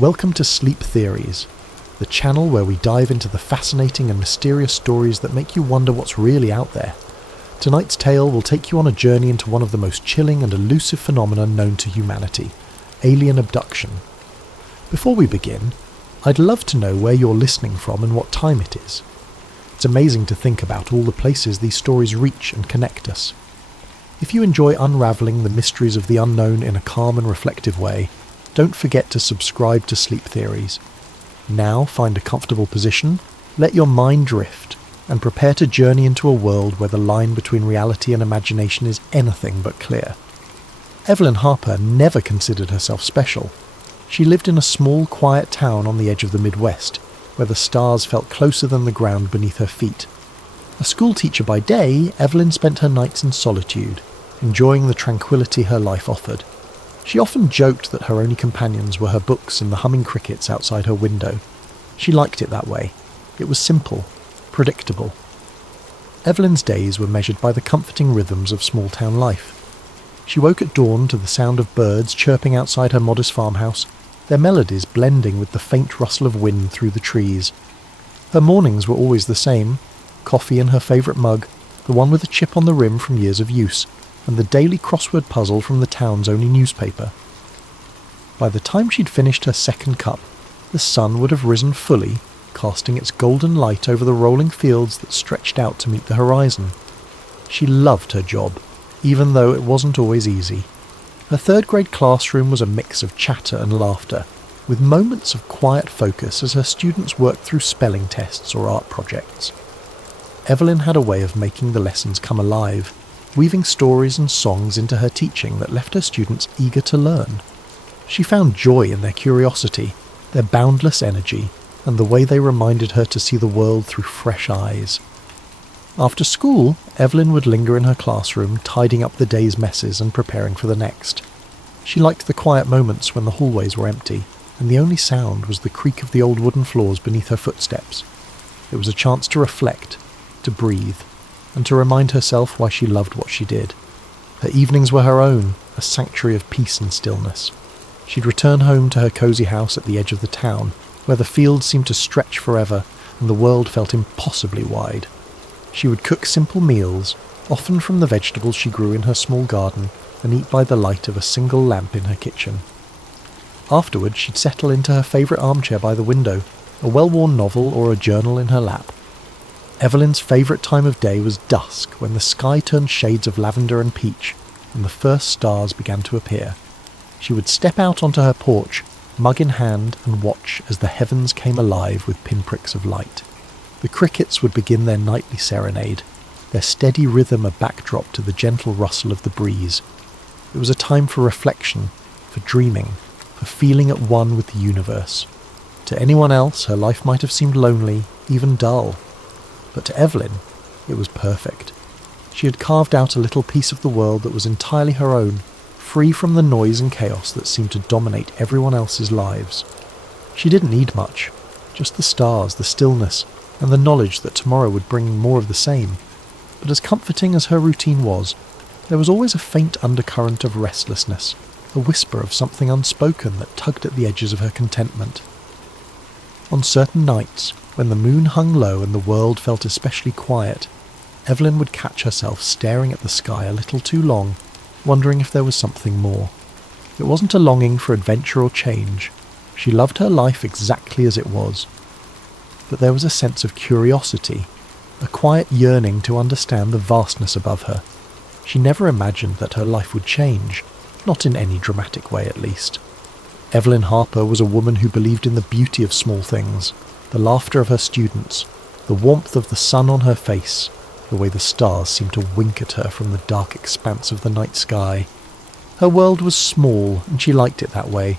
Welcome to Sleep Theories, the channel where we dive into the fascinating and mysterious stories that make you wonder what's really out there. Tonight's tale will take you on a journey into one of the most chilling and elusive phenomena known to humanity, alien abduction. Before we begin, I'd love to know where you're listening from and what time it is. It's amazing to think about all the places these stories reach and connect us. If you enjoy unravelling the mysteries of the unknown in a calm and reflective way, don't forget to subscribe to Sleep Theories. Now find a comfortable position, let your mind drift, and prepare to journey into a world where the line between reality and imagination is anything but clear. Evelyn Harper never considered herself special. She lived in a small, quiet town on the edge of the Midwest, where the stars felt closer than the ground beneath her feet. A schoolteacher by day, Evelyn spent her nights in solitude, enjoying the tranquility her life offered. She often joked that her only companions were her books and the humming crickets outside her window. She liked it that way. It was simple, predictable. Evelyn's days were measured by the comforting rhythms of small-town life. She woke at dawn to the sound of birds chirping outside her modest farmhouse, their melodies blending with the faint rustle of wind through the trees. Her mornings were always the same: coffee in her favourite mug, the one with a chip on the rim from years of use, and the daily crossword puzzle from the town's only newspaper. By the time she'd finished her second cup, the sun would have risen fully, casting its golden light over the rolling fields that stretched out to meet the horizon. She loved her job, even though it wasn't always easy. Her third-grade classroom was a mix of chatter and laughter, with moments of quiet focus as her students worked through spelling tests or art projects. Evelyn had a way of making the lessons come alive, weaving stories and songs into her teaching that left her students eager to learn. She found joy in their curiosity, their boundless energy, and the way they reminded her to see the world through fresh eyes. After school, Evelyn would linger in her classroom, tidying up the day's messes and preparing for the next. She liked the quiet moments when the hallways were empty, and the only sound was the creak of the old wooden floors beneath her footsteps. It was a chance to reflect, to breathe, and to remind herself why she loved what she did. Her evenings were her own, a sanctuary of peace and stillness. She'd return home to her cosy house at the edge of the town, where the fields seemed to stretch forever and the world felt impossibly wide. She would cook simple meals, often from the vegetables she grew in her small garden, and eat by the light of a single lamp in her kitchen. Afterwards, she'd settle into her favourite armchair by the window, a well-worn novel or a journal in her lap. Evelyn's favourite time of day was dusk, when the sky turned shades of lavender and peach, and the first stars began to appear. She would step out onto her porch, mug in hand, and watch as the heavens came alive with pinpricks of light. The crickets would begin their nightly serenade, their steady rhythm a backdrop to the gentle rustle of the breeze. It was a time for reflection, for dreaming, for feeling at one with the universe. To anyone else, her life might have seemed lonely, even dull. But to Evelyn, it was perfect. She had carved out a little piece of the world that was entirely her own, free from the noise and chaos that seemed to dominate everyone else's lives. She didn't need much, just the stars, the stillness, and the knowledge that tomorrow would bring more of the same. But as comforting as her routine was, there was always a faint undercurrent of restlessness, a whisper of something unspoken that tugged at the edges of her contentment. On certain nights, when the moon hung low and the world felt especially quiet, Evelyn would catch herself staring at the sky a little too long, wondering if there was something more. It wasn't a longing for adventure or change. She loved her life exactly as it was. But there was a sense of curiosity, a quiet yearning to understand the vastness above her. She never imagined that her life would change, not in any dramatic way at least. Evelyn Harper was a woman who believed in the beauty of small things, the laughter of her students, the warmth of the sun on her face, the way the stars seemed to wink at her from the dark expanse of the night sky. Her world was small, and she liked it that way,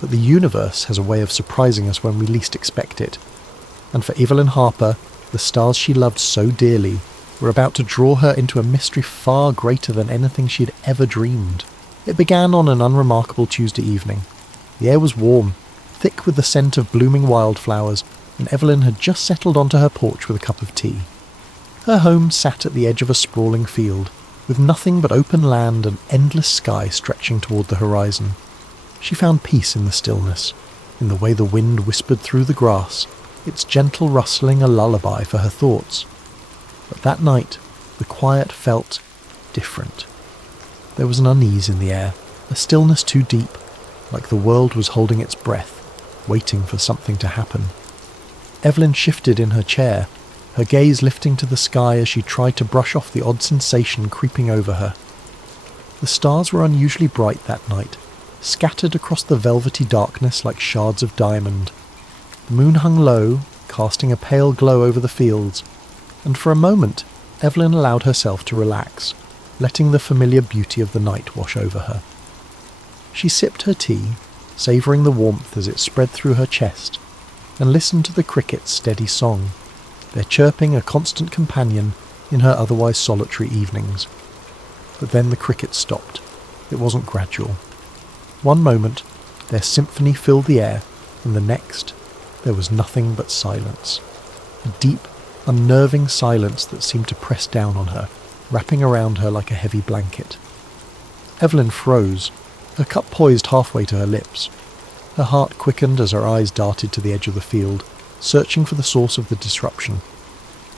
but the universe has a way of surprising us when we least expect it. And for Evelyn Harper, the stars she loved so dearly were about to draw her into a mystery far greater than anything she had ever dreamed. It began on an unremarkable Tuesday evening. The air was warm, thick with the scent of blooming wildflowers, and Evelyn had just settled onto her porch with a cup of tea. Her home sat at the edge of a sprawling field, with nothing but open land and endless sky stretching toward the horizon. She found peace in the stillness, in the way the wind whispered through the grass, its gentle rustling a lullaby for her thoughts. But that night, the quiet felt different. There was an unease in the air, a stillness too deep, like the world was holding its breath, waiting for something to happen. Evelyn shifted in her chair, her gaze lifting to the sky as she tried to brush off the odd sensation creeping over her. The stars were unusually bright that night, scattered across the velvety darkness like shards of diamond. The moon hung low, casting a pale glow over the fields, and for a moment Evelyn allowed herself to relax, letting the familiar beauty of the night wash over her. She sipped her tea, savouring the warmth as it spread through her chest, and listened to the crickets' steady song, their chirping a constant companion in her otherwise solitary evenings. But then the crickets stopped. It wasn't gradual. One moment, their symphony filled the air, and the next, there was nothing but silence. A deep, unnerving silence that seemed to press down on her, wrapping around her like a heavy blanket. Evelyn froze, her cup poised halfway to her lips. Her heart quickened as her eyes darted to the edge of the field, searching for the source of the disruption.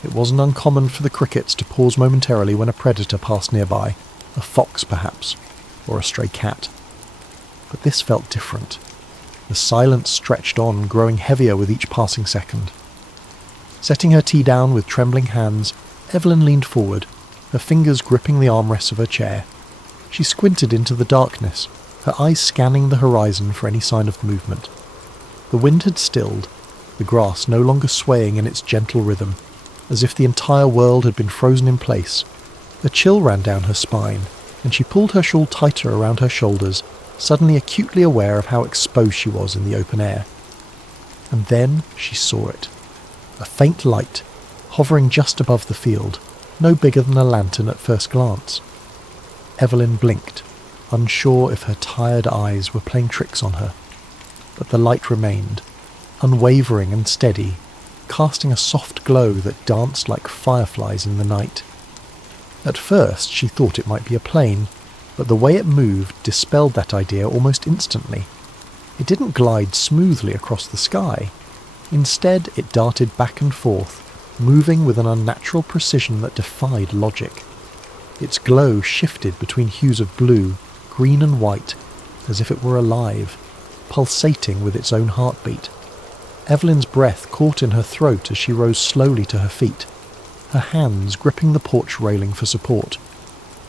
It wasn't uncommon for the crickets to pause momentarily when a predator passed nearby, a fox perhaps, or a stray cat. But this felt different. The silence stretched on, growing heavier with each passing second. Setting her tea down with trembling hands, Evelyn leaned forward, her fingers gripping the armrests of her chair. She squinted into the darkness, her eyes scanning the horizon for any sign of movement. The wind had stilled, the grass no longer swaying in its gentle rhythm, as if the entire world had been frozen in place. A chill ran down her spine, and she pulled her shawl tighter around her shoulders, suddenly acutely aware of how exposed she was in the open air. And then she saw it. A faint light, hovering just above the field, no bigger than a lantern at first glance. Evelyn blinked, unsure if her tired eyes were playing tricks on her. But the light remained, unwavering and steady, casting a soft glow that danced like fireflies in the night. At first she thought it might be a plane, but the way it moved dispelled that idea almost instantly. It didn't glide smoothly across the sky. Instead, it darted back and forth, moving with an unnatural precision that defied logic. Its glow shifted between hues of blue, green and white, as if it were alive, pulsating with its own heartbeat. Evelyn's breath caught in her throat as she rose slowly to her feet, her hands gripping the porch railing for support.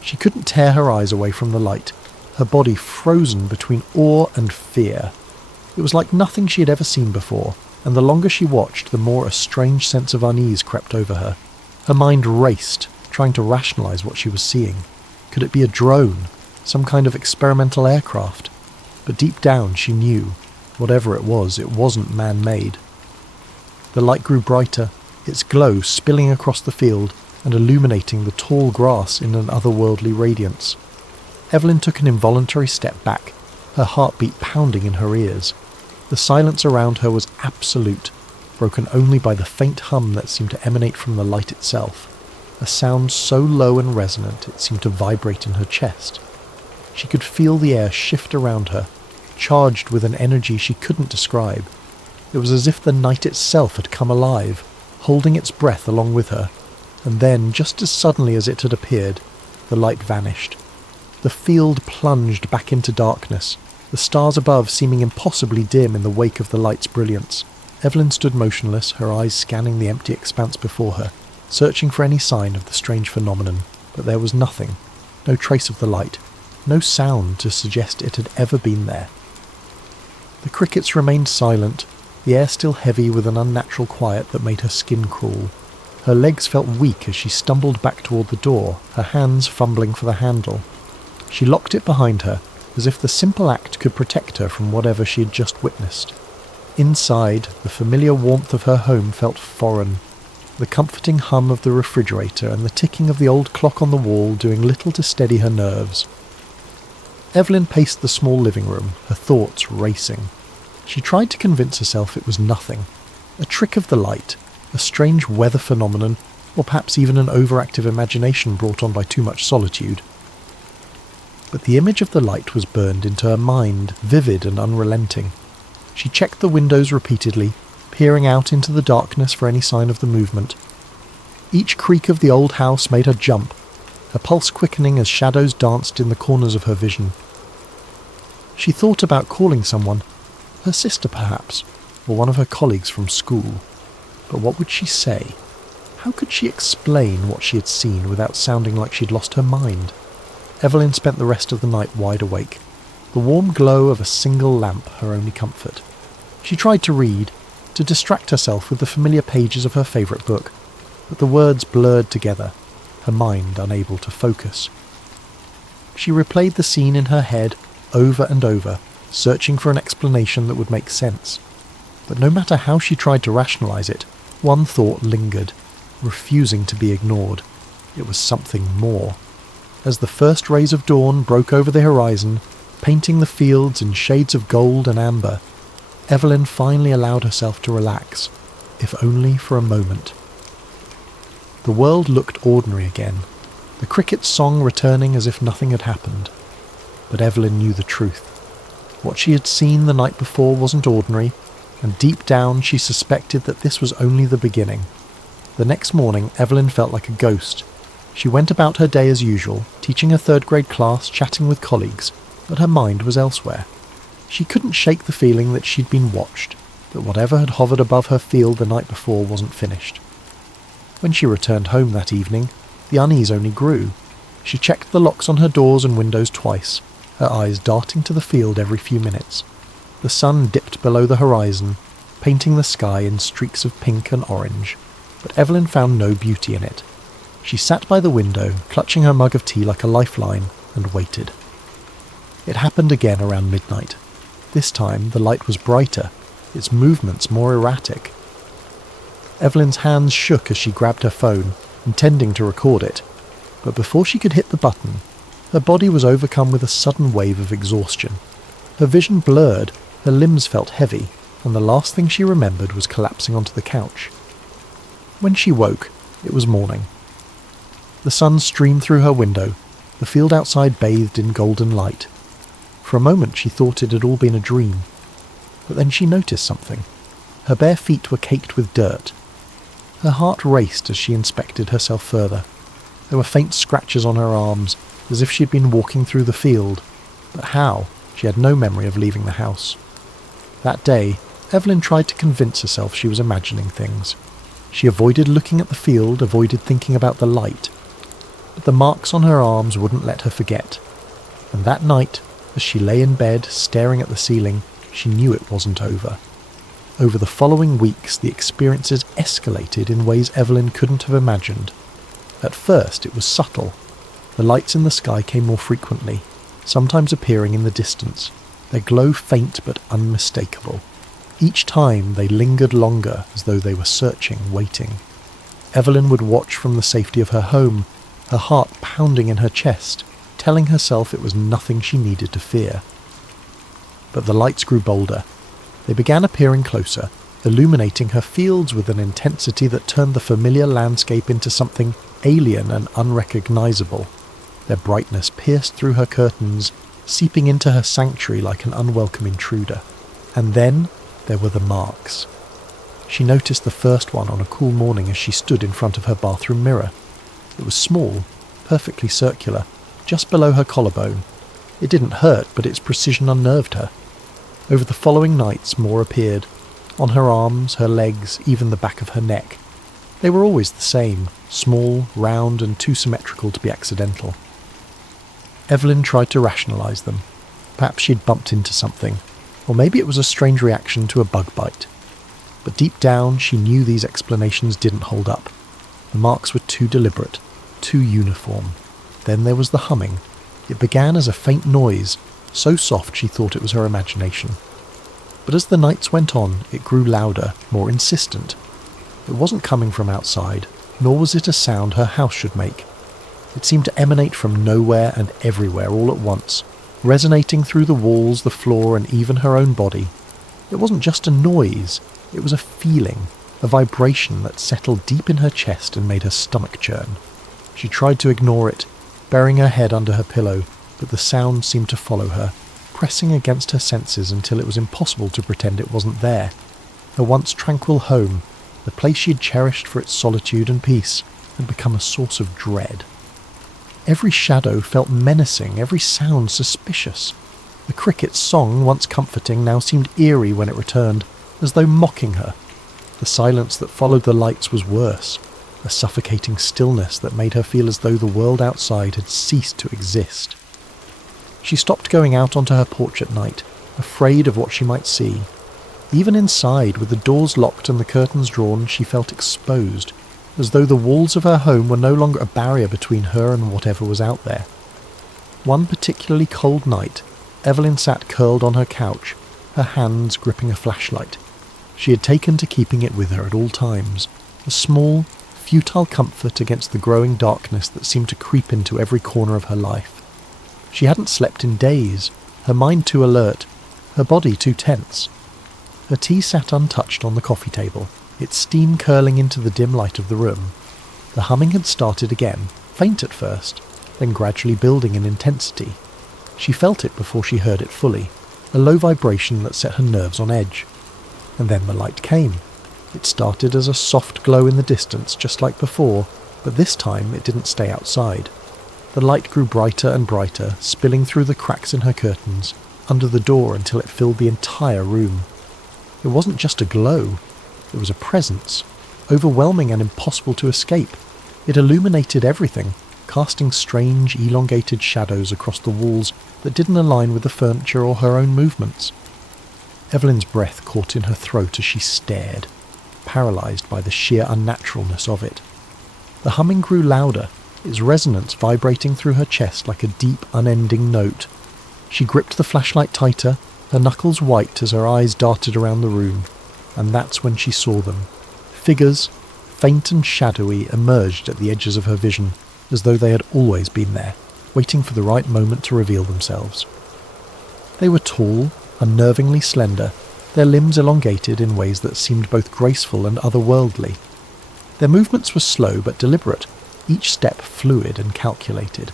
She couldn't tear her eyes away from the light, her body frozen between awe and fear. It was like nothing she had ever seen before, and the longer she watched, the more a strange sense of unease crept over her. Her mind raced, trying to rationalize what she was seeing. Could it be a drone, some kind of experimental aircraft? But deep down she knew, whatever it wasn't man-made. The light grew brighter, its glow spilling across the field and illuminating the tall grass in an otherworldly radiance. Evelyn took an involuntary step back, her heartbeat pounding in her ears. The silence around her was absolute, broken only by the faint hum that seemed to emanate from the light itself, a sound so low and resonant it seemed to vibrate in her chest. She could feel the air shift around her, charged with an energy she couldn't describe. It was as if the night itself had come alive, holding its breath along with her, and then, just as suddenly as it had appeared, the light vanished. The field plunged back into darkness, the stars above seeming impossibly dim in the wake of the light's brilliance. Evelyn stood motionless, her eyes scanning the empty expanse before her, searching for any sign of the strange phenomenon, but there was nothing, no trace of the light, no sound to suggest it had ever been there. The crickets remained silent, the air still heavy with an unnatural quiet that made her skin crawl. Her legs felt weak as she stumbled back toward the door, her hands fumbling for the handle. She locked it behind her, as if the simple act could protect her from whatever she had just witnessed. Inside, the familiar warmth of her home felt foreign, the comforting hum of the refrigerator and the ticking of the old clock on the wall doing little to steady her nerves. Evelyn paced the small living room, her thoughts racing. She tried to convince herself it was nothing, a trick of the light, a strange weather phenomenon, or perhaps even an overactive imagination brought on by too much solitude. But the image of the light was burned into her mind, vivid and unrelenting. She checked the windows repeatedly, peering out into the darkness for any sign of the movement. Each creak of the old house made her jump, her pulse quickening as shadows danced in the corners of her vision. She thought about calling someone, her sister perhaps, or one of her colleagues from school. But what would she say? How could she explain what she had seen without sounding like she'd lost her mind? Evelyn spent the rest of the night wide awake, the warm glow of a single lamp her only comfort. She tried to read, to distract herself with the familiar pages of her favourite book, but the words blurred together, her mind unable to focus. She replayed the scene in her head over and over, searching for an explanation that would make sense. But no matter how she tried to rationalise it, one thought lingered, refusing to be ignored. It was something more. As the first rays of dawn broke over the horizon, painting the fields in shades of gold and amber, Evelyn finally allowed herself to relax, if only for a moment. The world looked ordinary again, the cricket's song returning as if nothing had happened. But Evelyn knew the truth. What she had seen the night before wasn't ordinary, and deep down she suspected that this was only the beginning. The next morning, Evelyn felt like a ghost. She went about her day as usual, teaching her third-grade class, chatting with colleagues, but her mind was elsewhere. She couldn't shake the feeling that she'd been watched, that whatever had hovered above her field the night before wasn't finished. When she returned home that evening, the unease only grew. She checked the locks on her doors and windows twice, her eyes darting to the field every few minutes. The sun dipped below the horizon, painting the sky in streaks of pink and orange, but Evelyn found no beauty in it. She sat by the window, clutching her mug of tea like a lifeline, and waited. It happened again around midnight. This time the light was brighter, its movements more erratic. Evelyn's hands shook as she grabbed her phone, intending to record it, but before she could hit the button, her body was overcome with a sudden wave of exhaustion. Her vision blurred, her limbs felt heavy, and the last thing she remembered was collapsing onto the couch. When she woke, it was morning. The sun streamed through her window, the field outside bathed in golden light. For a moment she thought it had all been a dream, but then she noticed something. Her bare feet were caked with dirt. Her heart raced as she inspected herself further. There were faint scratches on her arms, as if she had been walking through the field, but how? She had no memory of leaving the house. That day, Evelyn tried to convince herself she was imagining things. She avoided looking at the field, avoided thinking about the light. But the marks on her arms wouldn't let her forget. And that night, as she lay in bed, staring at the ceiling, she knew it wasn't over. Over the following weeks, the experiences escalated in ways Evelyn couldn't have imagined. At first, it was subtle. The lights in the sky came more frequently, sometimes appearing in the distance, their glow faint but unmistakable. Each time they lingered longer, as though they were searching, waiting. Evelyn would watch from the safety of her home, her heart pounding in her chest, telling herself it was nothing she needed to fear. But the lights grew bolder. They began appearing closer, illuminating her fields with an intensity that turned the familiar landscape into something alien and unrecognizable. Their brightness pierced through her curtains, seeping into her sanctuary like an unwelcome intruder. And then there were the marks. She noticed the first one on a cool morning as she stood in front of her bathroom mirror. It was small, perfectly circular, just below her collarbone. It didn't hurt, but its precision unnerved her. Over the following nights more appeared, on her arms, her legs, even the back of her neck. They were always the same, small, round, and too symmetrical to be accidental. Evelyn tried to rationalise them. Perhaps she'd bumped into something, or maybe it was a strange reaction to a bug bite. But deep down she knew these explanations didn't hold up. The marks were too deliberate, too uniform. Then there was the humming. It began as a faint noise, so soft she thought it was her imagination. But as the nights went on, it grew louder, more insistent. It wasn't coming from outside, nor was it a sound her house should make. It seemed to emanate from nowhere and everywhere all at once, resonating through the walls, the floor, and even her own body. It wasn't just a noise, it was a feeling, a vibration that settled deep in her chest and made her stomach churn. She tried to ignore it, burying her head under her pillow, but the sound seemed to follow her. pressing against her senses until it was impossible to pretend it wasn't there. Her once tranquil home, the place she had cherished for its solitude and peace, had become a source of dread. Every shadow felt menacing, every sound suspicious. The cricket's song, once comforting, now seemed eerie when it returned, as though mocking her. The silence that followed the lights was worse, a suffocating stillness that made her feel as though the world outside had ceased to exist. She stopped going out onto her porch at night, afraid of what she might see. Even inside, with the doors locked and the curtains drawn, she felt exposed, as though the walls of her home were no longer a barrier between her and whatever was out there. One particularly cold night, Evelyn sat curled on her couch, her hands gripping a flashlight. She had taken to keeping it with her at all times, a small, futile comfort against the growing darkness that seemed to creep into every corner of her life. She hadn't slept in days, her mind too alert, her body too tense. Her tea sat untouched on the coffee table, its steam curling into the dim light of the room. The humming had started again, faint at first, then gradually building in intensity. She felt it before she heard it fully, a low vibration that set her nerves on edge. And then the light came. It started as a soft glow in the distance, just like before, but this time it didn't stay outside. The light grew brighter and brighter, spilling through the cracks in her curtains, under the door until it filled the entire room. It wasn't just a glow, it was a presence, overwhelming and impossible to escape. It illuminated everything, casting strange, elongated shadows across the walls that didn't align with the furniture or her own movements. Evelyn's breath caught in her throat as she stared, paralysed by the sheer unnaturalness of it. The humming grew louder, its resonance vibrating through her chest like a deep, unending note. She gripped the flashlight tighter, her knuckles white as her eyes darted around the room, and that's when she saw them. Figures, faint and shadowy, emerged at the edges of her vision, as though they had always been there, waiting for the right moment to reveal themselves. They were tall, unnervingly slender, their limbs elongated in ways that seemed both graceful and otherworldly. Their movements were slow but deliberate, each step fluid and calculated.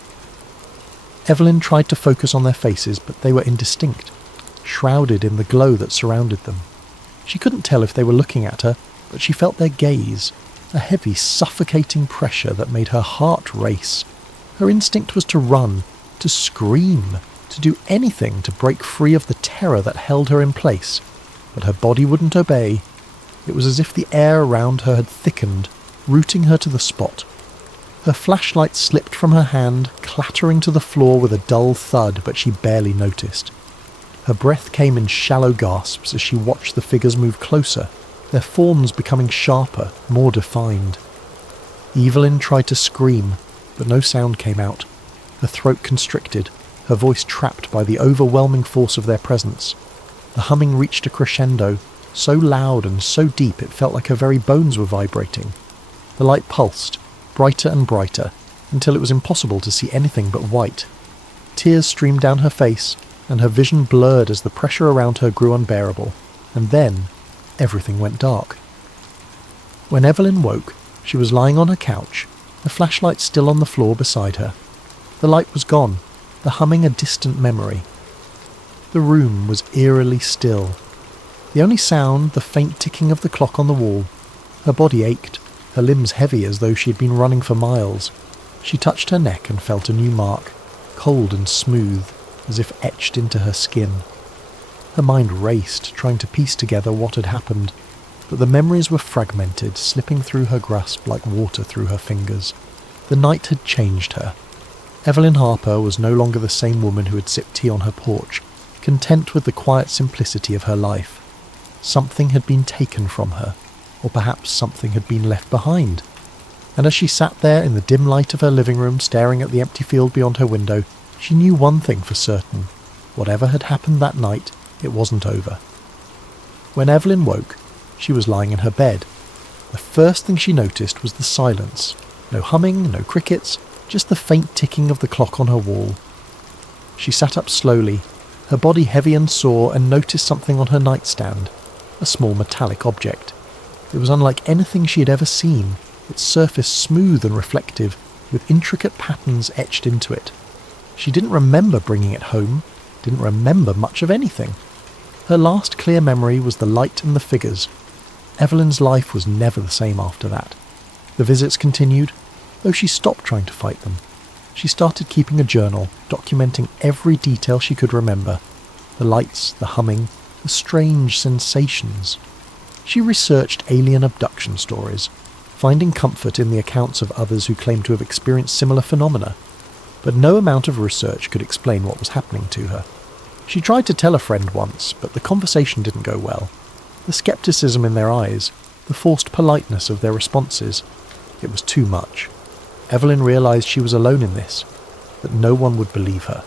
Evelyn tried to focus on their faces, but they were indistinct, shrouded in the glow that surrounded them. She couldn't tell if they were looking at her, but she felt their gaze, a heavy, suffocating pressure that made her heart race. Her instinct was to run, to scream, to do anything to break free of the terror that held her in place, but her body wouldn't obey. It was as if the air around her had thickened, rooting her to the spot. Her flashlight slipped from her hand, clattering to the floor with a dull thud, but she barely noticed. Her breath came in shallow gasps as she watched the figures move closer, their forms becoming sharper, more defined. Evelyn tried to scream, but no sound came out. Her throat constricted, her voice trapped by the overwhelming force of their presence. The humming reached a crescendo, so loud and so deep it felt like her very bones were vibrating. The light pulsed, brighter and brighter, until it was impossible to see anything but white. Tears streamed down her face, and her vision blurred as the pressure around her grew unbearable, and then everything went dark. When Evelyn woke, she was lying on her couch, the flashlight still on the floor beside her. The light was gone, the humming a distant memory. The room was eerily still. The only sound, the faint ticking of the clock on the wall. Her body ached, her limbs heavy as though she had been running for miles. She touched her neck and felt a new mark, cold and smooth, as if etched into her skin. Her mind raced, trying to piece together what had happened, but the memories were fragmented, slipping through her grasp like water through her fingers. The night had changed her. Evelyn Harper was no longer the same woman who had sipped tea on her porch, content with the quiet simplicity of her life. Something had been taken from her, or perhaps something had been left behind. And as she sat there in the dim light of her living room, staring at the empty field beyond her window, she knew one thing for certain. Whatever had happened that night, it wasn't over. When Evelyn woke, she was lying in her bed. The first thing she noticed was the silence. No humming, no crickets, just the faint ticking of the clock on her wall. She sat up slowly, her body heavy and sore, and noticed something on her nightstand, a small metallic object. It was unlike anything she had ever seen, its surface smooth and reflective, with intricate patterns etched into it. She didn't remember bringing it home. didn't remember much of anything. Her last clear memory was the light and the figures. Evelyn's life was never the same after that. The visits continued, though she stopped trying to fight them. She started keeping a journal, documenting every detail she could remember. The lights, the humming, the strange sensations. She researched alien abduction stories, finding comfort in the accounts of others who claimed to have experienced similar phenomena. But no amount of research could explain what was happening to her. She tried to tell a friend once, but the conversation didn't go well. The skepticism in their eyes, the forced politeness of their responses, it was too much. Evelyn realised she was alone in this, that no one would believe her.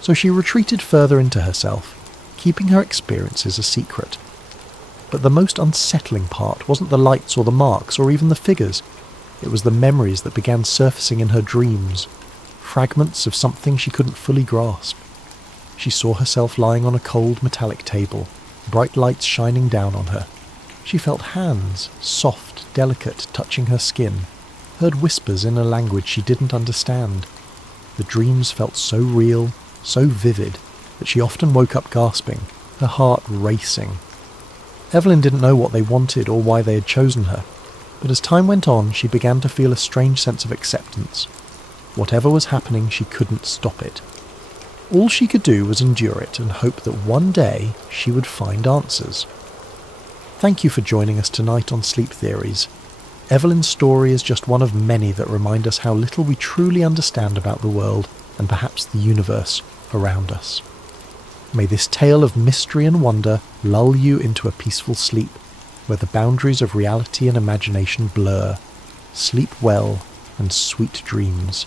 So she retreated further into herself, keeping her experiences a secret. But the most unsettling part wasn't the lights or the marks or even the figures. It was the memories that began surfacing in her dreams, fragments of something she couldn't fully grasp. She saw herself lying on a cold metallic table, bright lights shining down on her. She felt hands, soft, delicate, touching her skin, heard whispers in a language she didn't understand. The dreams felt so real, so vivid, that she often woke up gasping, her heart racing. Evelyn didn't know what they wanted or why they had chosen her, but as time went on she began to feel a strange sense of acceptance. Whatever was happening, she couldn't stop it. All she could do was endure it and hope that one day she would find answers. Thank you for joining us tonight on Sleep Theories. Evelyn's story is just one of many that remind us how little we truly understand about the world and perhaps the universe around us. May this tale of mystery and wonder lull you into a peaceful sleep, where the boundaries of reality and imagination blur. Sleep well and sweet dreams.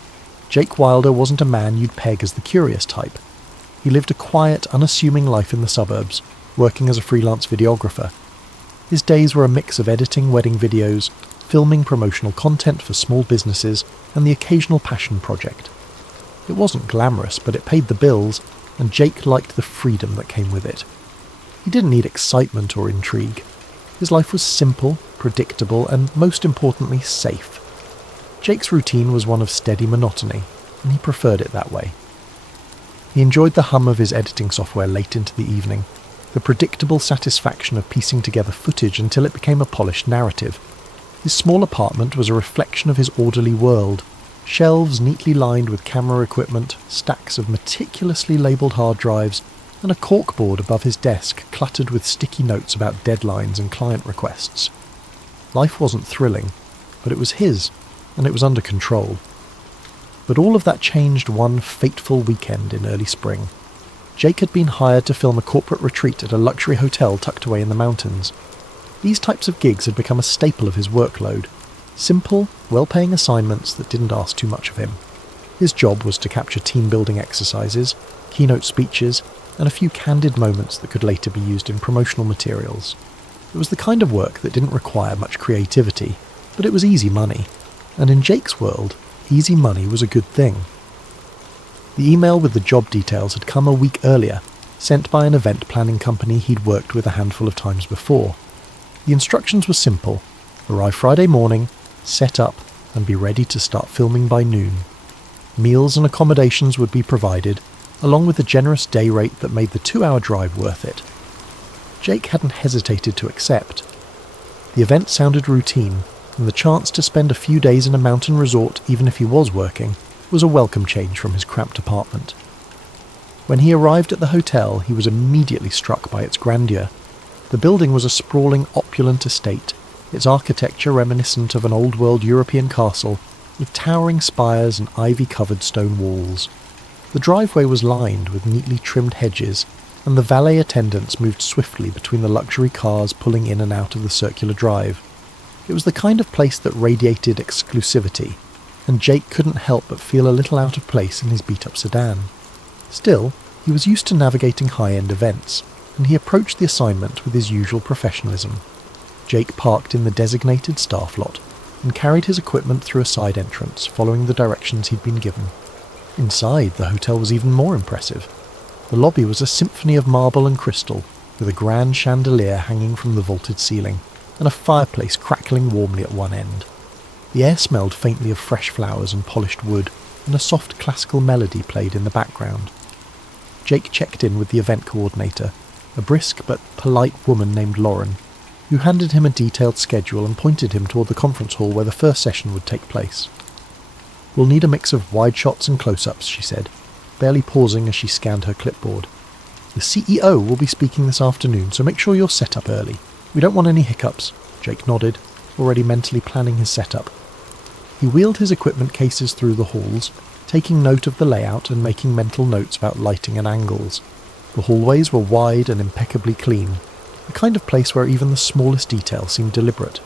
Jake Wilder wasn't a man you'd peg as the curious type. He lived a quiet, unassuming life in the suburbs, working as a freelance videographer. His days were a mix of editing wedding videos, filming promotional content for small businesses, and the occasional passion project. It wasn't glamorous, but it paid the bills, and Jake liked the freedom that came with it. He didn't need excitement or intrigue. His life was simple, predictable, and most importantly, safe. Jake's routine was one of steady monotony, and he preferred it that way. He enjoyed the hum of his editing software late into the evening, the predictable satisfaction of piecing together footage until it became a polished narrative. His small apartment was a reflection of his orderly world. Shelves neatly lined with camera equipment, stacks of meticulously labelled hard drives, and a corkboard above his desk cluttered with sticky notes about deadlines and client requests. Life wasn't thrilling, but it was his, and it was under control. But all of that changed one fateful weekend in early spring. Jake had been hired to film a corporate retreat at a luxury hotel tucked away in the mountains. These types of gigs had become a staple of his workload. Simple, well-paying assignments that didn't ask too much of him. His job was to capture team-building exercises, keynote speeches, and a few candid moments that could later be used in promotional materials. It was the kind of work that didn't require much creativity, but it was easy money. And in Jake's world, easy money was a good thing. The email with the job details had come a week earlier, sent by an event planning company he'd worked with a handful of times before. The instructions were simple: arrive Friday morning, set up, and be ready to start filming by noon. Meals and accommodations would be provided, along with a generous day rate that made the 2-hour drive worth it. Jake hadn't hesitated to accept. The event sounded routine, and the chance to spend a few days in a mountain resort, even if he was working, was a welcome change from his cramped apartment. When he arrived at the hotel, he was immediately struck by its grandeur. The building was a sprawling, opulent estate, its architecture reminiscent of an old-world European castle, with towering spires and ivy-covered stone walls. The driveway was lined with neatly trimmed hedges, and the valet attendants moved swiftly between the luxury cars pulling in and out of the circular drive. It was the kind of place that radiated exclusivity, and Jake couldn't help but feel a little out of place in his beat-up sedan. Still, he was used to navigating high-end events, and he approached the assignment with his usual professionalism. Jake parked in the designated staff lot, and carried his equipment through a side entrance, following the directions he'd been given. Inside, the hotel was even more impressive. The lobby was a symphony of marble and crystal, with a grand chandelier hanging from the vaulted ceiling, and a fireplace crackling warmly at one end. The air smelled faintly of fresh flowers and polished wood, and a soft classical melody played in the background. Jake checked in with the event coordinator, a brisk but polite woman named Lauren, who handed him a detailed schedule and pointed him toward the conference hall where the first session would take place. "We'll need a mix of wide shots and close-ups," she said, barely pausing as she scanned her clipboard. "The CEO will be speaking this afternoon, so make sure you're set up early. We don't want any hiccups." Jake nodded, already mentally planning his setup. He wheeled his equipment cases through the halls, taking note of the layout and making mental notes about lighting and angles. The hallways were wide and impeccably clean, the kind of place where even the smallest detail seemed deliberate.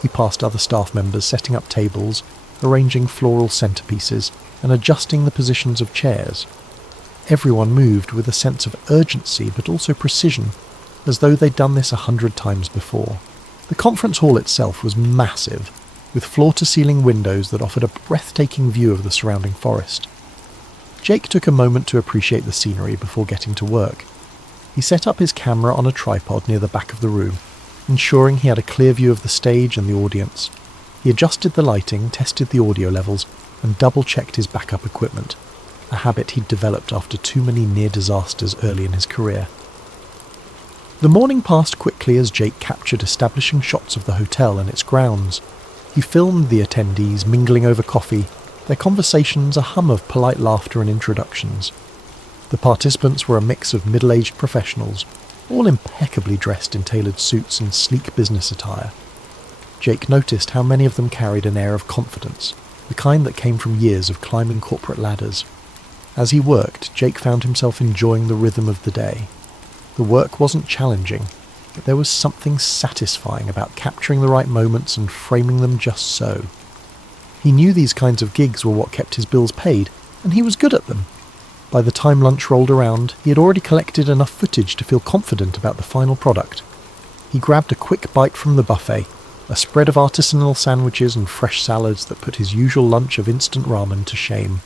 He passed other staff members setting up tables, arranging floral centerpieces, and adjusting the positions of chairs. Everyone moved with a sense of urgency but also precision, as though they'd done this 100 times before. The conference hall itself was massive, with floor-to-ceiling windows that offered a breathtaking view of the surrounding forest. Jake took a moment to appreciate the scenery before getting to work. He set up his camera on a tripod near the back of the room, ensuring he had a clear view of the stage and the audience. He adjusted the lighting, tested the audio levels, and double-checked his backup equipment, a habit he'd developed after too many near disasters early in his career. The morning passed quickly as Jake captured establishing shots of the hotel and its grounds. He filmed the attendees mingling over coffee, their conversations a hum of polite laughter and introductions. The participants were a mix of middle-aged professionals, all impeccably dressed in tailored suits and sleek business attire. Jake noticed how many of them carried an air of confidence, the kind that came from years of climbing corporate ladders. As he worked, Jake found himself enjoying the rhythm of the day. The work wasn't challenging, but there was something satisfying about capturing the right moments and framing them just so. He knew these kinds of gigs were what kept his bills paid, and he was good at them. By the time lunch rolled around, he had already collected enough footage to feel confident about the final product. He grabbed a quick bite from the buffet, a spread of artisanal sandwiches and fresh salads that put his usual lunch of instant ramen to shame.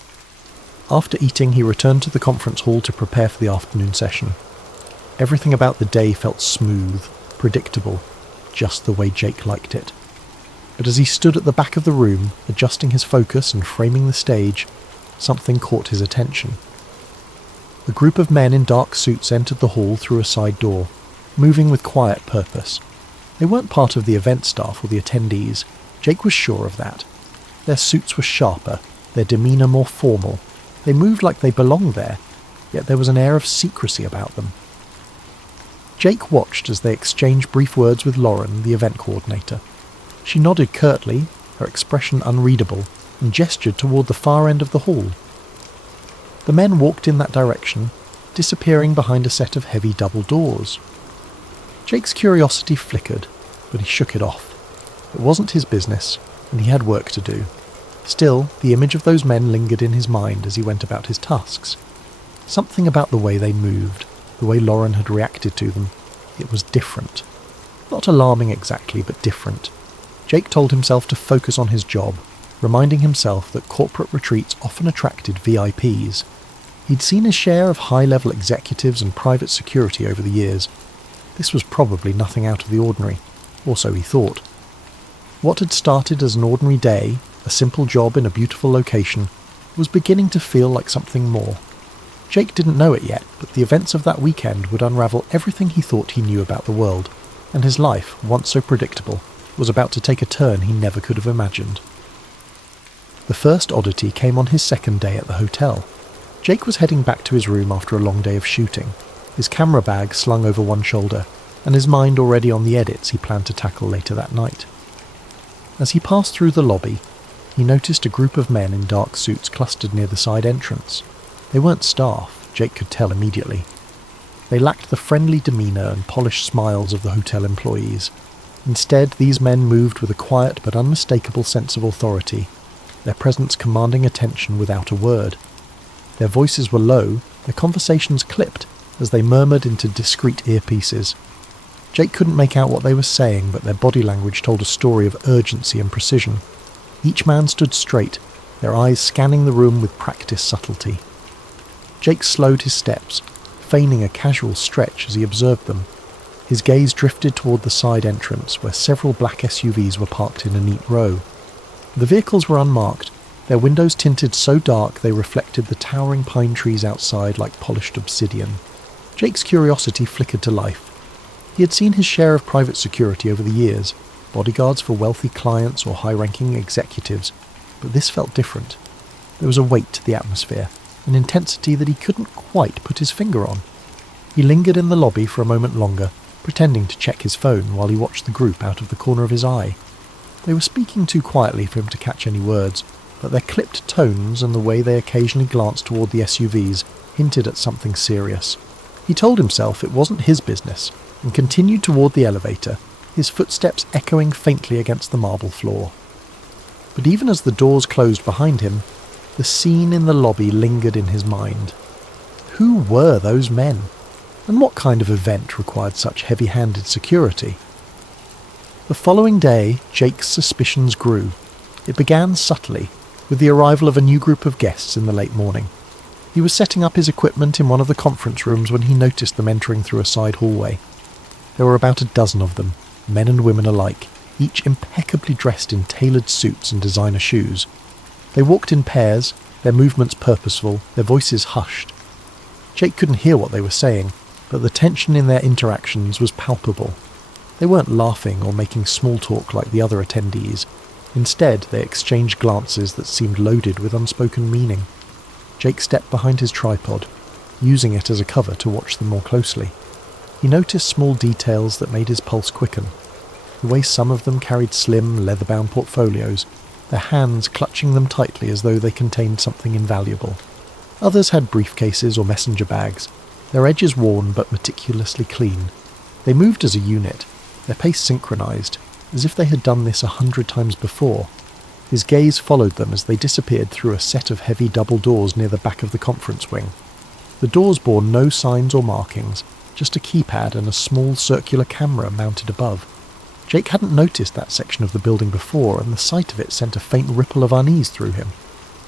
After eating, he returned to the conference hall to prepare for the afternoon session. Everything about the day felt smooth, predictable, just the way Jake liked it. But as he stood at the back of the room, adjusting his focus and framing the stage, something caught his attention. A group of men in dark suits entered the hall through a side door, moving with quiet purpose. They weren't part of the event staff or the attendees. Jake was sure of that. Their suits were sharper, their demeanour more formal. They moved like they belonged there, yet there was an air of secrecy about them. Jake watched as they exchanged brief words with Lauren, the event coordinator. She nodded curtly, her expression unreadable, and gestured toward the far end of the hall. The men walked in that direction, disappearing behind a set of heavy double doors. Jake's curiosity flickered, but he shook it off. It wasn't his business, and he had work to do. Still, the image of those men lingered in his mind as he went about his tasks. Something about the way they moved, the way Lauren had reacted to them. It was different. Not alarming exactly, but different. Jake told himself to focus on his job, reminding himself that corporate retreats often attracted VIPs. He'd seen his share of high-level executives and private security over the years. This was probably nothing out of the ordinary, or so he thought. What had started as an ordinary day, a simple job in a beautiful location, was beginning to feel like something more. Jake didn't know it yet, but the events of that weekend would unravel everything he thought he knew about the world, and his life, once so predictable, was about to take a turn he never could have imagined. The first oddity came on his second day at the hotel. Jake was heading back to his room after a long day of shooting, his camera bag slung over one shoulder, and his mind already on the edits he planned to tackle later that night. As he passed through the lobby, he noticed a group of men in dark suits clustered near the side entrance. They weren't staff, Jake could tell immediately. They lacked the friendly demeanour and polished smiles of the hotel employees. Instead, these men moved with a quiet but unmistakable sense of authority, their presence commanding attention without a word. Their voices were low, their conversations clipped, as they murmured into discreet earpieces. Jake couldn't make out what they were saying, but their body language told a story of urgency and precision. Each man stood straight, their eyes scanning the room with practiced subtlety. Jake slowed his steps, feigning a casual stretch as he observed them. His gaze drifted toward the side entrance, where several black SUVs were parked in a neat row. The vehicles were unmarked, their windows tinted so dark they reflected the towering pine trees outside like polished obsidian. Jake's curiosity flickered to life. He had seen his share of private security over the years, bodyguards for wealthy clients or high-ranking executives, but this felt different. There was a weight to the atmosphere, an intensity that he couldn't quite put his finger on. He lingered in the lobby for a moment longer, pretending to check his phone while he watched the group out of the corner of his eye. They were speaking too quietly for him to catch any words, but their clipped tones and the way they occasionally glanced toward the SUVs hinted at something serious. He told himself it wasn't his business, and continued toward the elevator, his footsteps echoing faintly against the marble floor. But even as the doors closed behind him, the scene in the lobby lingered in his mind. Who were those men? And what kind of event required such heavy-handed security? The following day, Jake's suspicions grew. It began subtly, with the arrival of a new group of guests in the late morning. He was setting up his equipment in one of the conference rooms when he noticed them entering through a side hallway. There were about a dozen of them, men and women alike, each impeccably dressed in tailored suits and designer shoes. They walked in pairs, their movements purposeful, their voices hushed. Jake couldn't hear what they were saying, but the tension in their interactions was palpable. They weren't laughing or making small talk like the other attendees. Instead, they exchanged glances that seemed loaded with unspoken meaning. Jake stepped behind his tripod, using it as a cover to watch them more closely. He noticed small details that made his pulse quicken. The way some of them carried slim, leather-bound portfolios, their hands clutching them tightly as though they contained something invaluable. Others had briefcases or messenger bags, their edges worn but meticulously clean. They moved as a unit, their pace synchronized, as if they had done this 100 times before. His gaze followed them as they disappeared through a set of heavy double doors near the back of the conference wing. The doors bore no signs or markings, just a keypad and a small circular camera mounted above. Jake hadn't noticed that section of the building before, and the sight of it sent a faint ripple of unease through him.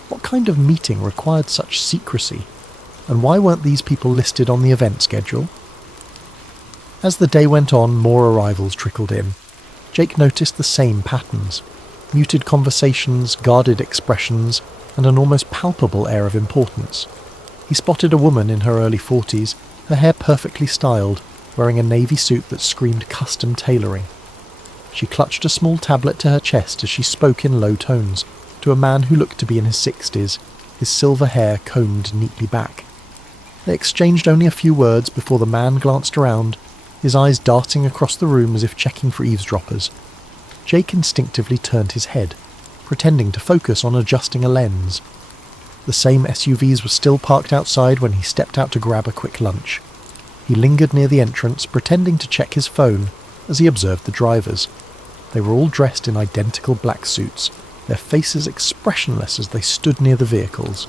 What kind of meeting required such secrecy? And why weren't these people listed on the event schedule? As the day went on, more arrivals trickled in. Jake noticed the same patterns. Muted conversations, guarded expressions, and an almost palpable air of importance. He spotted a woman in her early 40s, her hair perfectly styled, wearing a navy suit that screamed custom tailoring. She clutched a small tablet to her chest as she spoke in low tones to a man who looked to be in his 60s, his silver hair combed neatly back. They exchanged only a few words before the man glanced around, his eyes darting across the room as if checking for eavesdroppers. Jake instinctively turned his head, pretending to focus on adjusting a lens. The same SUVs were still parked outside when he stepped out to grab a quick lunch. He lingered near the entrance, pretending to check his phone as he observed the drivers. They were all dressed in identical black suits, their faces expressionless as they stood near the vehicles.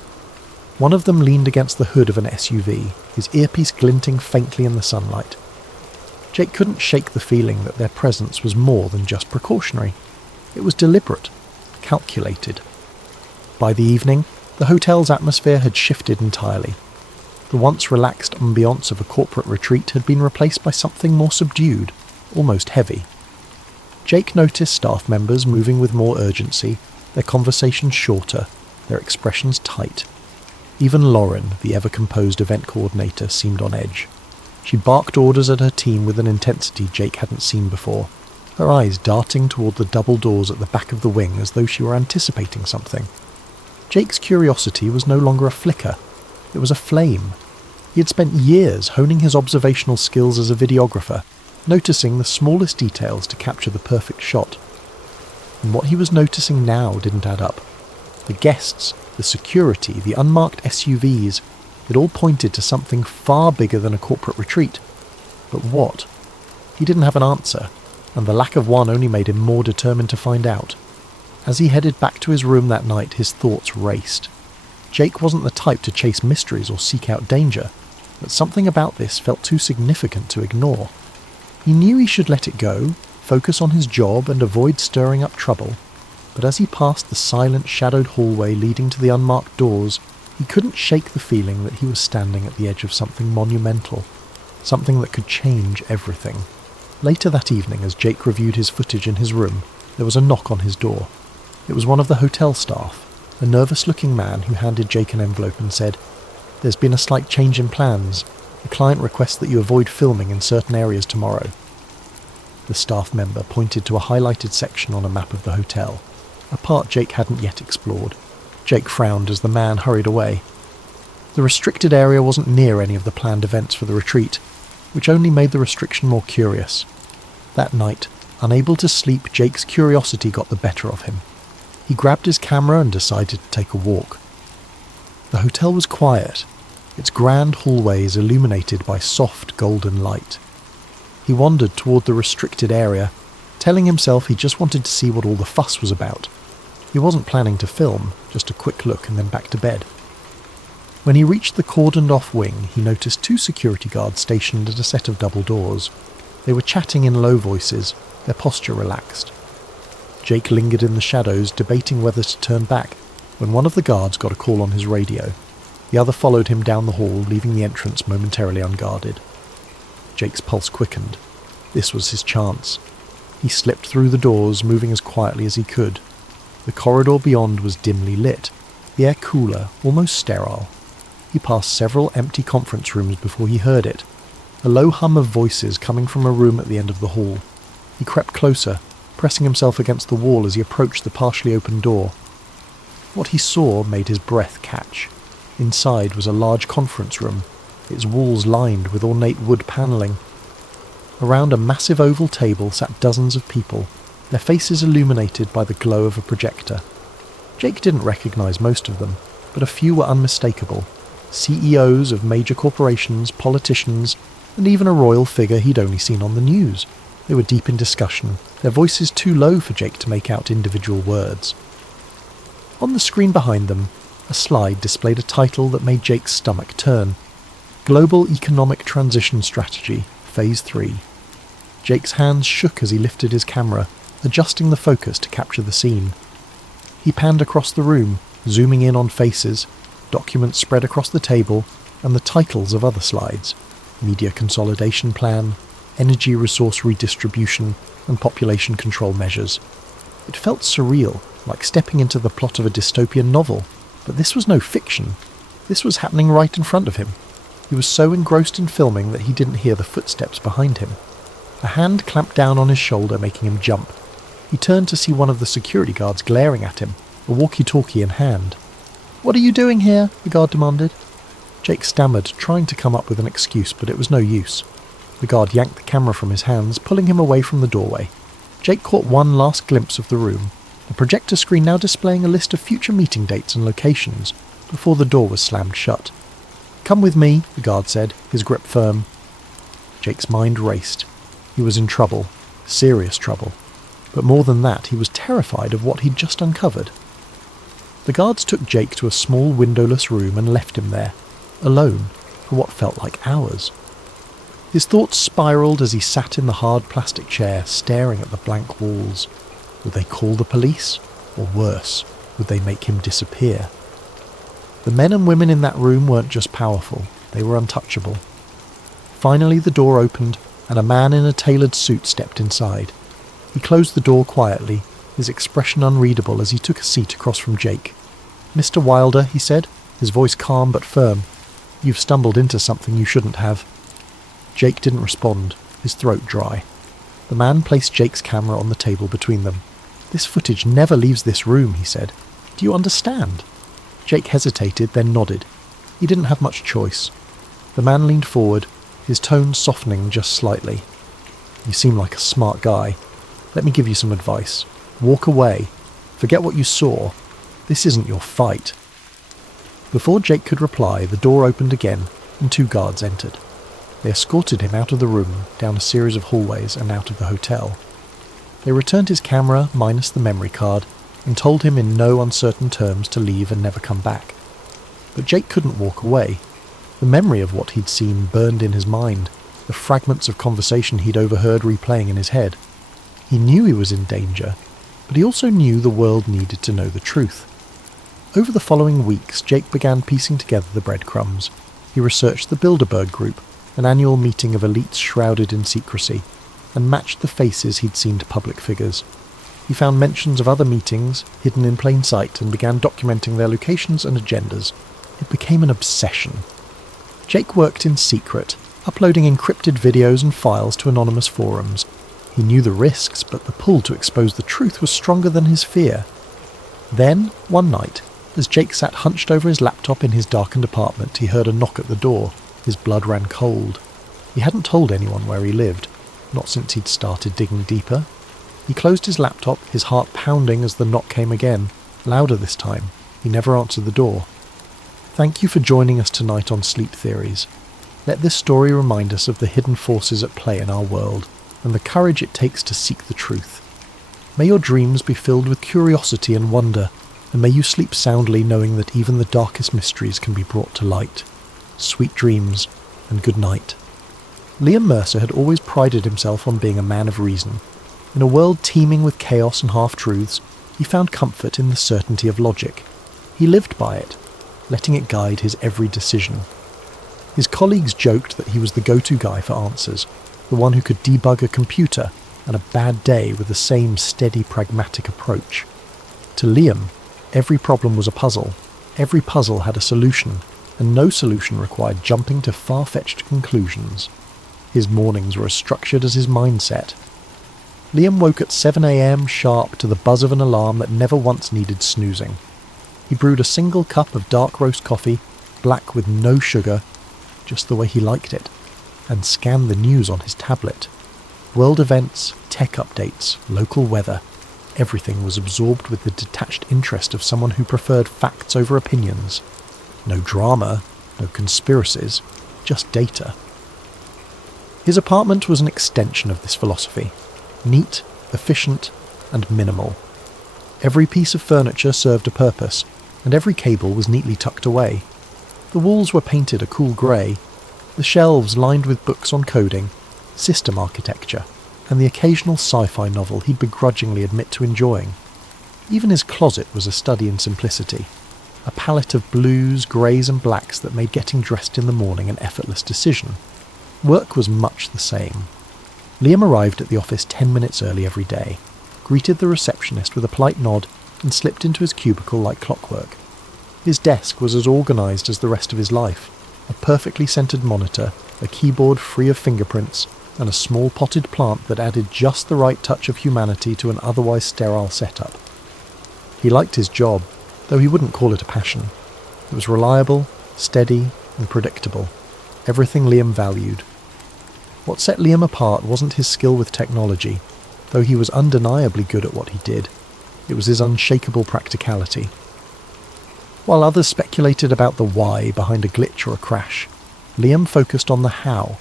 One of them leaned against the hood of an SUV, his earpiece glinting faintly in the sunlight. Jake couldn't shake the feeling that their presence was more than just precautionary. It was deliberate, calculated. By the evening, the hotel's atmosphere had shifted entirely. The once relaxed ambiance of a corporate retreat had been replaced by something more subdued, almost heavy. Jake noticed staff members moving with more urgency, their conversations shorter, their expressions tight. Even Lauren, the ever-composed event coordinator, seemed on edge. She barked orders at her team with an intensity Jake hadn't seen before, her eyes darting toward the double doors at the back of the wing as though she were anticipating something. Jake's curiosity was no longer a flicker. It was a flame. He had spent years honing his observational skills as a videographer, noticing the smallest details to capture the perfect shot. And what he was noticing now didn't add up. The guests, the security, the unmarked SUVs, it all pointed to something far bigger than a corporate retreat. But what? He didn't have an answer, and the lack of one only made him more determined to find out. As he headed back to his room that night, his thoughts raced. Jake wasn't the type to chase mysteries or seek out danger, but something about this felt too significant to ignore. He knew he should let it go, focus on his job and avoid stirring up trouble, but as he passed the silent, shadowed hallway leading to the unmarked doors, he couldn't shake the feeling that he was standing at the edge of something monumental, something that could change everything. Later that evening, as Jake reviewed his footage in his room, there was a knock on his door. It was one of the hotel staff. a nervous-looking man who handed Jake an envelope and said, "There's been a slight change in plans. The client requests that you avoid filming in certain areas tomorrow." The staff member pointed to a highlighted section on a map of the hotel, a part Jake hadn't yet explored. Jake frowned as the man hurried away. The restricted area wasn't near any of the planned events for the retreat, which only made the restriction more curious. That night, unable to sleep, Jake's curiosity got the better of him. He grabbed his camera and decided to take a walk. The hotel was quiet, its grand hallways illuminated by soft golden light. He wandered toward the restricted area, telling himself he just wanted to see what all the fuss was about. He wasn't planning to film, just a quick look and then back to bed. When he reached the cordoned-off wing, he noticed 2 security guards stationed at a set of double doors. They were chatting in low voices, their posture relaxed. Jake lingered in the shadows, debating whether to turn back, when one of the guards got a call on his radio. The other followed him down the hall, leaving the entrance momentarily unguarded. Jake's pulse quickened. This was his chance. He slipped through the doors, moving as quietly as he could. The corridor beyond was dimly lit, the air cooler, almost sterile. He passed several empty conference rooms before he heard it, a low hum of voices coming from a room at the end of the hall. He crept closer, pressing himself against the wall as he approached the partially open door. What he saw made his breath catch. Inside was a large conference room, its walls lined with ornate wood panelling. Around a massive oval table sat dozens of people, their faces illuminated by the glow of a projector. Jake didn't recognize most of them, but a few were unmistakable. CEOs of major corporations, politicians, and even a royal figure he'd only seen on the news. They were deep in discussion, their voices too low for Jake to make out individual words. On the screen behind them, a slide displayed a title that made Jake's stomach turn. Global Economic Transition Strategy, Phase 3. Jake's hands shook as he lifted his camera, adjusting the focus to capture the scene. He panned across the room, zooming in on faces, documents spread across the table, and the titles of other slides: Media Consolidation Plan, Energy Resource Redistribution, and Population Control Measures. It felt surreal, like stepping into the plot of a dystopian novel, but this was no fiction. This was happening right in front of him. He was so engrossed in filming that he didn't hear the footsteps behind him. A hand clamped down on his shoulder, making him jump. He turned to see one of the security guards glaring at him, a walkie-talkie in hand. "What are you doing here?" the guard demanded. Jake stammered, trying to come up with an excuse, but it was no use. The guard yanked the camera from his hands, pulling him away from the doorway. Jake caught one last glimpse of the room, the projector screen now displaying a list of future meeting dates and locations, before the door was slammed shut. "Come with me," the guard said, his grip firm. Jake's mind raced. He was in trouble, serious trouble. But more than that, he was terrified of what he'd just uncovered. The guards took Jake to a small windowless room and left him there, alone, for what felt like hours. His thoughts spiraled as he sat in the hard plastic chair, staring at the blank walls. Would they call the police? Or worse, would they make him disappear? The men and women in that room weren't just powerful, they were untouchable. Finally the door opened, and a man in a tailored suit stepped inside. He closed the door quietly, his expression unreadable as he took a seat across from Jake. "Mr. Wilder," he said, his voice calm but firm, "you've stumbled into something you shouldn't have." Jake didn't respond, his throat dry. The man placed Jake's camera on the table between them. "This footage never leaves this room," he said. "Do you understand?" Jake hesitated, then nodded. He didn't have much choice. The man leaned forward, his tone softening just slightly. "You seem like a smart guy. Let me give you some advice. Walk away. Forget what you saw. This isn't your fight." Before Jake could reply, the door opened again, and 2 guards entered. They escorted him out of the room, down a series of hallways, and out of the hotel. They returned his camera, minus the memory card, and told him in no uncertain terms to leave and never come back. But Jake couldn't walk away. The memory of what he'd seen burned in his mind, the fragments of conversation he'd overheard replaying in his head. He knew he was in danger, but he also knew the world needed to know the truth. Over the following weeks, Jake began piecing together the breadcrumbs. He researched the Bilderberg Group, an annual meeting of elites shrouded in secrecy, and matched the faces he'd seen to public figures. He found mentions of other meetings hidden in plain sight and began documenting their locations and agendas. It became an obsession. Jake worked in secret, uploading encrypted videos and files to anonymous forums. He knew the risks, but the pull to expose the truth was stronger than his fear. Then, one night, as Jake sat hunched over his laptop in his darkened apartment, he heard a knock at the door. His blood ran cold. He hadn't told anyone where he lived, not since he'd started digging deeper. He closed his laptop, his heart pounding as the knock came again, louder this time. He never answered the door. Thank you for joining us tonight on Sleep Theories. Let this story remind us of the hidden forces at play in our world, and the courage it takes to seek the truth. May your dreams be filled with curiosity and wonder, and may you sleep soundly knowing that even the darkest mysteries can be brought to light. Sweet dreams, and good night. Liam Mercer had always prided himself on being a man of reason. In a world teeming with chaos and half-truths, he found comfort in the certainty of logic. He lived by it, letting it guide his every decision. His colleagues joked that he was the go-to guy for answers, the one who could debug a computer and a bad day with the same steady, pragmatic approach. To Liam, every problem was a puzzle. Every puzzle had a solution, and no solution required jumping to far-fetched conclusions. His mornings were as structured as his mindset. Liam woke at 7 a.m. sharp to the buzz of an alarm that never once needed snoozing. He brewed a single cup of dark roast coffee, black with no sugar, just the way he liked it, and scanned the news on his tablet. World events, tech updates, local weather, everything was absorbed with the detached interest of someone who preferred facts over opinions. No drama, no conspiracies, just data. His apartment was an extension of this philosophy. Neat, efficient, and minimal. Every piece of furniture served a purpose, and every cable was neatly tucked away. The walls were painted a cool grey, the shelves lined with books on coding, system architecture, and the occasional sci-fi novel he'd begrudgingly admit to enjoying. Even his closet was a study in simplicity, a palette of blues, greys and blacks that made getting dressed in the morning an effortless decision. Work was much the same. Liam arrived at the office 10 minutes early every day, greeted the receptionist with a polite nod, and slipped into his cubicle like clockwork. His desk was as organised as the rest of his life. A perfectly centred monitor, a keyboard free of fingerprints, and a small potted plant that added just the right touch of humanity to an otherwise sterile setup. He liked his job, though he wouldn't call it a passion. It was reliable, steady, and predictable. Everything Liam valued. What set Liam apart wasn't his skill with technology, though he was undeniably good at what he did. It was his unshakable practicality. While others speculated about the why behind a glitch or a crash, Liam focused on the how.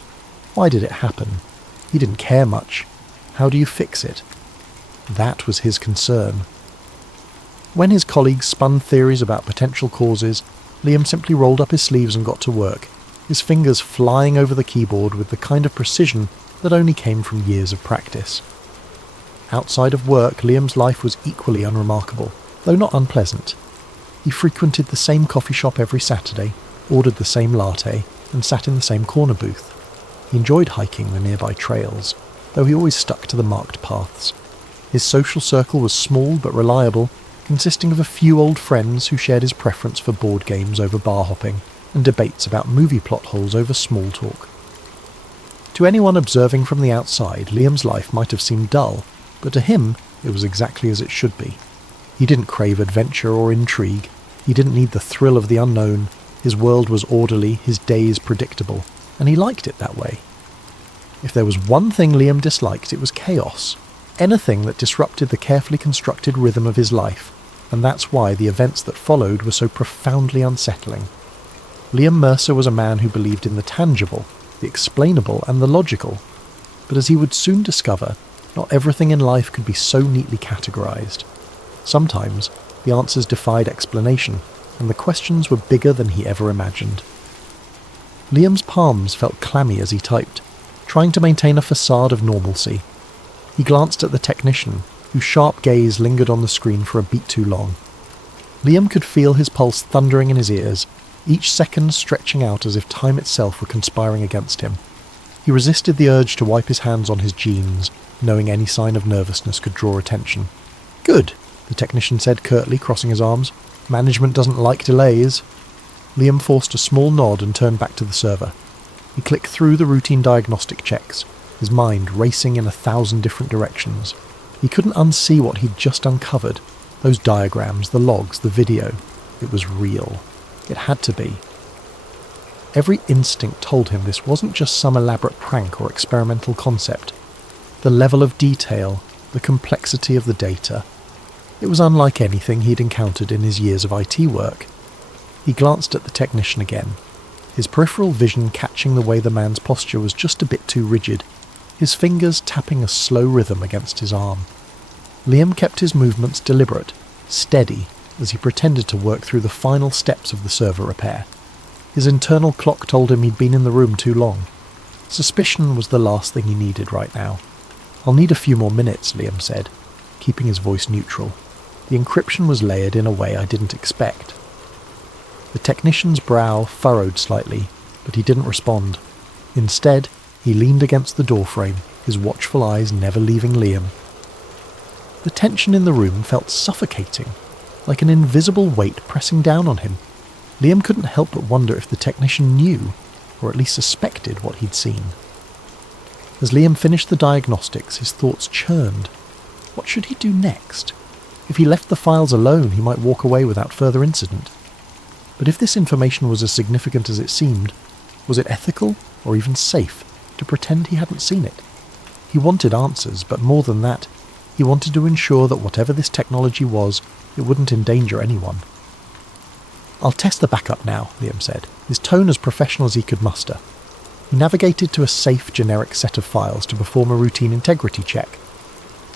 Why did it happen? He didn't care much. How do you fix it? That was his concern. When his colleagues spun theories about potential causes, Liam simply rolled up his sleeves and got to work, his fingers flying over the keyboard with the kind of precision that only came from years of practice. Outside of work, Liam's life was equally unremarkable, though not unpleasant. He frequented the same coffee shop every Saturday, ordered the same latte, and sat in the same corner booth. He enjoyed hiking the nearby trails, though he always stuck to the marked paths. His social circle was small but reliable, consisting of a few old friends who shared his preference for board games over bar hopping, and debates about movie plot holes over small talk. To anyone observing from the outside, Liam's life might have seemed dull, but to him it was exactly as it should be. He didn't crave adventure or intrigue. He didn't need the thrill of the unknown. His world was orderly, his days predictable, and he liked it that way. If there was one thing Liam disliked, it was chaos. Anything that disrupted the carefully constructed rhythm of his life, and that's why the events that followed were so profoundly unsettling. Liam Mercer was a man who believed in the tangible, the explainable, and the logical. But as he would soon discover, not everything in life could be so neatly categorized. Sometimes, the answers defied explanation, and the questions were bigger than he ever imagined. Liam's palms felt clammy as he typed, trying to maintain a facade of normalcy. He glanced at the technician, whose sharp gaze lingered on the screen for a beat too long. Liam could feel his pulse thundering in his ears, each second stretching out as if time itself were conspiring against him. He resisted the urge to wipe his hands on his jeans, knowing any sign of nervousness could draw attention. "Good," the technician said curtly, crossing his arms. "Management doesn't like delays." Liam forced a small nod and turned back to the server. He clicked through the routine diagnostic checks, his mind racing in 1,000 different directions. He couldn't unsee what he'd just uncovered. Those diagrams, the logs, the video. It was real. It had to be. Every instinct told him this wasn't just some elaborate prank or experimental concept. The level of detail, the complexity of the data. It was unlike anything he'd encountered in his years of IT work. He glanced at the technician again, his peripheral vision catching the way the man's posture was just a bit too rigid, his fingers tapping a slow rhythm against his arm. Liam kept his movements deliberate, steady, as he pretended to work through the final steps of the server repair. His internal clock told him he'd been in the room too long. Suspicion was the last thing he needed right now. "I'll need a few more minutes," Liam said, keeping his voice neutral. The encryption was layered in a way I didn't expect. The technician's brow furrowed slightly, but he didn't respond. Instead, he leaned against the doorframe, his watchful eyes never leaving Liam. The tension in the room felt suffocating, like an invisible weight pressing down on him. Liam couldn't help but wonder if the technician knew, or at least suspected, what he'd seen. As Liam finished the diagnostics, his thoughts churned. What should he do next? If he left the files alone, he might walk away without further incident. But if this information was as significant as it seemed, was it ethical, or even safe, to pretend he hadn't seen it? He wanted answers, but more than that, he wanted to ensure that whatever this technology was, it wouldn't endanger anyone. "I'll test the backup now," Liam said, his tone as professional as he could muster. He navigated to a safe, generic set of files to perform a routine integrity check.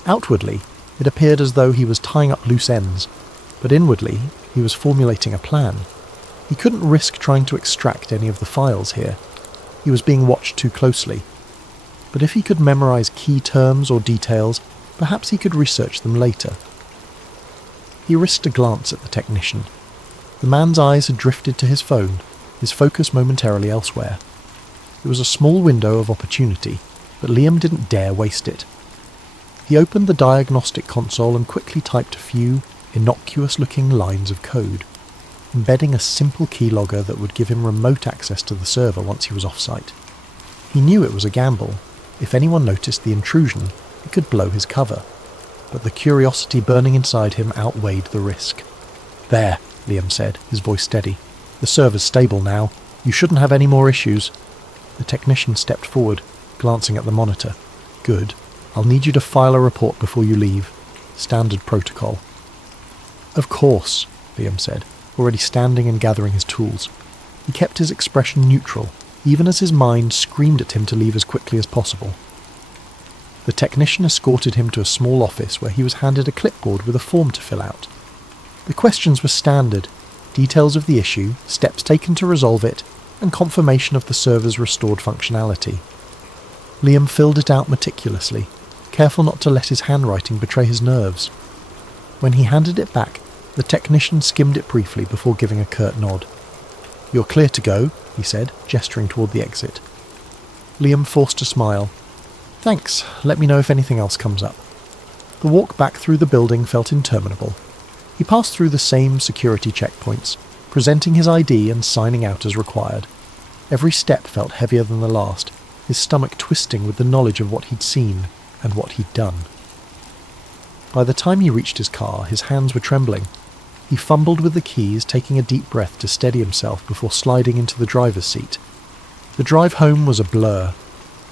Outwardly, it appeared as though he was tying up loose ends, but inwardly, he was formulating a plan. He couldn't risk trying to extract any of the files here. He was being watched too closely. But if he could memorize key terms or details, perhaps he could research them later. He risked a glance at the technician. The man's eyes had drifted to his phone, his focus momentarily elsewhere. It was a small window of opportunity, but Liam didn't dare waste it. He opened the diagnostic console and quickly typed a few innocuous-looking lines of code, embedding a simple keylogger that would give him remote access to the server once he was off-site. He knew it was a gamble. If anyone noticed the intrusion, it could blow his cover. But the curiosity burning inside him outweighed the risk. "There," Liam said, his voice steady. "The server's stable now. You shouldn't have any more issues." The technician stepped forward, glancing at the monitor. "Good. I'll need you to file a report before you leave. Standard protocol." "Of course," Liam said, already standing and gathering his tools. He kept his expression neutral, even as his mind screamed at him to leave as quickly as possible. The technician escorted him to a small office where he was handed a clipboard with a form to fill out. The questions were standard: details of the issue, steps taken to resolve it, and confirmation of the server's restored functionality. Liam filled it out meticulously, careful not to let his handwriting betray his nerves. When he handed it back, the technician skimmed it briefly before giving a curt nod. "You're clear to go," he said, gesturing toward the exit. Liam forced a smile. "Thanks, let me know if anything else comes up." The walk back through the building felt interminable. He passed through the same security checkpoints, presenting his ID and signing out as required. Every step felt heavier than the last, his stomach twisting with the knowledge of what he'd seen and what he'd done. By the time he reached his car, his hands were trembling. He fumbled with the keys, taking a deep breath to steady himself before sliding into the driver's seat. The drive home was a blur.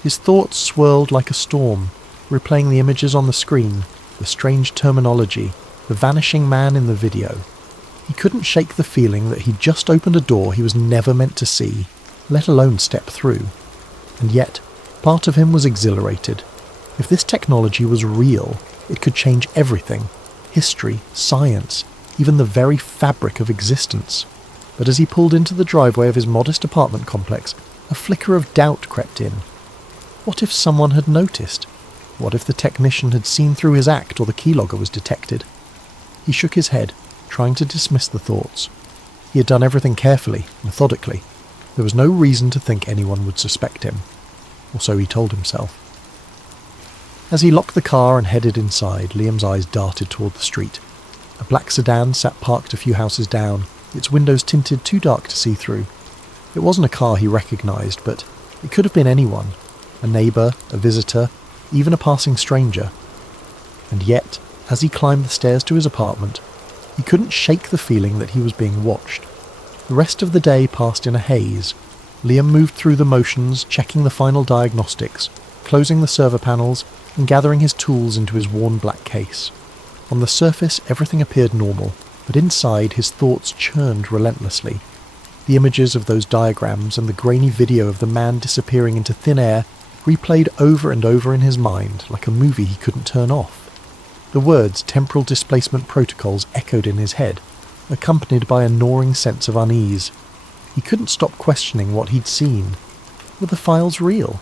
His thoughts swirled like a storm, replaying the images on the screen, the strange terminology, the vanishing man in the video. He couldn't shake the feeling that he'd just opened a door he was never meant to see, let alone step through. And yet, part of him was exhilarated. If this technology was real, it could change everything: history, science, even the very fabric of existence. But as he pulled into the driveway of his modest apartment complex, a flicker of doubt crept in. What if someone had noticed? What if the technician had seen through his act, or the keylogger was detected? He shook his head, trying to dismiss the thoughts. He had done everything carefully, methodically. There was no reason to think anyone would suspect him. Or so he told himself. As he locked the car and headed inside, Liam's eyes darted toward the street. A black sedan sat parked a few houses down, its windows tinted too dark to see through. It wasn't a car he recognised, but it could have been anyone. A neighbour, a visitor, even a passing stranger. And yet, as he climbed the stairs to his apartment, he couldn't shake the feeling that he was being watched. The rest of the day passed in a haze. Liam moved through the motions, checking the final diagnostics, closing the server panels, and gathering his tools into his worn black case. On the surface, everything appeared normal, but inside his thoughts churned relentlessly. The images of those diagrams and the grainy video of the man disappearing into thin air replayed over and over in his mind like a movie he couldn't turn off. The words temporal displacement protocols echoed in his head, accompanied by a gnawing sense of unease. He couldn't stop questioning what he'd seen. Were the files real?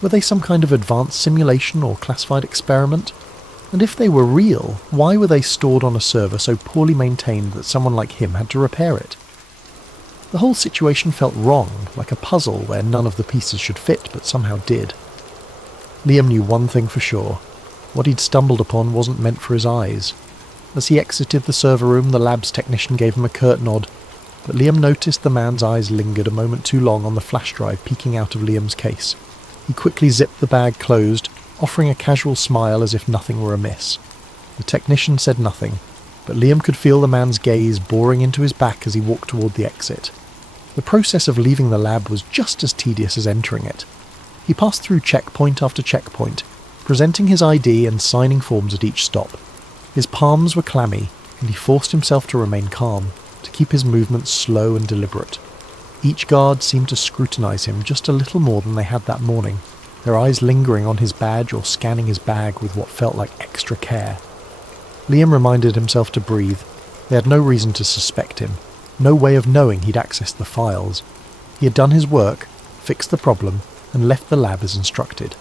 Were they some kind of advanced simulation or classified experiment? And if they were real, why were they stored on a server so poorly maintained that someone like him had to repair it? The whole situation felt wrong, like a puzzle where none of the pieces should fit but somehow did. Liam knew one thing for sure. What he'd stumbled upon wasn't meant for his eyes. As he exited the server room, the lab's technician gave him a curt nod, but Liam noticed the man's eyes lingered a moment too long on the flash drive peeking out of Liam's case. He quickly zipped the bag closed, offering a casual smile as if nothing were amiss. The technician said nothing, but Liam could feel the man's gaze boring into his back as he walked toward the exit. The process of leaving the lab was just as tedious as entering it. He passed through checkpoint after checkpoint, presenting his ID and signing forms at each stop. His palms were clammy, and he forced himself to remain calm, to keep his movements slow and deliberate. Each guard seemed to scrutinize him just a little more than they had that morning, their eyes lingering on his badge or scanning his bag with what felt like extra care. Liam reminded himself to breathe. They had no reason to suspect him, no way of knowing he'd accessed the files. He had done his work, fixed the problem, and left the lab as instructed.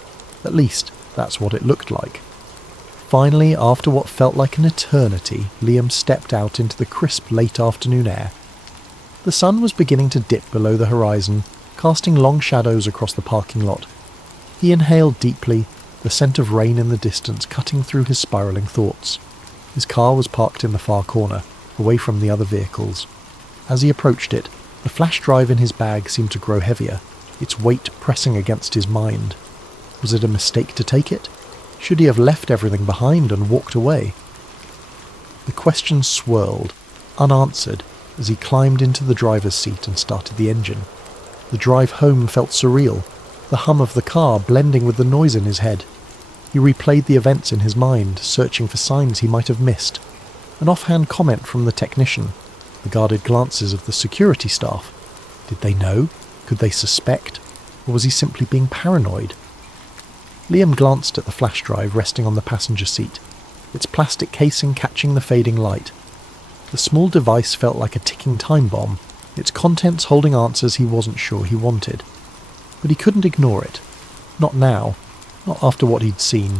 At least, that's what it looked like. Finally, after what felt like an eternity, Liam stepped out into the crisp late afternoon air. The sun was beginning to dip below the horizon, casting long shadows across the parking lot. He inhaled deeply, the scent of rain in the distance cutting through his spiralling thoughts. His car was parked in the far corner, away from the other vehicles. As he approached it, the flash drive in his bag seemed to grow heavier, its weight pressing against his mind. Was it a mistake to take it? Should he have left everything behind and walked away? The questions swirled, unanswered, as he climbed into the driver's seat and started the engine. The drive home felt surreal, the hum of the car blending with the noise in his head. He replayed the events in his mind, searching for signs he might have missed. An offhand comment from the technician, the guarded glances of the security staff. Did they know? Could they suspect? Or was he simply being paranoid? Liam glanced at the flash drive resting on the passenger seat, its plastic casing catching the fading light. The small device felt like a ticking time bomb, its contents holding answers he wasn't sure he wanted. But he couldn't ignore it. Not now. Not after what he'd seen.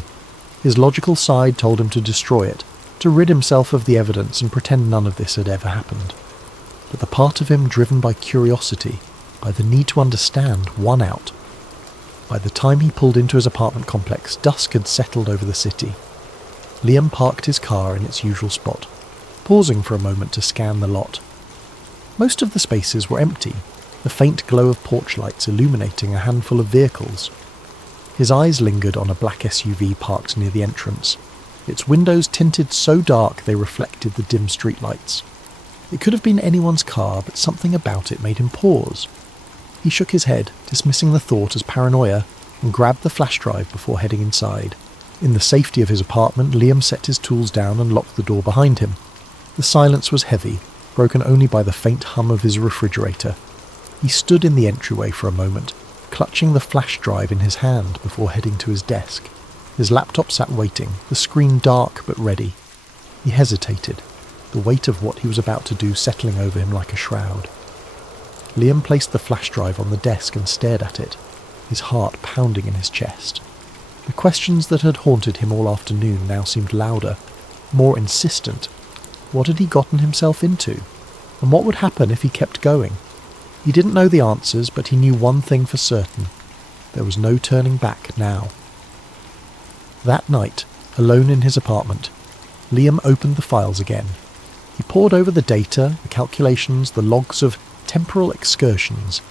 His logical side told him to destroy it, to rid himself of the evidence and pretend none of this had ever happened. But the part of him driven by curiosity, by the need to understand, won out. By the time he pulled into his apartment complex, dusk had settled over the city. Liam parked his car in its usual spot, pausing for a moment to scan the lot. Most of the spaces were empty, the faint glow of porch lights illuminating a handful of vehicles. His eyes lingered on a black SUV parked near the entrance, its windows tinted so dark they reflected the dim streetlights. It could have been anyone's car, but something about it made him pause. He shook his head, dismissing the thought as paranoia, and grabbed the flash drive before heading inside. In the safety of his apartment, Liam set his tools down and locked the door behind him. The silence was heavy, broken only by the faint hum of his refrigerator. He stood in the entryway for a moment, clutching the flash drive in his hand before heading to his desk. His laptop sat waiting, the screen dark but ready. He hesitated, the weight of what he was about to do settling over him like a shroud. Liam placed the flash drive on the desk and stared at it, his heart pounding in his chest. The questions that had haunted him all afternoon now seemed louder, more insistent. What had he gotten himself into? And what would happen if he kept going? He didn't know the answers, but he knew one thing for certain. There was no turning back now. That night, alone in his apartment, Liam opened the files again. He pored over the data, the calculations, the logs of temporal excursions.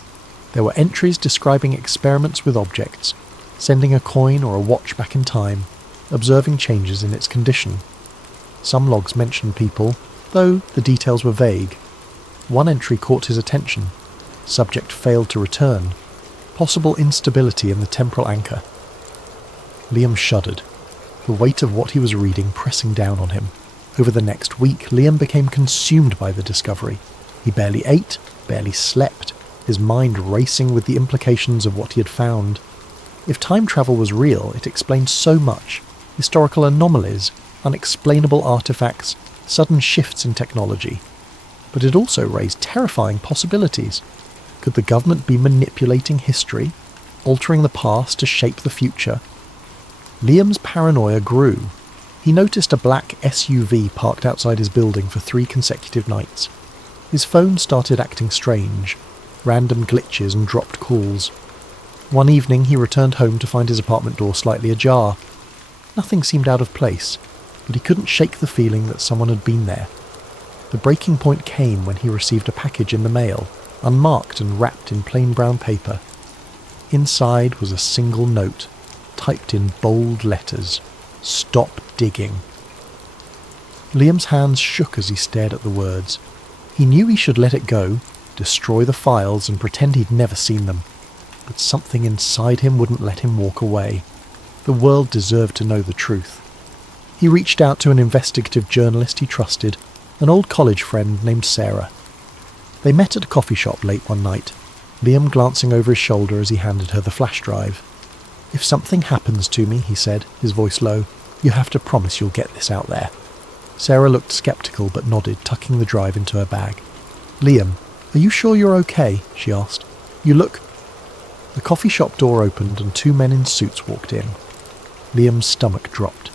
There were entries describing experiments with objects, sending a coin or a watch back in time, observing changes in its condition. Some logs mentioned people, though the details were vague. One entry caught his attention. Subject failed to return. Possible instability in the temporal anchor. Liam shuddered, the weight of what he was reading pressing down on him. Over the next week, Liam became consumed by the discovery. He barely ate, barely slept, his mind racing with the implications of what he had found. If time travel was real, it explained so much. Historical anomalies, unexplainable artifacts, sudden shifts in technology. But it also raised terrifying possibilities. Could the government be manipulating history, altering the past to shape the future? Liam's paranoia grew. He noticed a black SUV parked outside his building for 3 consecutive nights. His phone started acting strange, random glitches and dropped calls. One evening he returned home to find his apartment door slightly ajar. Nothing seemed out of place, but he couldn't shake the feeling that someone had been there. The breaking point came when he received a package in the mail, unmarked and wrapped in plain brown paper. Inside was a single note, typed in bold letters. "Stop digging." Liam's hands shook as he stared at the words. He knew he should let it go, destroy the files and pretend he'd never seen them. But something inside him wouldn't let him walk away. The world deserved to know the truth. He reached out to an investigative journalist he trusted, an old college friend named Sarah. They met at a coffee shop late one night, Liam glancing over his shoulder as he handed her the flash drive. "If something happens to me," he said, his voice low, "you have to promise you'll get this out there." Sarah looked sceptical but nodded, tucking the drive into her bag. "Liam, are you sure you're okay?" she asked. "You look..." The coffee shop door opened and 2 men in suits walked in. Liam's stomach dropped.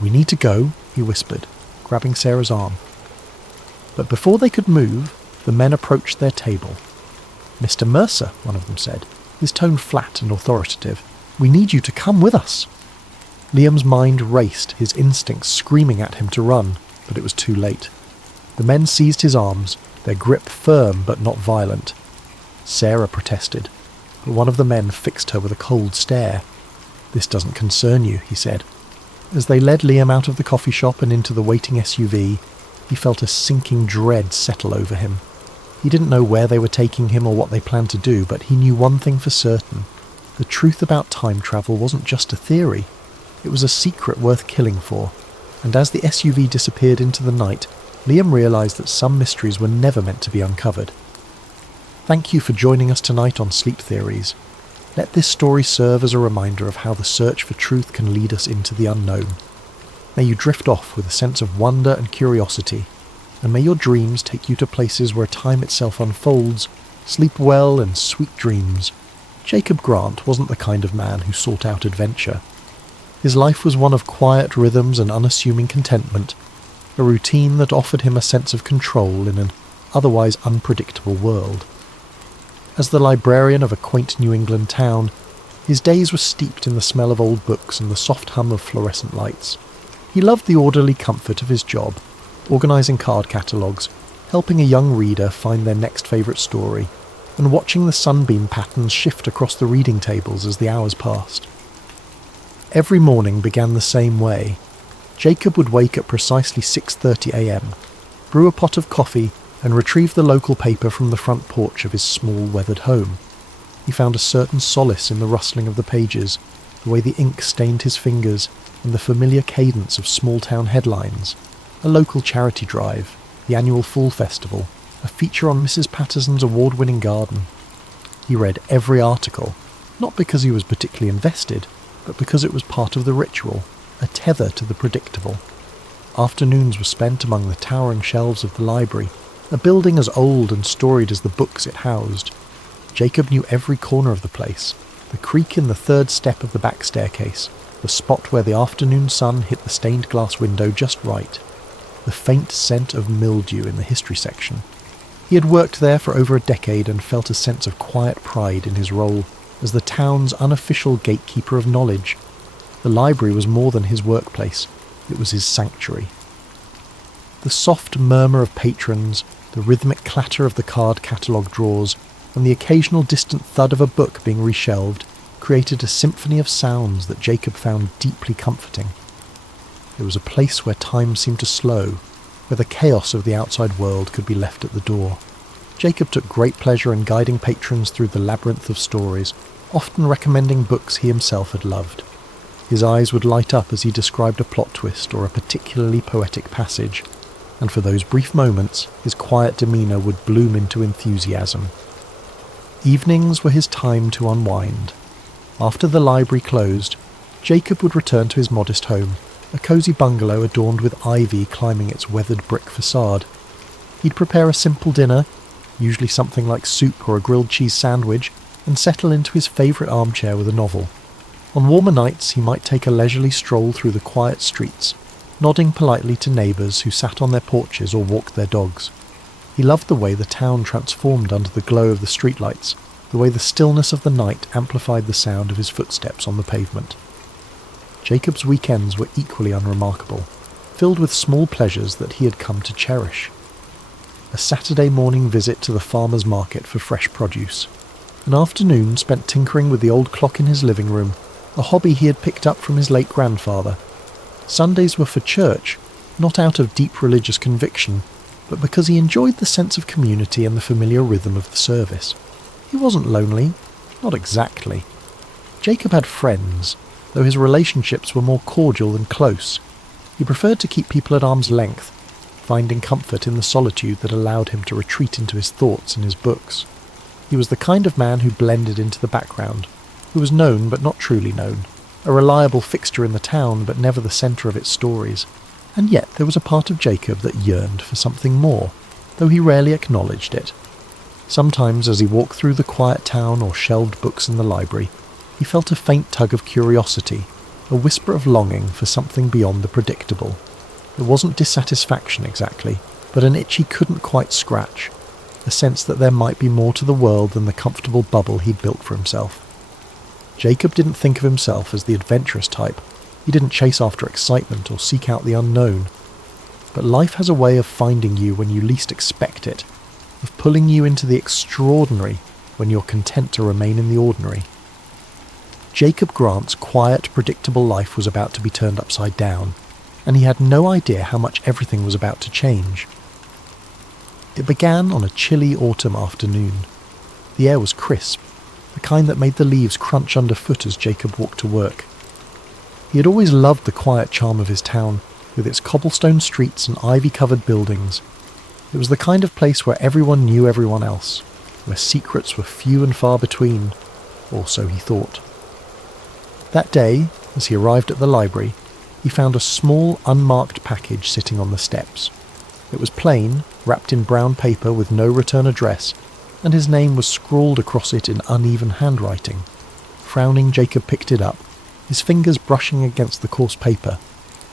"We need to go," he whispered, grabbing Sarah's arm. But before they could move, the men approached their table. "Mr. Mercer," one of them said, his tone flat and authoritative, "we need you to come with us." Liam's mind raced, his instincts screaming at him to run, but it was too late. The men seized his arms, their grip firm but not violent. Sarah protested, but one of the men fixed her with a cold stare. "This doesn't concern you," he said. As they led Liam out of the coffee shop and into the waiting SUV, he felt a sinking dread settle over him. He didn't know where they were taking him or what they planned to do, but he knew one thing for certain. The truth about time travel wasn't just a theory. It was a secret worth killing for. And as the SUV disappeared into the night, Liam realised that some mysteries were never meant to be uncovered. Thank you for joining us tonight on Sleep Theories. Let this story serve as a reminder of how the search for truth can lead us into the unknown. May you drift off with a sense of wonder and curiosity, and may your dreams take you to places where time itself unfolds. Sleep well and sweet dreams. Jacob Grant wasn't the kind of man who sought out adventure. His life was one of quiet rhythms and unassuming contentment, a routine that offered him a sense of control in an otherwise unpredictable world. As the librarian of a quaint New England town, his days were steeped in the smell of old books and the soft hum of fluorescent lights. He loved the orderly comfort of his job, organising card catalogues, helping a young reader find their next favourite story, and watching the sunbeam patterns shift across the reading tables as the hours passed. Every morning began the same way. Jacob would wake at precisely 6:30 a.m, brew a pot of coffee, and retrieve the local paper from the front porch of his small weathered home. He found a certain solace in the rustling of the pages, the way the ink stained his fingers, and the familiar cadence of small-town headlines. A local charity drive, the annual Fall Festival, a feature on Mrs. Patterson's award-winning garden. He read every article, not because he was particularly invested, but because it was part of the ritual, a tether to the predictable. Afternoons were spent among the towering shelves of the library, a building as old and storied as the books it housed. Jacob knew every corner of the place, the creak in the 3rd step of the back staircase, the spot where the afternoon sun hit the stained glass window just right, the faint scent of mildew in the history section. He had worked there for over a decade and felt a sense of quiet pride in his role as the town's unofficial gatekeeper of knowledge. The library was more than his workplace, it was his sanctuary. The soft murmur of patrons, the rhythmic clatter of the card catalogue drawers, and the occasional distant thud of a book being reshelved created a symphony of sounds that Jacob found deeply comforting. It was a place where time seemed to slow, where the chaos of the outside world could be left at the door. Jacob took great pleasure in guiding patrons through the labyrinth of stories, often recommending books he himself had loved. His eyes would light up as he described a plot twist or a particularly poetic passage, and for those brief moments his quiet demeanour would bloom into enthusiasm. Evenings were his time to unwind. After the library closed, Jacob would return to his modest home, a cosy bungalow adorned with ivy climbing its weathered brick facade. He'd prepare a simple dinner, usually something like soup or a grilled cheese sandwich, and settle into his favourite armchair with a novel. On warmer nights he might take a leisurely stroll through the quiet streets, nodding politely to neighbours who sat on their porches or walked their dogs. He loved the way the town transformed under the glow of the streetlights, the way the stillness of the night amplified the sound of his footsteps on the pavement. Jacob's weekends were equally unremarkable, filled with small pleasures that he had come to cherish. A Saturday morning visit to the farmer's market for fresh produce. An afternoon spent tinkering with the old clock in his living room, a hobby he had picked up from his late grandfather. Sundays were for church, not out of deep religious conviction, but because he enjoyed the sense of community and the familiar rhythm of the service. He wasn't lonely, not exactly. Jacob had friends, though his relationships were more cordial than close. He preferred to keep people at arm's length, finding comfort in the solitude that allowed him to retreat into his thoughts and his books. He was the kind of man who blended into the background, who was known but not truly known, a reliable fixture in the town but never the centre of its stories. And yet there was a part of Jacob that yearned for something more, though he rarely acknowledged it. Sometimes as he walked through the quiet town or shelved books in the library, he felt a faint tug of curiosity, a whisper of longing for something beyond the predictable. It wasn't dissatisfaction exactly, but an itch he couldn't quite scratch, a sense that there might be more to the world than the comfortable bubble he'd built for himself. Jacob didn't think of himself as the adventurous type. He didn't chase after excitement or seek out the unknown. But life has a way of finding you when you least expect it, of pulling you into the extraordinary when you're content to remain in the ordinary. Jacob Grant's quiet, predictable life was about to be turned upside down, and he had no idea how much everything was about to change. It began on a chilly autumn afternoon. The air was crisp, the kind that made the leaves crunch underfoot as Jacob walked to work. He had always loved the quiet charm of his town, with its cobblestone streets and ivy-covered buildings. It was the kind of place where everyone knew everyone else, where secrets were few and far between, or so he thought. That day, as he arrived at the library, he found a small, unmarked package sitting on the steps. It was plain, wrapped in brown paper with no return address, and his name was scrawled across it in uneven handwriting. Frowning, Jacob picked it up, his fingers brushing against the coarse paper.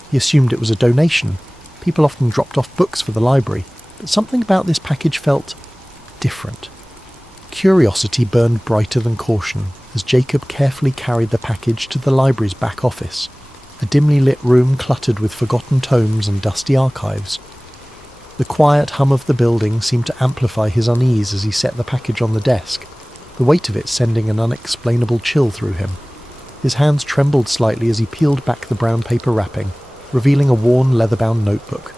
He assumed it was a donation. People often dropped off books for the library, but something about this package felt different. Curiosity burned brighter than caution as Jacob carefully carried the package to the library's back office, a dimly lit room cluttered with forgotten tomes and dusty archives. The quiet hum of the building seemed to amplify his unease as he set the package on the desk, the weight of it sending an unexplainable chill through him. His hands trembled slightly as he peeled back the brown paper wrapping, revealing a worn leather-bound notebook.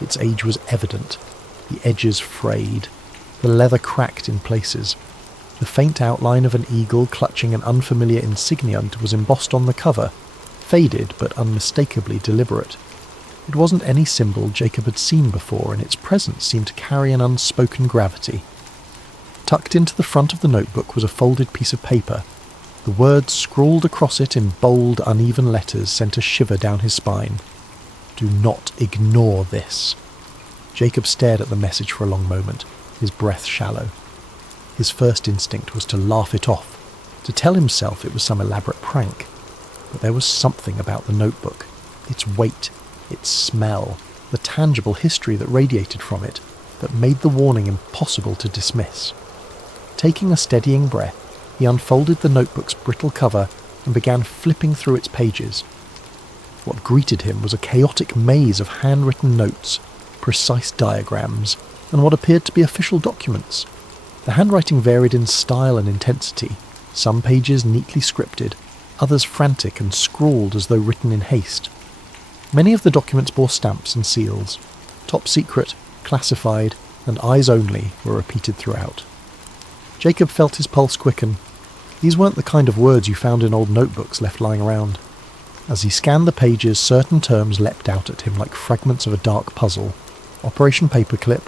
Its age was evident, the edges frayed, the leather cracked in places. The faint outline of an eagle clutching an unfamiliar insignia was embossed on the cover, faded but unmistakably deliberate. It wasn't any symbol Jacob had seen before, and its presence seemed to carry an unspoken gravity. Tucked into the front of the notebook was a folded piece of paper. The words scrawled across it in bold, uneven letters sent a shiver down his spine. "Do not ignore this." Jacob stared at the message for a long moment, his breath shallow. His first instinct was to laugh it off, to tell himself it was some elaborate prank. But there was something about the notebook, its weight, its smell, the tangible history that radiated from it, that made the warning impossible to dismiss. Taking a steadying breath, he unfolded the notebook's brittle cover and began flipping through its pages. What greeted him was a chaotic maze of handwritten notes, precise diagrams, and what appeared to be official documents. The handwriting varied in style and intensity, some pages neatly scripted, others frantic and scrawled as though written in haste. Many of the documents bore stamps and seals. Top secret, classified, and eyes only were repeated throughout. Jacob felt his pulse quicken. These weren't the kind of words you found in old notebooks left lying around. As he scanned the pages, certain terms leapt out at him like fragments of a dark puzzle. Operation Paperclip,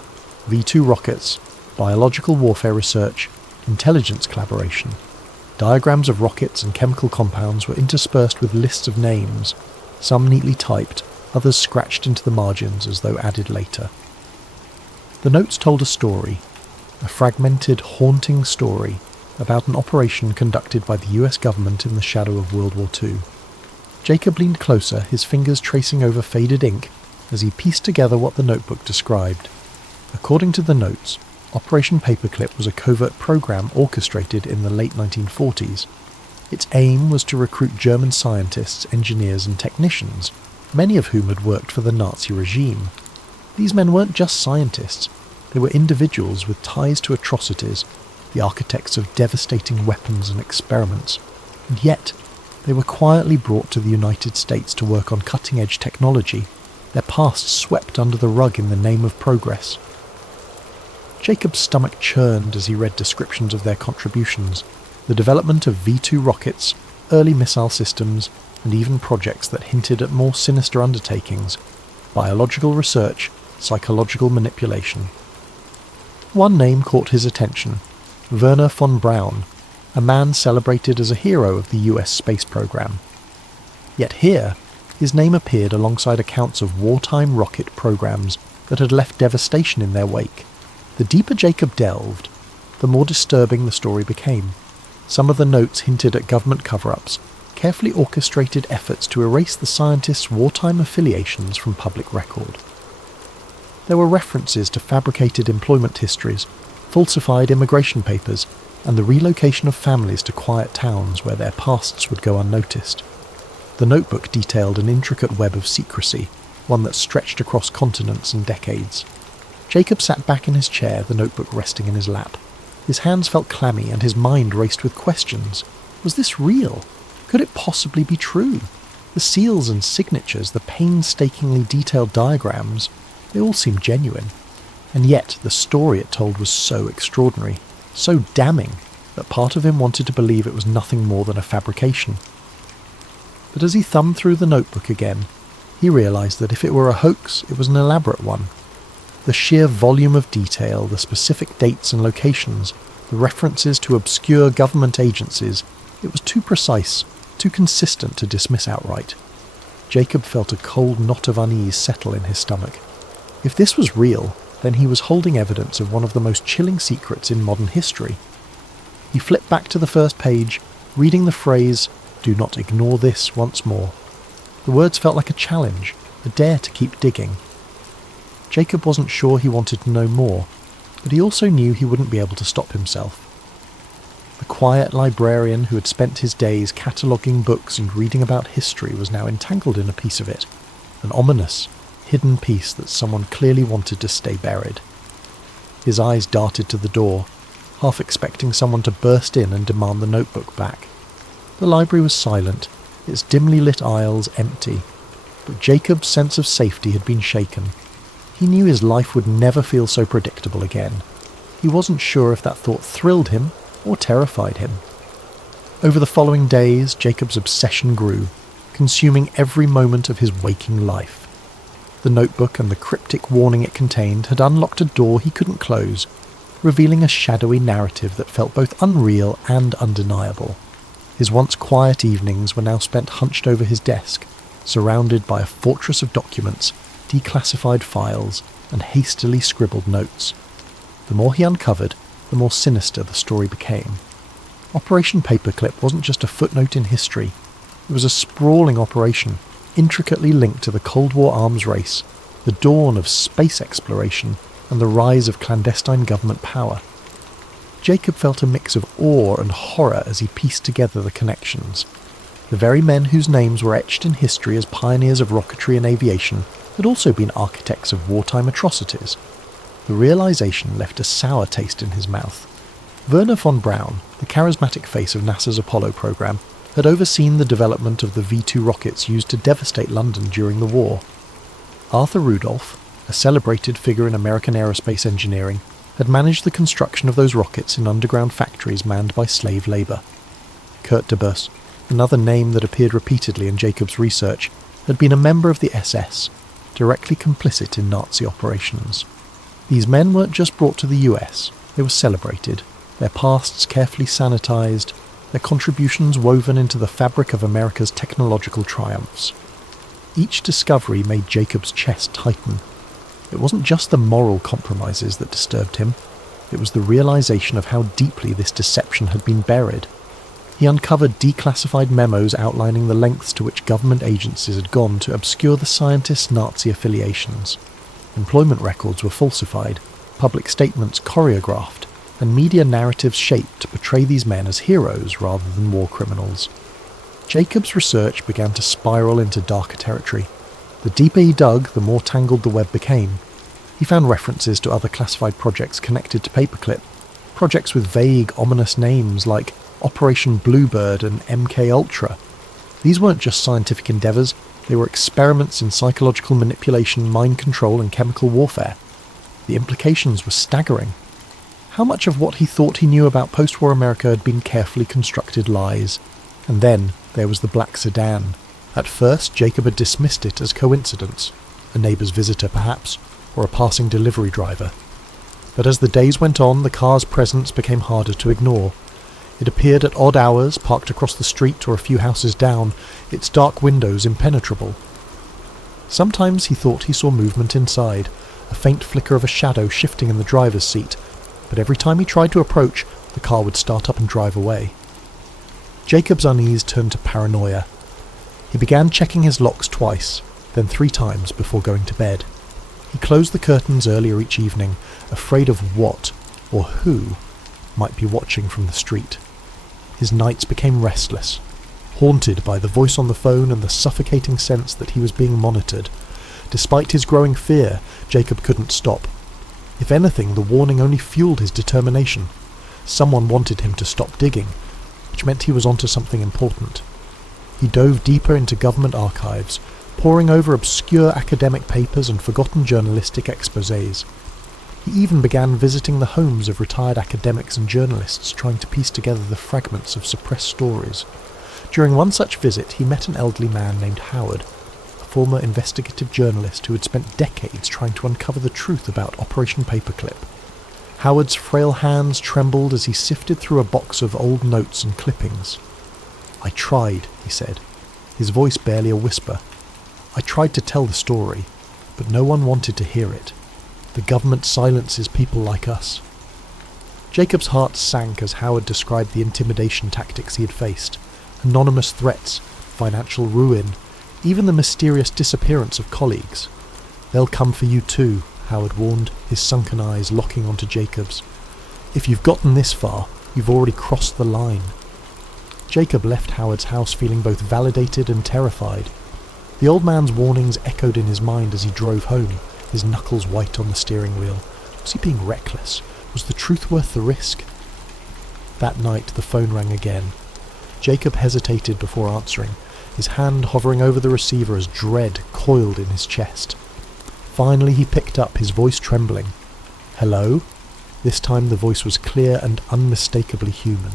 V2 rockets, biological warfare research, intelligence collaboration. Diagrams of rockets and chemical compounds were interspersed with lists of names, some neatly typed, others scratched into the margins as though added later. The notes told a story, a fragmented, haunting story about an operation conducted by the US government in the shadow of World War II. Jacob leaned closer, his fingers tracing over faded ink as he pieced together what the notebook described. According to the notes, Operation Paperclip was a covert program orchestrated in the late 1940s. Its aim was to recruit German scientists, engineers and technicians, many of whom had worked for the Nazi regime. These men weren't just scientists, they were individuals with ties to atrocities, the architects of devastating weapons and experiments, and yet they were quietly brought to the United States to work on cutting-edge technology, their pasts swept under the rug in the name of progress. Jacob's stomach churned as he read descriptions of their contributions, the development of V2 rockets, early missile systems, and even projects that hinted at more sinister undertakings, biological research, psychological manipulation. One name caught his attention, Werner von Braun, a man celebrated as a hero of the US space program. Yet here, his name appeared alongside accounts of wartime rocket programs that had left devastation in their wake. The deeper Jacob delved, the more disturbing the story became. Some of the notes hinted at government cover-ups, carefully orchestrated efforts to erase the scientists' wartime affiliations from public record. There were references to fabricated employment histories, falsified immigration papers, and the relocation of families to quiet towns where their pasts would go unnoticed. The notebook detailed an intricate web of secrecy, one that stretched across continents and decades. Jacob sat back in his chair, the notebook resting in his lap. His hands felt clammy and his mind raced with questions. Was this real? Could it possibly be true? The seals and signatures, the painstakingly detailed diagrams, they all seemed genuine. And yet the story it told was so extraordinary, so damning, that part of him wanted to believe it was nothing more than a fabrication. But as he thumbed through the notebook again, he realised that if it were a hoax, it was an elaborate one. The sheer volume of detail, the specific dates and locations, the references to obscure government agencies, it was too precise, too consistent to dismiss outright. Jacob felt a cold knot of unease settle in his stomach. If this was real, then he was holding evidence of one of the most chilling secrets in modern history. He flipped back to the first page, reading the phrase, "Do not ignore this," once more. The words felt like a challenge, a dare to keep digging. Jacob wasn't sure he wanted to know more, but he also knew he wouldn't be able to stop himself. The quiet librarian who had spent his days cataloguing books and reading about history was now entangled in a piece of it, an ominous, hidden piece that someone clearly wanted to stay buried. His eyes darted to the door, half expecting someone to burst in and demand the notebook back. The library was silent, its dimly lit aisles empty, but Jacob's sense of safety had been shaken. He knew his life would never feel so predictable again. He wasn't sure if that thought thrilled him or terrified him. Over the following days, Jacob's obsession grew, consuming every moment of his waking life. The notebook and the cryptic warning it contained had unlocked a door he couldn't close, revealing a shadowy narrative that felt both unreal and undeniable. His once quiet evenings were now spent hunched over his desk, surrounded by a fortress of documents, declassified files, and hastily scribbled notes. The more he uncovered, the more sinister the story became. Operation Paperclip wasn't just a footnote in history. It was a sprawling operation, intricately linked to the Cold War arms race, the dawn of space exploration, and the rise of clandestine government power. Jacob felt a mix of awe and horror as he pieced together the connections. The very men whose names were etched in history as pioneers of rocketry and aviation had also been architects of wartime atrocities. The realization left a sour taste in his mouth. Werner von Braun, the charismatic face of NASA's Apollo program, had overseen the development of the V-2 rockets used to devastate London during the war. Arthur Rudolph, a celebrated figure in American aerospace engineering, had managed the construction of those rockets in underground factories manned by slave labour. Kurt de Bus, another name that appeared repeatedly in Jacob's research, had been a member of the SS, directly complicit in Nazi operations. These men weren't just brought to the US, they were celebrated, their pasts carefully sanitised, their contributions woven into the fabric of America's technological triumphs. Each discovery made Jacob's chest tighten. It wasn't just the moral compromises that disturbed him, it was the realisation of how deeply this deception had been buried. He uncovered declassified memos outlining the lengths to which government agencies had gone to obscure the scientists' Nazi affiliations. Employment records were falsified, public statements choreographed, and media narratives shaped to portray these men as heroes rather than war criminals. Jacob's research began to spiral into darker territory. The deeper he dug, the more tangled the web became. He found references to other classified projects connected to Paperclip, projects with vague, ominous names like Operation Bluebird and MK Ultra. These weren't just scientific endeavours, they were experiments in psychological manipulation, mind control and chemical warfare. The implications were staggering. How much of what he thought he knew about post-war America had been carefully constructed lies? And then there was the black sedan. At first, Jacob had dismissed it as coincidence, a neighbour's visitor perhaps, or a passing delivery driver. But as the days went on, the car's presence became harder to ignore. It appeared at odd hours, parked across the street or a few houses down, its dark windows impenetrable. Sometimes he thought he saw movement inside, a faint flicker of a shadow shifting in the driver's seat, but every time he tried to approach, the car would start up and drive away. Jacob's unease turned to paranoia. He began checking his locks twice, then 3 times before going to bed. He closed the curtains earlier each evening, afraid of what, or who, might be watching from the street. His nights became restless, haunted by the voice on the phone and the suffocating sense that he was being monitored. Despite his growing fear, Jacob couldn't stop. If anything, the warning only fueled his determination. Someone wanted him to stop digging, which meant he was onto something important. He dove deeper into government archives, poring over obscure academic papers and forgotten journalistic exposés. He even began visiting the homes of retired academics and journalists, trying to piece together the fragments of suppressed stories. During one such visit, he met an elderly man named Howard, a former investigative journalist who had spent decades trying to uncover the truth about Operation Paperclip. Howard's frail hands trembled as he sifted through a box of old notes and clippings. "I tried," he said, his voice barely a whisper. "I tried to tell the story, but no one wanted to hear it. The government silences people like us." Jacob's heart sank as Howard described the intimidation tactics he had faced. Anonymous threats, financial ruin, even the mysterious disappearance of colleagues. "They'll come for you too," Howard warned, his sunken eyes locking onto Jacob's. "If you've gotten this far, you've already crossed the line." Jacob left Howard's house feeling both validated and terrified. The old man's warnings echoed in his mind as he drove home, his knuckles white on the steering wheel. Was he being reckless? Was the truth worth the risk? That night the phone rang again. Jacob hesitated before answering, his hand hovering over the receiver as dread coiled in his chest. Finally he picked up, his voice trembling. "Hello?" This time the voice was clear and unmistakably human.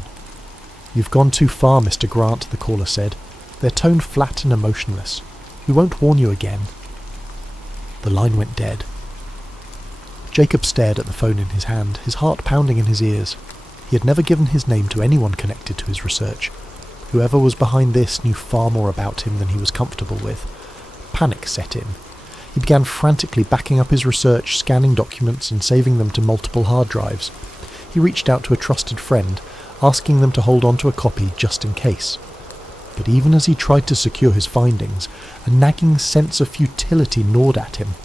"You've gone too far, Mr. Grant," the caller said, their tone flat and emotionless. "We won't warn you again." The line went dead. Jacob stared at the phone in his hand, his heart pounding in his ears. He had never given his name to anyone connected to his research. Whoever was behind this knew far more about him than he was comfortable with. Panic set in. He began frantically backing up his research, scanning documents and saving them to multiple hard drives. He reached out to a trusted friend, asking them to hold on to a copy just in case. But even as he tried to secure his findings, a nagging sense of futility gnawed at him.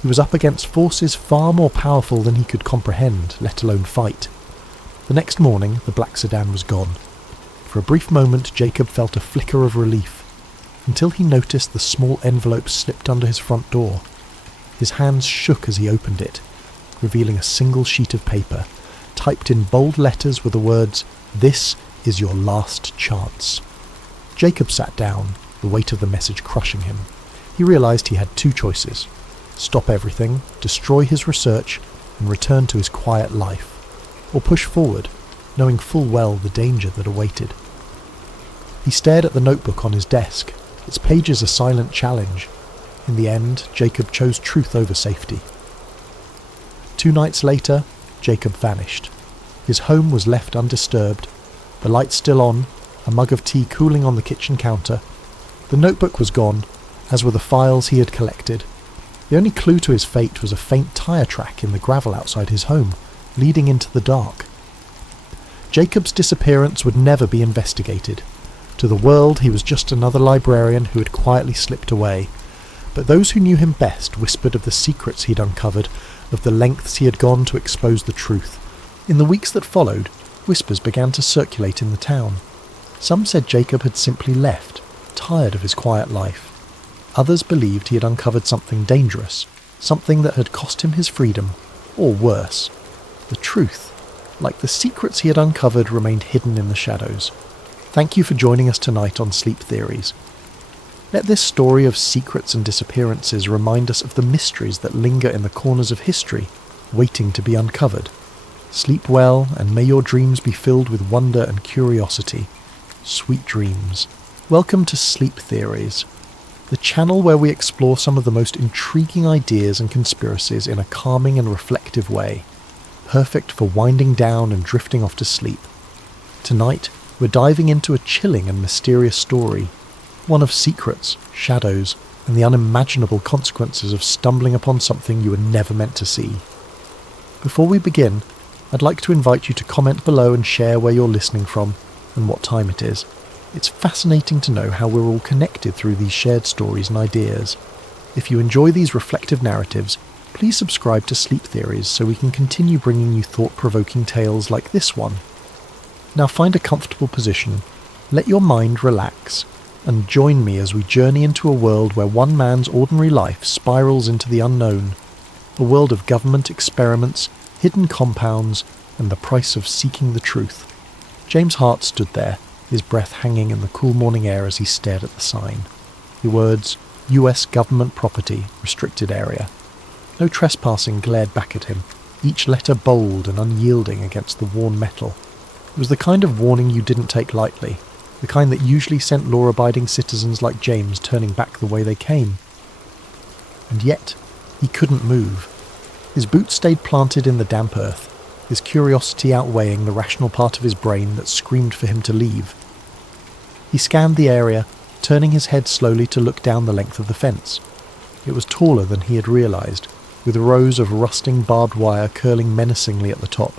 He was up against forces far more powerful than he could comprehend, let alone fight. The next morning, the black sedan was gone. For a brief moment, Jacob felt a flicker of relief, until he noticed the small envelope slipped under his front door. His hands shook as he opened it, revealing a single sheet of paper, typed in bold letters with the words, "This is your last chance." Jacob sat down, the weight of the message crushing him. He realized he had two choices: stop everything, destroy his research, and return to his quiet life, or push forward, knowing full well the danger that awaited. He stared at the notebook on his desk, its pages a silent challenge. In the end, Jacob chose truth over safety. 2 nights later, Jacob vanished. His home was left undisturbed, the lights still on, a mug of tea cooling on the kitchen counter. The notebook was gone, as were the files he had collected. The only clue to his fate was a faint tyre track in the gravel outside his home, leading into the dark. Jacob's disappearance would never be investigated. To the world, he was just another librarian who had quietly slipped away. But those who knew him best whispered of the secrets he'd uncovered, of the lengths he had gone to expose the truth. In the weeks that followed, whispers began to circulate in the town. Some said Jacob had simply left, tired of his quiet life. Others believed he had uncovered something dangerous, something that had cost him his freedom, or worse. The truth, like the secrets he had uncovered, remained hidden in the shadows. Thank you for joining us tonight on Sleep Theories. Let this story of secrets and disappearances remind us of the mysteries that linger in the corners of history, waiting to be uncovered. Sleep well, and may your dreams be filled with wonder and curiosity. Sweet dreams. Welcome to Sleep Theories, the channel where we explore some of the most intriguing ideas and conspiracies in a calming and reflective way, perfect for winding down and drifting off to sleep. Tonight, we're diving into a chilling and mysterious story, one of secrets, shadows, and the unimaginable consequences of stumbling upon something you were never meant to see. Before we begin, I'd like to invite you to comment below and share where you're listening from and what time it is. It's fascinating to know how we're all connected through these shared stories and ideas. If you enjoy these reflective narratives, please subscribe to Sleep Theories so we can continue bringing you thought-provoking tales like this one. Now find a comfortable position, let your mind relax, and join me as we journey into a world where one man's ordinary life spirals into the unknown, a world of government experiments, hidden compounds, and the price of seeking the truth. James Hart stood there, his breath hanging in the cool morning air as he stared at the sign. The words, US Government Property, Restricted Area. No trespassing glared back at him, each letter bold and unyielding against the worn metal. It was the kind of warning you didn't take lightly, the kind that usually sent law-abiding citizens like James turning back the way they came. And yet, he couldn't move. His boots stayed planted in the damp earth, his curiosity outweighing the rational part of his brain that screamed for him to leave. He scanned the area, turning his head slowly to look down the length of the fence. It was taller than he had realized, with rows of rusting barbed wire curling menacingly at the top.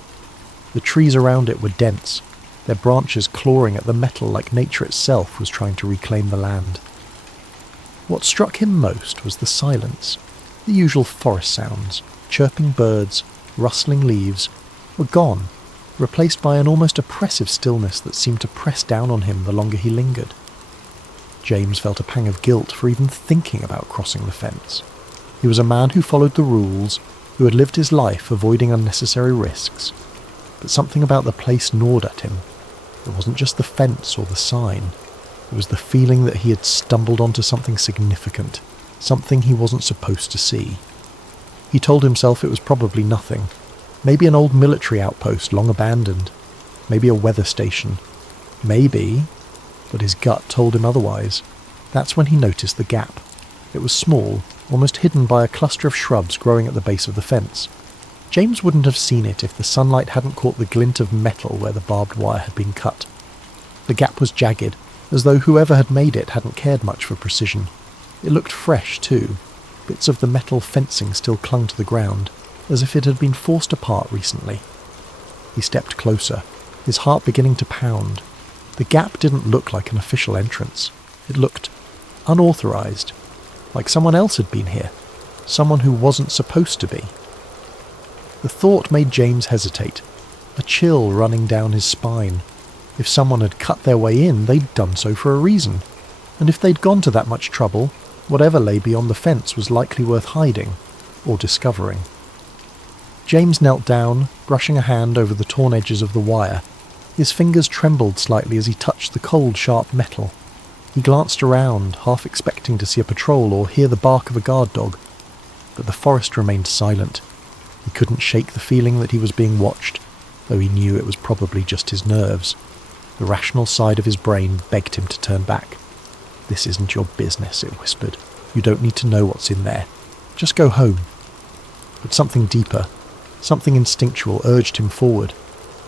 The trees around it were dense, their branches clawing at the metal like nature itself was trying to reclaim the land. What struck him most was the silence. The usual forest sounds, chirping birds, rustling leaves, were gone, replaced by an almost oppressive stillness that seemed to press down on him the longer he lingered. James felt a pang of guilt for even thinking about crossing the fence. He was a man who followed the rules, who had lived his life avoiding unnecessary risks. But something about the place gnawed at him. It wasn't just the fence or the sign. It was the feeling that he had stumbled onto something significant, something he wasn't supposed to see. He told himself it was probably nothing. Maybe an old military outpost long abandoned. Maybe a weather station. Maybe, but his gut told him otherwise. That's when he noticed the gap. It was small, almost hidden by a cluster of shrubs growing at the base of the fence. James wouldn't have seen it if the sunlight hadn't caught the glint of metal where the barbed wire had been cut. The gap was jagged, as though whoever had made it hadn't cared much for precision. It looked fresh, too. Bits of the metal fencing still clung to the ground, as if it had been forced apart recently. He stepped closer, his heart beginning to pound. The gap didn't look like an official entrance. It looked unauthorized, like someone else had been here, someone who wasn't supposed to be. The thought made James hesitate, a chill running down his spine. If someone had cut their way in, they'd done so for a reason. And if they'd gone to that much trouble, whatever lay beyond the fence was likely worth hiding or discovering. James knelt down, brushing a hand over the torn edges of the wire. His fingers trembled slightly as he touched the cold, sharp metal. He glanced around, half expecting to see a patrol or hear the bark of a guard dog. But the forest remained silent. He couldn't shake the feeling that he was being watched, though he knew it was probably just his nerves. The rational side of his brain begged him to turn back. "This isn't your business," it whispered. "You don't need to know what's in there. Just go home." But something deeper, something instinctual urged him forward.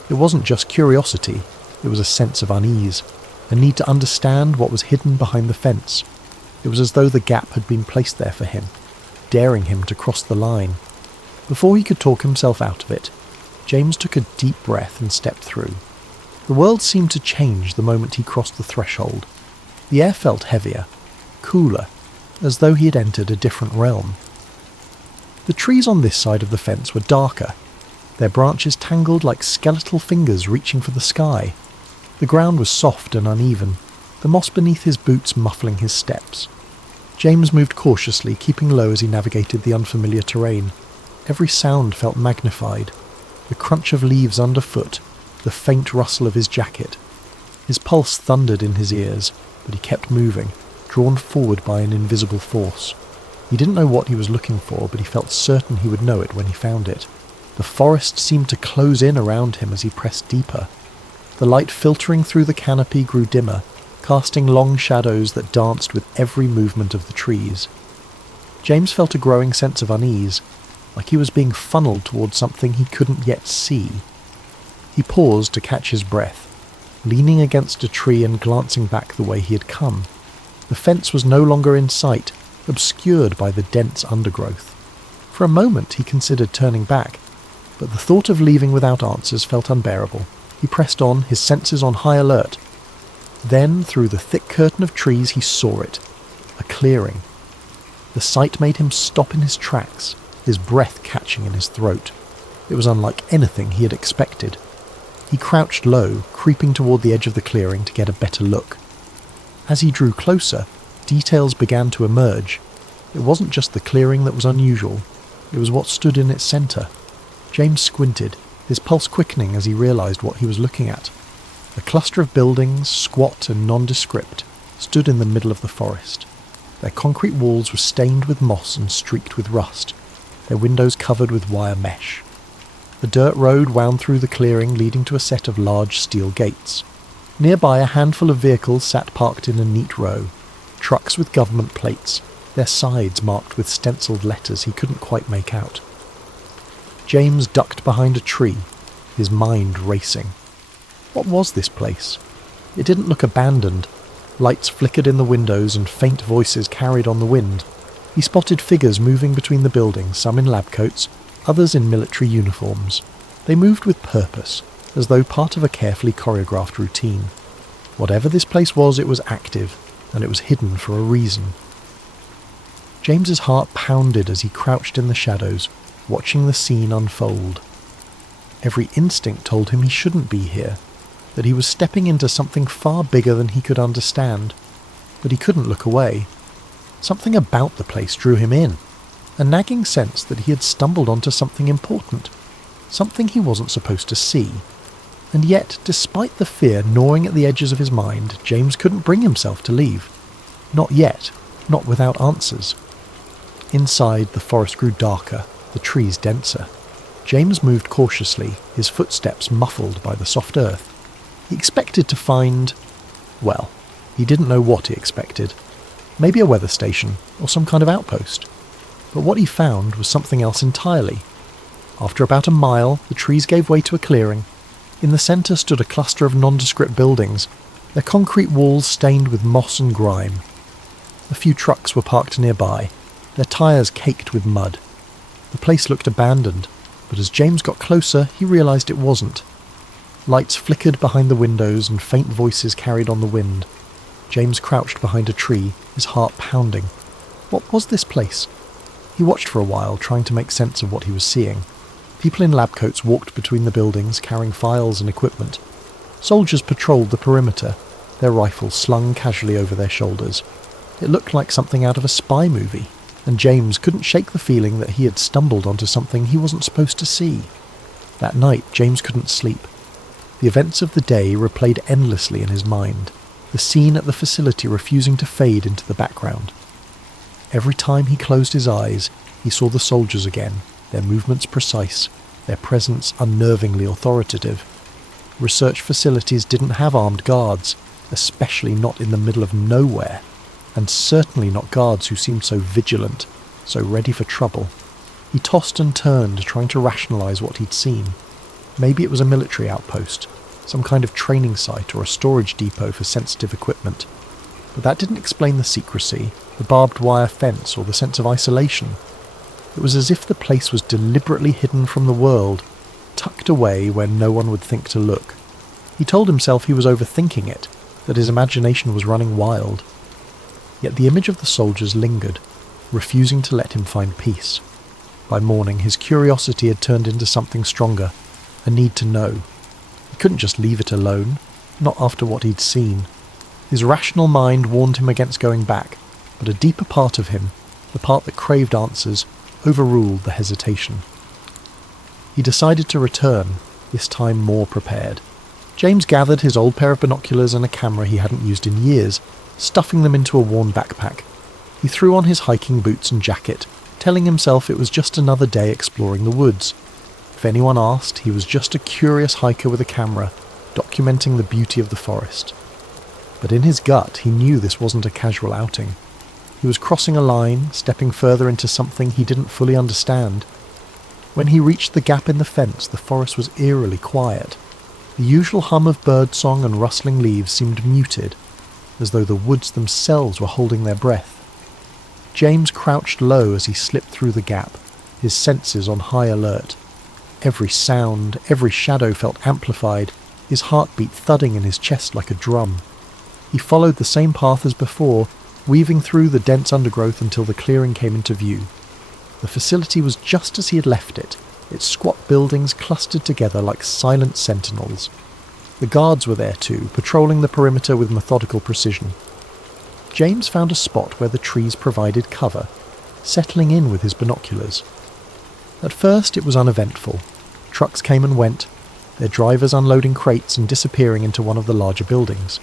It wasn't just curiosity, it was a sense of unease, a need to understand what was hidden behind the fence. It was as though the gap had been placed there for him, daring him to cross the line. Before he could talk himself out of it, James took a deep breath and stepped through. The world seemed to change the moment he crossed the threshold. The air felt heavier, cooler, as though he had entered a different realm. The trees on this side of the fence were darker, their branches tangled like skeletal fingers reaching for the sky. The ground was soft and uneven, the moss beneath his boots muffling his steps. James moved cautiously, keeping low as he navigated the unfamiliar terrain. Every sound felt magnified, the crunch of leaves underfoot, the faint rustle of his jacket. His pulse thundered in his ears, but he kept moving, drawn forward by an invisible force. He didn't know what he was looking for, but he felt certain he would know it when he found it. The forest seemed to close in around him as he pressed deeper. The light filtering through the canopy grew dimmer, casting long shadows that danced with every movement of the trees. James felt a growing sense of unease, like he was being funneled towards something he couldn't yet see. He paused to catch his breath, leaning against a tree and glancing back the way he had come. The fence was no longer in sight, obscured by the dense undergrowth. For a moment he considered turning back, but the thought of leaving without answers felt unbearable. He pressed on, his senses on high alert. Then, through the thick curtain of trees, he saw it. A clearing. The sight made him stop in his tracks, his breath catching in his throat. It was unlike anything he had expected. He crouched low, creeping toward the edge of the clearing to get a better look. As he drew closer, details began to emerge. It wasn't just the clearing that was unusual, it was what stood in its centre. James squinted, his pulse quickening as he realised what he was looking at. A cluster of buildings, squat and nondescript, stood in the middle of the forest. Their concrete walls were stained with moss and streaked with rust, their windows covered with wire mesh. The dirt road wound through the clearing, leading to a set of large steel gates. Nearby, a handful of vehicles sat parked in a neat row, trucks with government plates, their sides marked with stenciled letters he couldn't quite make out. James ducked behind a tree, his mind racing. What was this place? It didn't look abandoned. Lights flickered in the windows and faint voices carried on the wind. He spotted figures moving between the buildings, some in lab coats, others in military uniforms. They moved with purpose, as though part of a carefully choreographed routine. Whatever this place was, it was active, and it was hidden for a reason. James's heart pounded as he crouched in the shadows, watching the scene unfold. Every instinct told him he shouldn't be here, that he was stepping into something far bigger than he could understand, but he couldn't look away. Something about the place drew him in, a nagging sense that he had stumbled onto something important, something he wasn't supposed to see. And yet, despite the fear gnawing at the edges of his mind, James couldn't bring himself to leave. Not yet, not without answers. Inside, the forest grew darker, the trees denser. James moved cautiously, his footsteps muffled by the soft earth. He expected to find... well, he didn't know what he expected. Maybe a weather station, or some kind of outpost. But what he found was something else entirely. After about a mile, the trees gave way to a clearing. In the centre stood a cluster of nondescript buildings, their concrete walls stained with moss and grime. A few trucks were parked nearby, their tyres caked with mud. The place looked abandoned, but as James got closer, he realised it wasn't. Lights flickered behind the windows and faint voices carried on the wind. James crouched behind a tree, his heart pounding. What was this place? He watched for a while, trying to make sense of what he was seeing. People in lab coats walked between the buildings, carrying files and equipment. Soldiers patrolled the perimeter, their rifles slung casually over their shoulders. It looked like something out of a spy movie, and James couldn't shake the feeling that he had stumbled onto something he wasn't supposed to see. That night, James couldn't sleep. The events of the day replayed endlessly in his mind, the scene at the facility refusing to fade into the background. Every time he closed his eyes, he saw the soldiers again, their movements precise, their presence unnervingly authoritative. Research facilities didn't have armed guards, especially not in the middle of nowhere, and certainly not guards who seemed so vigilant, so ready for trouble. He tossed and turned, trying to rationalise what he'd seen. Maybe it was a military outpost, some kind of training site or a storage depot for sensitive equipment. But that didn't explain the secrecy, the barbed wire fence, or the sense of isolation. It was as if the place was deliberately hidden from the world, tucked away where no one would think to look. He told himself he was overthinking it, that his imagination was running wild. Yet the image of the soldiers lingered, refusing to let him find peace. By morning, his curiosity had turned into something stronger, a need to know. He couldn't just leave it alone, not after what he'd seen. His rational mind warned him against going back, but a deeper part of him, the part that craved answers, overruled the hesitation. He decided to return, this time more prepared. James gathered his old pair of binoculars and a camera he hadn't used in years, stuffing them into a worn backpack. He threw on his hiking boots and jacket, telling himself it was just another day exploring the woods. If anyone asked, he was just a curious hiker with a camera, documenting the beauty of the forest. But in his gut, he knew this wasn't a casual outing. He was crossing a line, stepping further into something he didn't fully understand. When he reached the gap in the fence, the forest was eerily quiet. The usual hum of birdsong and rustling leaves seemed muted, as though the woods themselves were holding their breath. James crouched low as he slipped through the gap, his senses on high alert. Every sound, every shadow felt amplified, his heartbeat thudding in his chest like a drum. He followed the same path as before, weaving through the dense undergrowth until the clearing came into view. The facility was just as he had left it, its squat buildings clustered together like silent sentinels. The guards were there too, patrolling the perimeter with methodical precision. James found a spot where the trees provided cover, settling in with his binoculars. At first it was uneventful. Trucks came and went, their drivers unloading crates and disappearing into one of the larger buildings.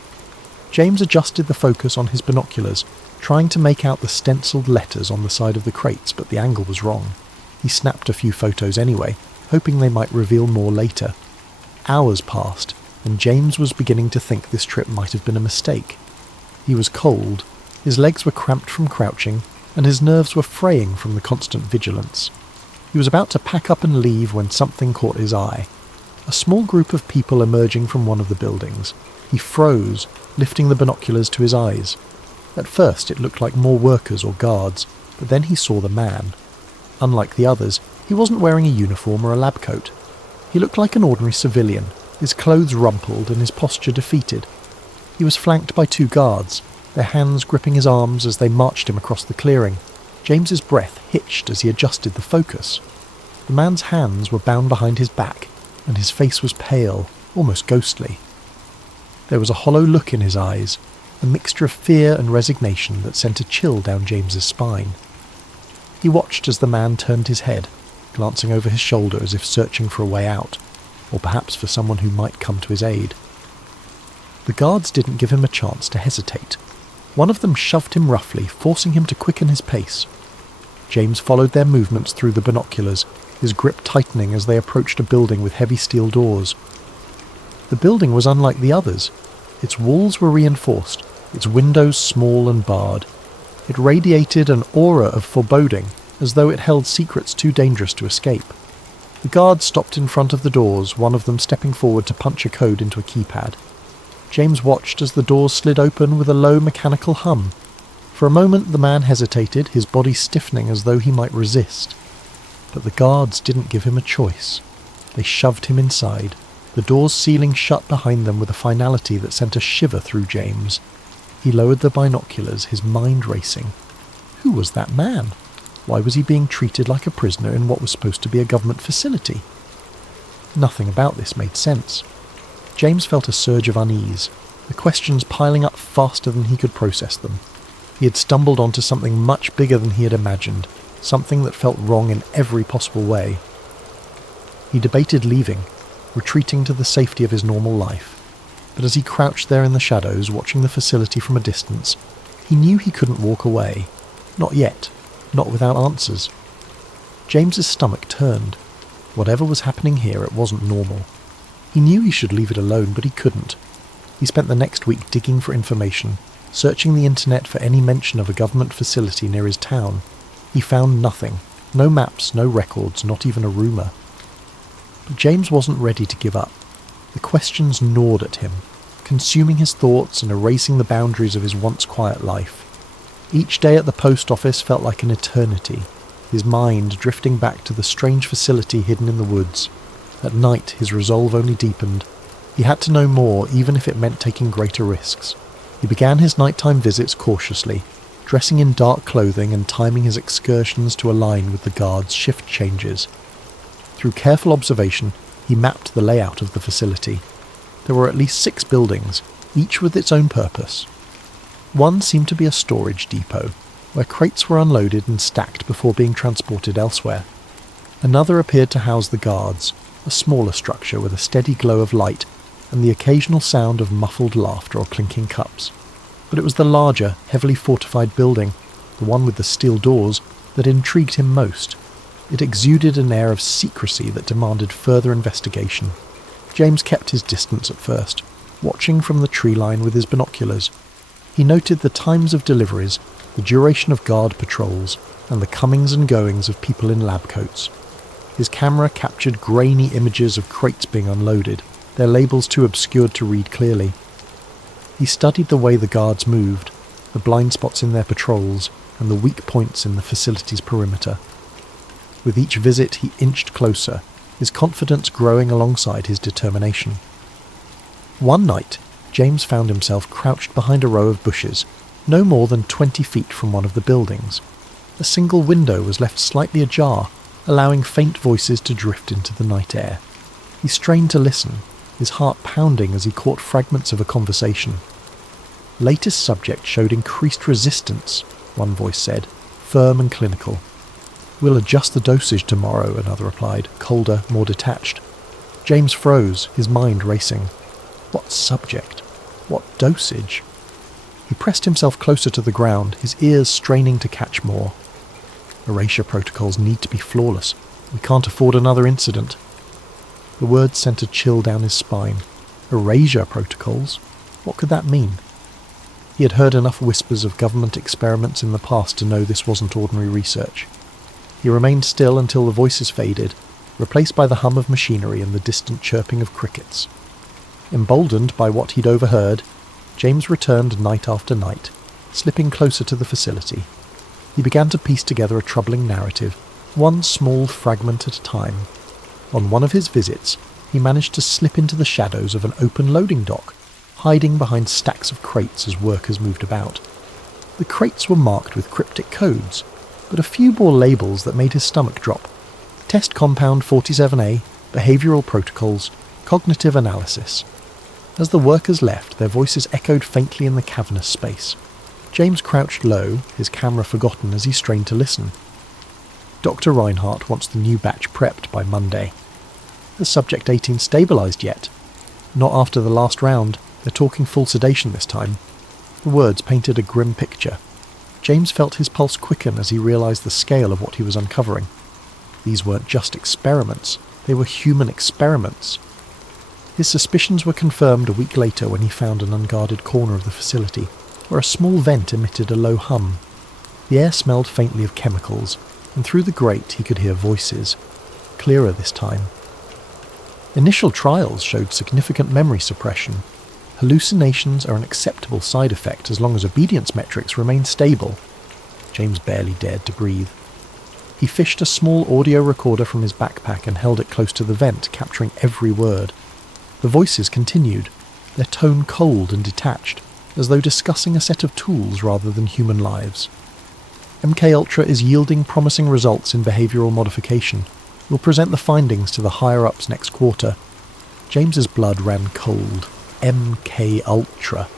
James adjusted the focus on his binoculars, trying to make out the stenciled letters on the side of the crates, but the angle was wrong. He snapped a few photos anyway, hoping they might reveal more later. Hours passed, and James was beginning to think this trip might have been a mistake. He was cold, his legs were cramped from crouching, and his nerves were fraying from the constant vigilance. He was about to pack up and leave when something caught his eye. A small group of people emerging from one of the buildings. He froze, lifting the binoculars to his eyes. At first it looked like more workers or guards, but then he saw the man. Unlike the others, he wasn't wearing a uniform or a lab coat. He looked like an ordinary civilian, his clothes rumpled and his posture defeated. He was flanked by two guards, their hands gripping his arms as they marched him across the clearing. James's breath hitched as he adjusted the focus. The man's hands were bound behind his back, and his face was pale, almost ghostly. There was a hollow look in his eyes, a mixture of fear and resignation that sent a chill down James's spine. He watched as the man turned his head, glancing over his shoulder as if searching for a way out, or perhaps for someone who might come to his aid. The guards didn't give him a chance to hesitate. One of them shoved him roughly, forcing him to quicken his pace. James followed their movements through the binoculars, his grip tightening as they approached a building with heavy steel doors. The building was unlike the others. Its walls were reinforced, its windows small and barred. It radiated an aura of foreboding, as though it held secrets too dangerous to escape. The guards stopped in front of the doors, one of them stepping forward to punch a code into a keypad. James watched as the doors slid open with a low mechanical hum. For a moment the man hesitated, his body stiffening as though he might resist. But the guards didn't give him a choice. They shoved him inside, the doors sealing shut behind them with a finality that sent a shiver through James. He lowered the binoculars, his mind racing. Who was that man? Why was he being treated like a prisoner in what was supposed to be a government facility? Nothing about this made sense. James felt a surge of unease, the questions piling up faster than he could process them. He had stumbled onto something much bigger than he had imagined, something that felt wrong in every possible way. He debated leaving, retreating to the safety of his normal life, but as he crouched there in the shadows watching the facility from a distance, he knew he couldn't walk away. Not yet, not without answers. James's stomach turned. Whatever was happening here, it wasn't normal. He knew he should leave it alone, but he couldn't. He spent the next week digging for information, searching the internet for any mention of a government facility near his town. He found nothing. No maps, no records, not even a rumour. But James wasn't ready to give up. The questions gnawed at him, consuming his thoughts and erasing the boundaries of his once quiet life. Each day at the post office felt like an eternity, his mind drifting back to the strange facility hidden in the woods. At night, his resolve only deepened. He had to know more, even if it meant taking greater risks. He began his nighttime visits cautiously, dressing in dark clothing and timing his excursions to align with the guards' shift changes. Through careful observation, he mapped the layout of the facility. There were at least 6 buildings, each with its own purpose. One seemed to be a storage depot, where crates were unloaded and stacked before being transported elsewhere. Another appeared to house the guards, a smaller structure with a steady glow of light and the occasional sound of muffled laughter or clinking cups. But it was the larger, heavily fortified building, the one with the steel doors, that intrigued him most. It exuded an air of secrecy that demanded further investigation. James kept his distance at first, watching from the tree line with his binoculars. He noted the times of deliveries, the duration of guard patrols, and the comings and goings of people in lab coats. His camera captured grainy images of crates being unloaded, their labels too obscured to read clearly. He studied the way the guards moved, the blind spots in their patrols, and the weak points in the facility's perimeter. With each visit he inched closer, his confidence growing alongside his determination. One night, James found himself crouched behind a row of bushes, no more than 20 feet from one of the buildings. A single window was left slightly ajar, allowing faint voices to drift into the night air. He strained to listen, his heart pounding as he caught fragments of a conversation. Latest subject showed increased resistance, one voice said, firm and clinical. We'll adjust the dosage tomorrow, another replied, colder, more detached. James froze, his mind racing. What subject? What dosage? He pressed himself closer to the ground, his ears straining to catch more. Erasure protocols need to be flawless. We can't afford another incident. The words sent a chill down his spine. Erasure protocols? What could that mean? He had heard enough whispers of government experiments in the past to know this wasn't ordinary research. He remained still until the voices faded, replaced by the hum of machinery and the distant chirping of crickets. Emboldened by what he'd overheard, James returned night after night, slipping closer to the facility. He began to piece together a troubling narrative, one small fragment at a time. On one of his visits, he managed to slip into the shadows of an open loading dock, hiding behind stacks of crates as workers moved about. The crates were marked with cryptic codes, but a few bore labels that made his stomach drop. Test Compound 47A, Behavioural Protocols, Cognitive Analysis. As the workers left, their voices echoed faintly in the cavernous space. James crouched low, his camera forgotten as he strained to listen. Dr. Reinhardt wants the new batch prepped by Monday. Has Subject 18 stabilised yet? Not after the last round. They're talking full sedation this time. The words painted a grim picture. James felt his pulse quicken as he realised the scale of what he was uncovering. These weren't just experiments. They were human experiments. His suspicions were confirmed a week later when he found an unguarded corner of the facility, where a small vent emitted a low hum. The air smelled faintly of chemicals, and through the grate he could hear voices, clearer this time. Initial trials showed significant memory suppression. Hallucinations are an acceptable side effect as long as obedience metrics remain stable. James barely dared to breathe. He fished a small audio recorder from his backpack and held it close to the vent, capturing every word. The voices continued, their tone cold and detached, as though discussing a set of tools rather than human lives. MKUltra is yielding promising results in behavioural modification. We'll present the findings to the higher-ups next quarter. James's blood ran cold. MK Ultra.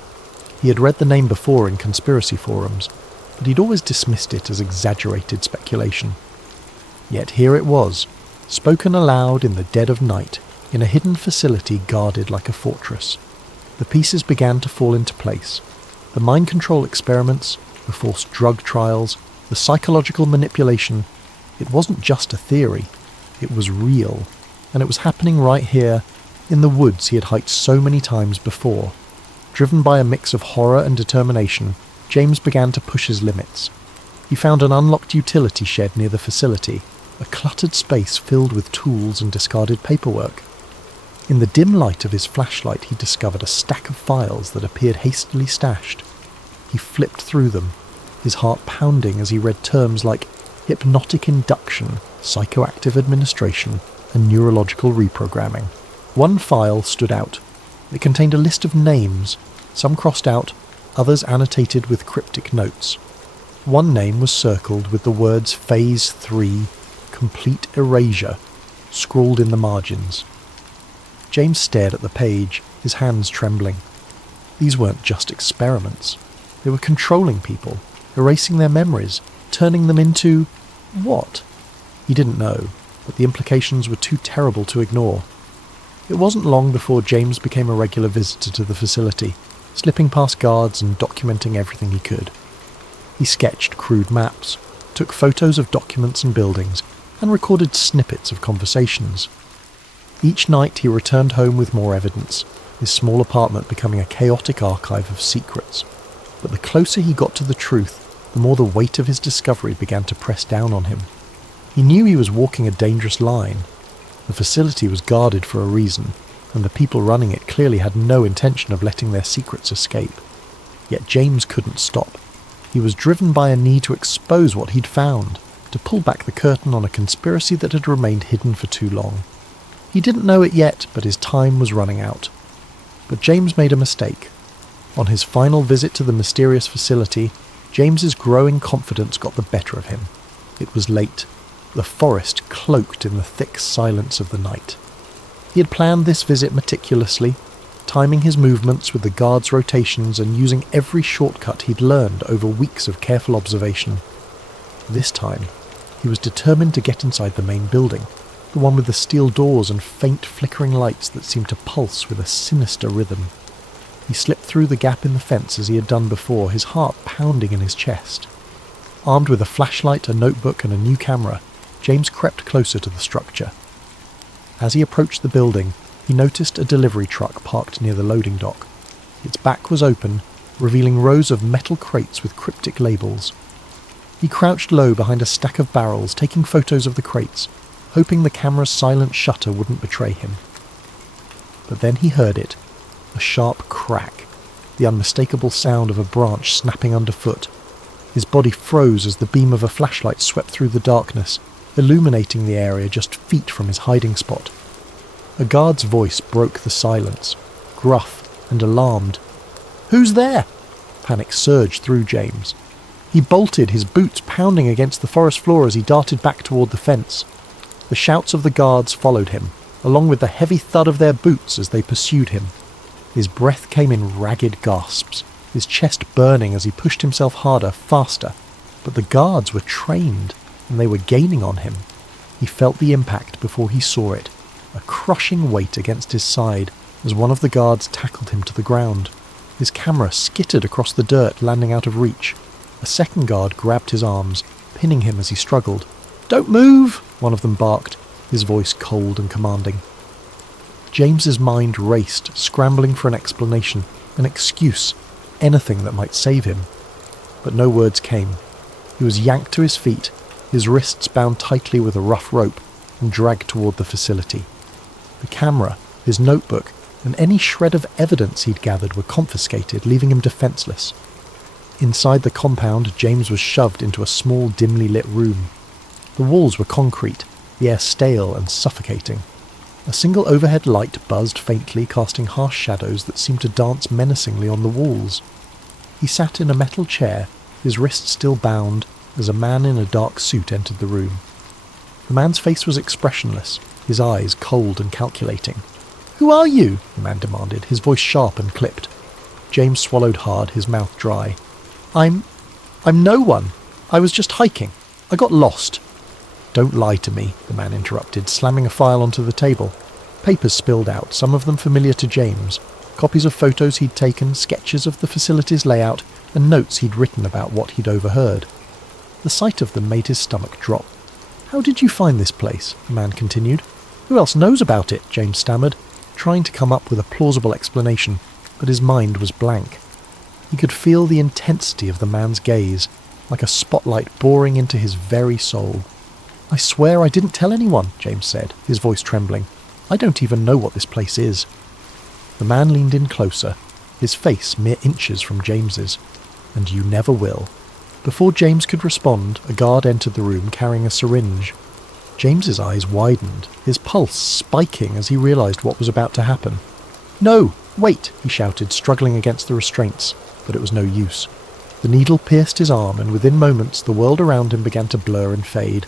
He had read the name before in conspiracy forums, but he'd always dismissed it as exaggerated speculation. Yet here it was, spoken aloud in the dead of night, in a hidden facility guarded like a fortress. The pieces began to fall into place. The mind control experiments, the forced drug trials, the psychological manipulation. It wasn't just a theory, it was real, and it was happening right here, in the woods he had hiked so many times before. Driven by a mix of horror and determination, James began to push his limits. He found an unlocked utility shed near the facility, a cluttered space filled with tools and discarded paperwork. In the dim light of his flashlight he discovered a stack of files that appeared hastily stashed. He flipped through them, his heart pounding as he read terms like hypnotic induction, psychoactive administration, and neurological reprogramming. One file stood out. It contained a list of names, some crossed out, others annotated with cryptic notes. One name was circled with the words Phase 3, Complete Erasure, scrawled in the margins. James stared at the page, his hands trembling. These weren't just experiments. They were controlling people, erasing their memories, turning them into... what? He didn't know, but the implications were too terrible to ignore. It wasn't long before James became a regular visitor to the facility, slipping past guards and documenting everything he could. He sketched crude maps, took photos of documents and buildings, and recorded snippets of conversations. Each night he returned home with more evidence, his small apartment becoming a chaotic archive of secrets. But the closer he got to the truth, the more the weight of his discovery began to press down on him. He knew he was walking a dangerous line. The facility was guarded for a reason, and the people running it clearly had no intention of letting their secrets escape. Yet James couldn't stop. He was driven by a need to expose what he'd found, to pull back the curtain on a conspiracy that had remained hidden for too long. He didn't know it yet, but his time was running out. But James made a mistake. On his final visit to the mysterious facility, James's growing confidence got the better of him. It was late. The forest cloaked in the thick silence of the night. He had planned this visit meticulously, timing his movements with the guards' rotations and using every shortcut he'd learned over weeks of careful observation. This time, he was determined to get inside the main building, the one with the steel doors and faint flickering lights that seemed to pulse with a sinister rhythm. He slipped through the gap in the fence as he had done before, his heart pounding in his chest. Armed with a flashlight, a notebook and a new camera, James crept closer to the structure. As he approached the building, he noticed a delivery truck parked near the loading dock. Its back was open, revealing rows of metal crates with cryptic labels. He crouched low behind a stack of barrels, taking photos of the crates, hoping the camera's silent shutter wouldn't betray him. But then he heard it, a sharp crack, the unmistakable sound of a branch snapping underfoot. His body froze as the beam of a flashlight swept through the darkness, illuminating the area just feet from his hiding spot. A guard's voice broke the silence, gruff and alarmed. "Who's there?" Panic surged through James. He bolted, his boots pounding against the forest floor as he darted back toward the fence. The shouts of the guards followed him, along with the heavy thud of their boots as they pursued him. His breath came in ragged gasps, his chest burning as he pushed himself harder, faster. But the guards were trained, and they were gaining on him. He felt the impact before he saw it, a crushing weight against his side as one of the guards tackled him to the ground. His camera skittered across the dirt, landing out of reach. A second guard grabbed his arms, pinning him as he struggled. "Don't move!" one of them barked, his voice cold and commanding. James's mind raced, scrambling for an explanation, an excuse, anything that might save him. But no words came. He was yanked to his feet, his wrists bound tightly with a rough rope, and dragged toward the facility. The camera, his notebook, and any shred of evidence he'd gathered were confiscated, leaving him defenseless. Inside the compound, James was shoved into a small, dimly lit room. The walls were concrete, the air stale and suffocating. A single overhead light buzzed faintly, casting harsh shadows that seemed to dance menacingly on the walls. He sat in a metal chair, his wrists still bound, as a man in a dark suit entered the room. The man's face was expressionless, his eyes cold and calculating. "Who are you?" the man demanded, his voice sharp and clipped. James swallowed hard, his mouth dry. I'm no one. I was just hiking. I got lost." "Don't lie to me," the man interrupted, slamming a file onto the table. Papers spilled out, some of them familiar to James. Copies of photos he'd taken, sketches of the facility's layout, and notes he'd written about what he'd overheard. The sight of them made his stomach drop. "How did you find this place?" the man continued. "Who else knows about it?" James stammered, trying to come up with a plausible explanation, but his mind was blank. He could feel the intensity of the man's gaze, like a spotlight boring into his very soul. "I swear I didn't tell anyone," James said, his voice trembling. "I don't even know what this place is." The man leaned in closer, his face mere inches from James's. "And you never will." Before James could respond, a guard entered the room carrying a syringe. James's eyes widened, his pulse spiking as he realized what was about to happen. "No! Wait!" he shouted, struggling against the restraints, but it was no use. The needle pierced his arm, and within moments the world around him began to blur and fade.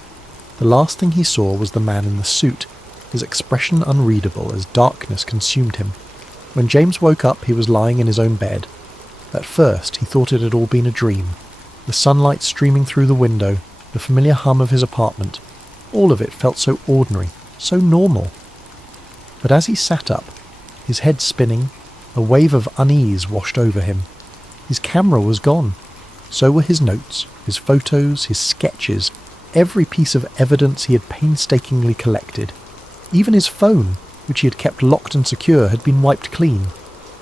The last thing he saw was the man in the suit, his expression unreadable as darkness consumed him. When James woke up, he was lying in his own bed. At first, he thought it had all been a dream. The sunlight streaming through the window, the familiar hum of his apartment, all of it felt so ordinary, so normal. But as he sat up, his head spinning, a wave of unease washed over him. His camera was gone. So were his notes, his photos, his sketches, every piece of evidence he had painstakingly collected. Even his phone, which he had kept locked and secure, had been wiped clean.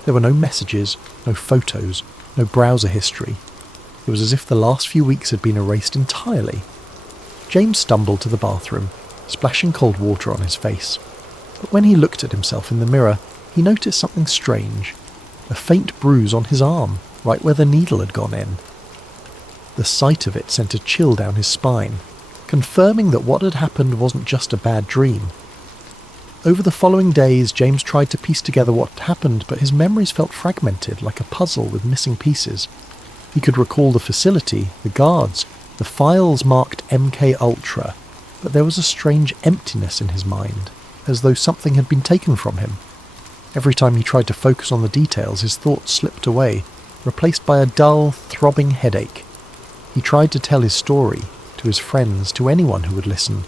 There were no messages, no photos, no browser history. It was as if the last few weeks had been erased entirely. James stumbled to the bathroom, splashing cold water on his face. But when he looked at himself in the mirror, he noticed something strange. A faint bruise on his arm, right where the needle had gone in. The sight of it sent a chill down his spine, confirming that what had happened wasn't just a bad dream. Over the following days, James tried to piece together what had happened, but his memories felt fragmented, like a puzzle with missing pieces. He could recall the facility, the guards, the files marked MK Ultra, but there was a strange emptiness in his mind, as though something had been taken from him. Every time he tried to focus on the details, his thoughts slipped away, replaced by a dull, throbbing headache. He tried to tell his story, to his friends, to anyone who would listen,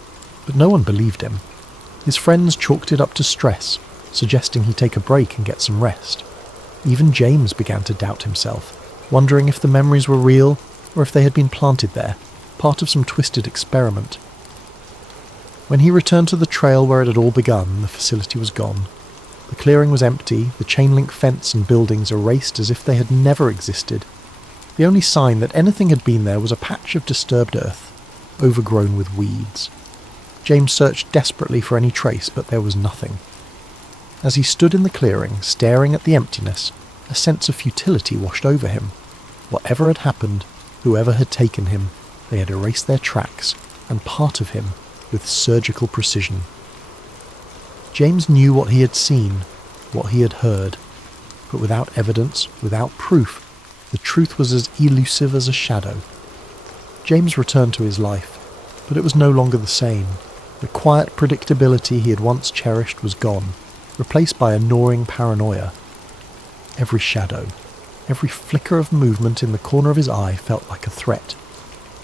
but no one believed him. His friends chalked it up to stress, suggesting he take a break and get some rest. Even James began to doubt himself, wondering if the memories were real or if they had been planted there, part of some twisted experiment. When he returned to the trail where it had all begun, the facility was gone. The clearing was empty, the chain-link fence and buildings erased as if they had never existed. The only sign that anything had been there was a patch of disturbed earth, overgrown with weeds. James searched desperately for any trace, but there was nothing. As he stood in the clearing, staring at the emptiness, a sense of futility washed over him. Whatever had happened, whoever had taken him, they had erased their tracks, and part of him, with surgical precision. James knew what he had seen, what he had heard, but without evidence, without proof, the truth was as elusive as a shadow. James returned to his life, but it was no longer the same. The quiet predictability he had once cherished was gone, replaced by a gnawing paranoia. Every shadow, every flicker of movement in the corner of his eye felt like a threat.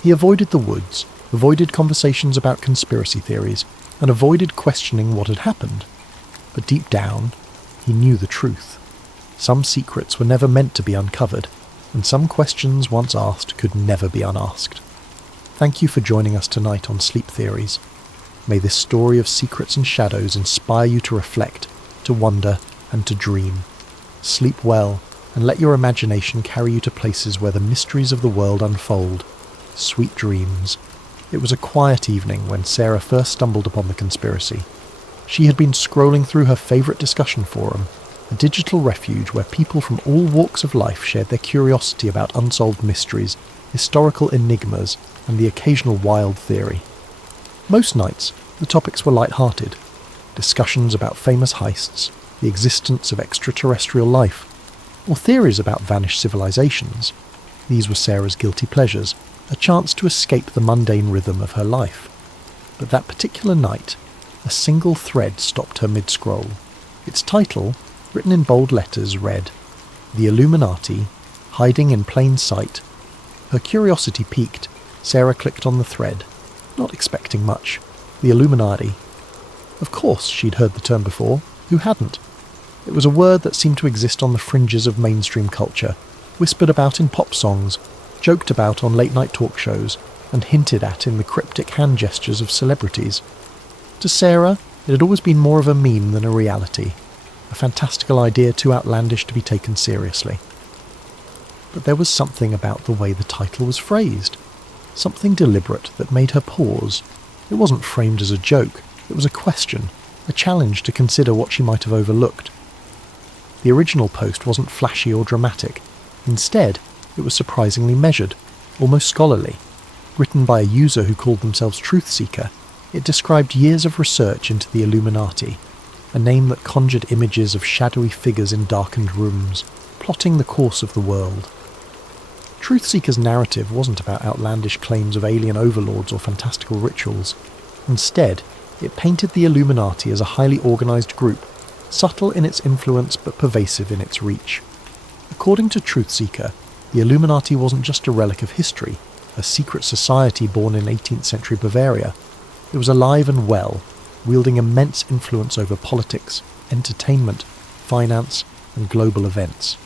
He avoided the woods, avoided conversations about conspiracy theories, and avoided questioning what had happened. But deep down, he knew the truth. Some secrets were never meant to be uncovered, and some questions once asked could never be unasked. Thank you for joining us tonight on Sleep Theories. May this story of secrets and shadows inspire you to reflect, to wonder, and to dream. Sleep well, and let your imagination carry you to places where the mysteries of the world unfold. Sweet dreams. It was a quiet evening when Sarah first stumbled upon the conspiracy. She had been scrolling through her favourite discussion forum, a digital refuge where people from all walks of life shared their curiosity about unsolved mysteries, historical enigmas, and the occasional wild theory. Most nights, the topics were light-hearted. Discussions about famous heists, the existence of extraterrestrial life, or theories about vanished civilizations. These were Sarah's guilty pleasures, a chance to escape the mundane rhythm of her life. But that particular night, a single thread stopped her mid-scroll. Its title, written in bold letters, read, "The Illuminati, Hiding in Plain Sight." Her curiosity piqued. Sarah clicked on the thread, not expecting much. The Illuminati. Of course she'd heard the term before. Who hadn't? It was a word that seemed to exist on the fringes of mainstream culture, whispered about in pop songs, joked about on late-night talk shows, and hinted at in the cryptic hand gestures of celebrities. To Sarah, it had always been more of a meme than a reality, a fantastical idea too outlandish to be taken seriously. But there was something about the way the title was phrased, something deliberate that made her pause. It wasn't framed as a joke, it was a question, a challenge to consider what she might have overlooked. The original post wasn't flashy or dramatic. Instead, it was surprisingly measured, almost scholarly. Written by a user who called themselves Truth Seeker, it described years of research into the Illuminati, a name that conjured images of shadowy figures in darkened rooms, plotting the course of the world. Truth Seeker's narrative wasn't about outlandish claims of alien overlords or fantastical rituals. Instead, it painted the Illuminati as a highly organised group, subtle in its influence but pervasive in its reach. According to Truth Seeker, the Illuminati wasn't just a relic of history, a secret society born in 18th century Bavaria. It was alive and well, wielding immense influence over politics, entertainment, finance, and global events.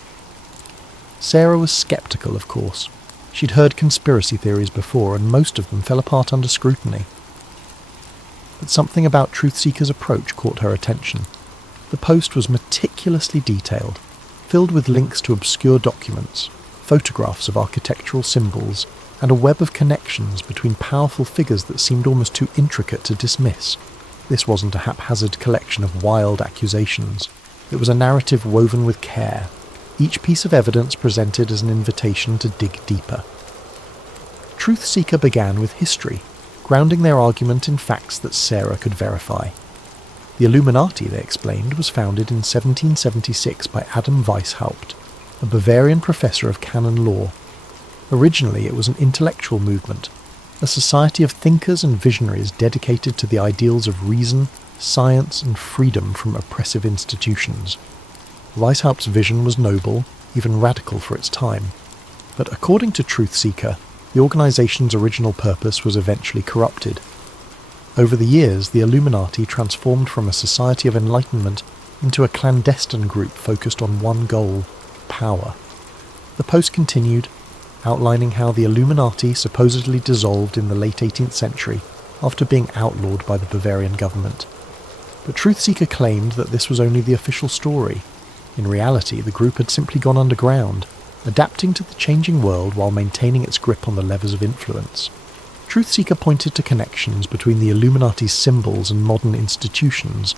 Sarah was sceptical, of course. She'd heard conspiracy theories before, and most of them fell apart under scrutiny. But something about Truth Seeker's approach caught her attention. The post was meticulously detailed, filled with links to obscure documents, photographs of architectural symbols, and a web of connections between powerful figures that seemed almost too intricate to dismiss. This wasn't a haphazard collection of wild accusations. It was a narrative woven with care, each piece of evidence presented as an invitation to dig deeper. Truth Seeker began with history, grounding their argument in facts that Sarah could verify. The Illuminati, they explained, was founded in 1776 by Adam Weishaupt, a Bavarian professor of canon law. Originally, it was an intellectual movement, a society of thinkers and visionaries dedicated to the ideals of reason, science, and freedom from oppressive institutions. Weishaupt's vision was noble, even radical for its time. But according to Truth Seeker, the organization's original purpose was eventually corrupted. Over the years, the Illuminati transformed from a society of enlightenment into a clandestine group focused on one goal: power. The post continued, outlining how the Illuminati supposedly dissolved in the late 18th century after being outlawed by the Bavarian government. But Truth Seeker claimed that this was only the official story. In reality, the group had simply gone underground, adapting to the changing world while maintaining its grip on the levers of influence. Truth Seeker pointed to connections between the Illuminati's symbols and modern institutions: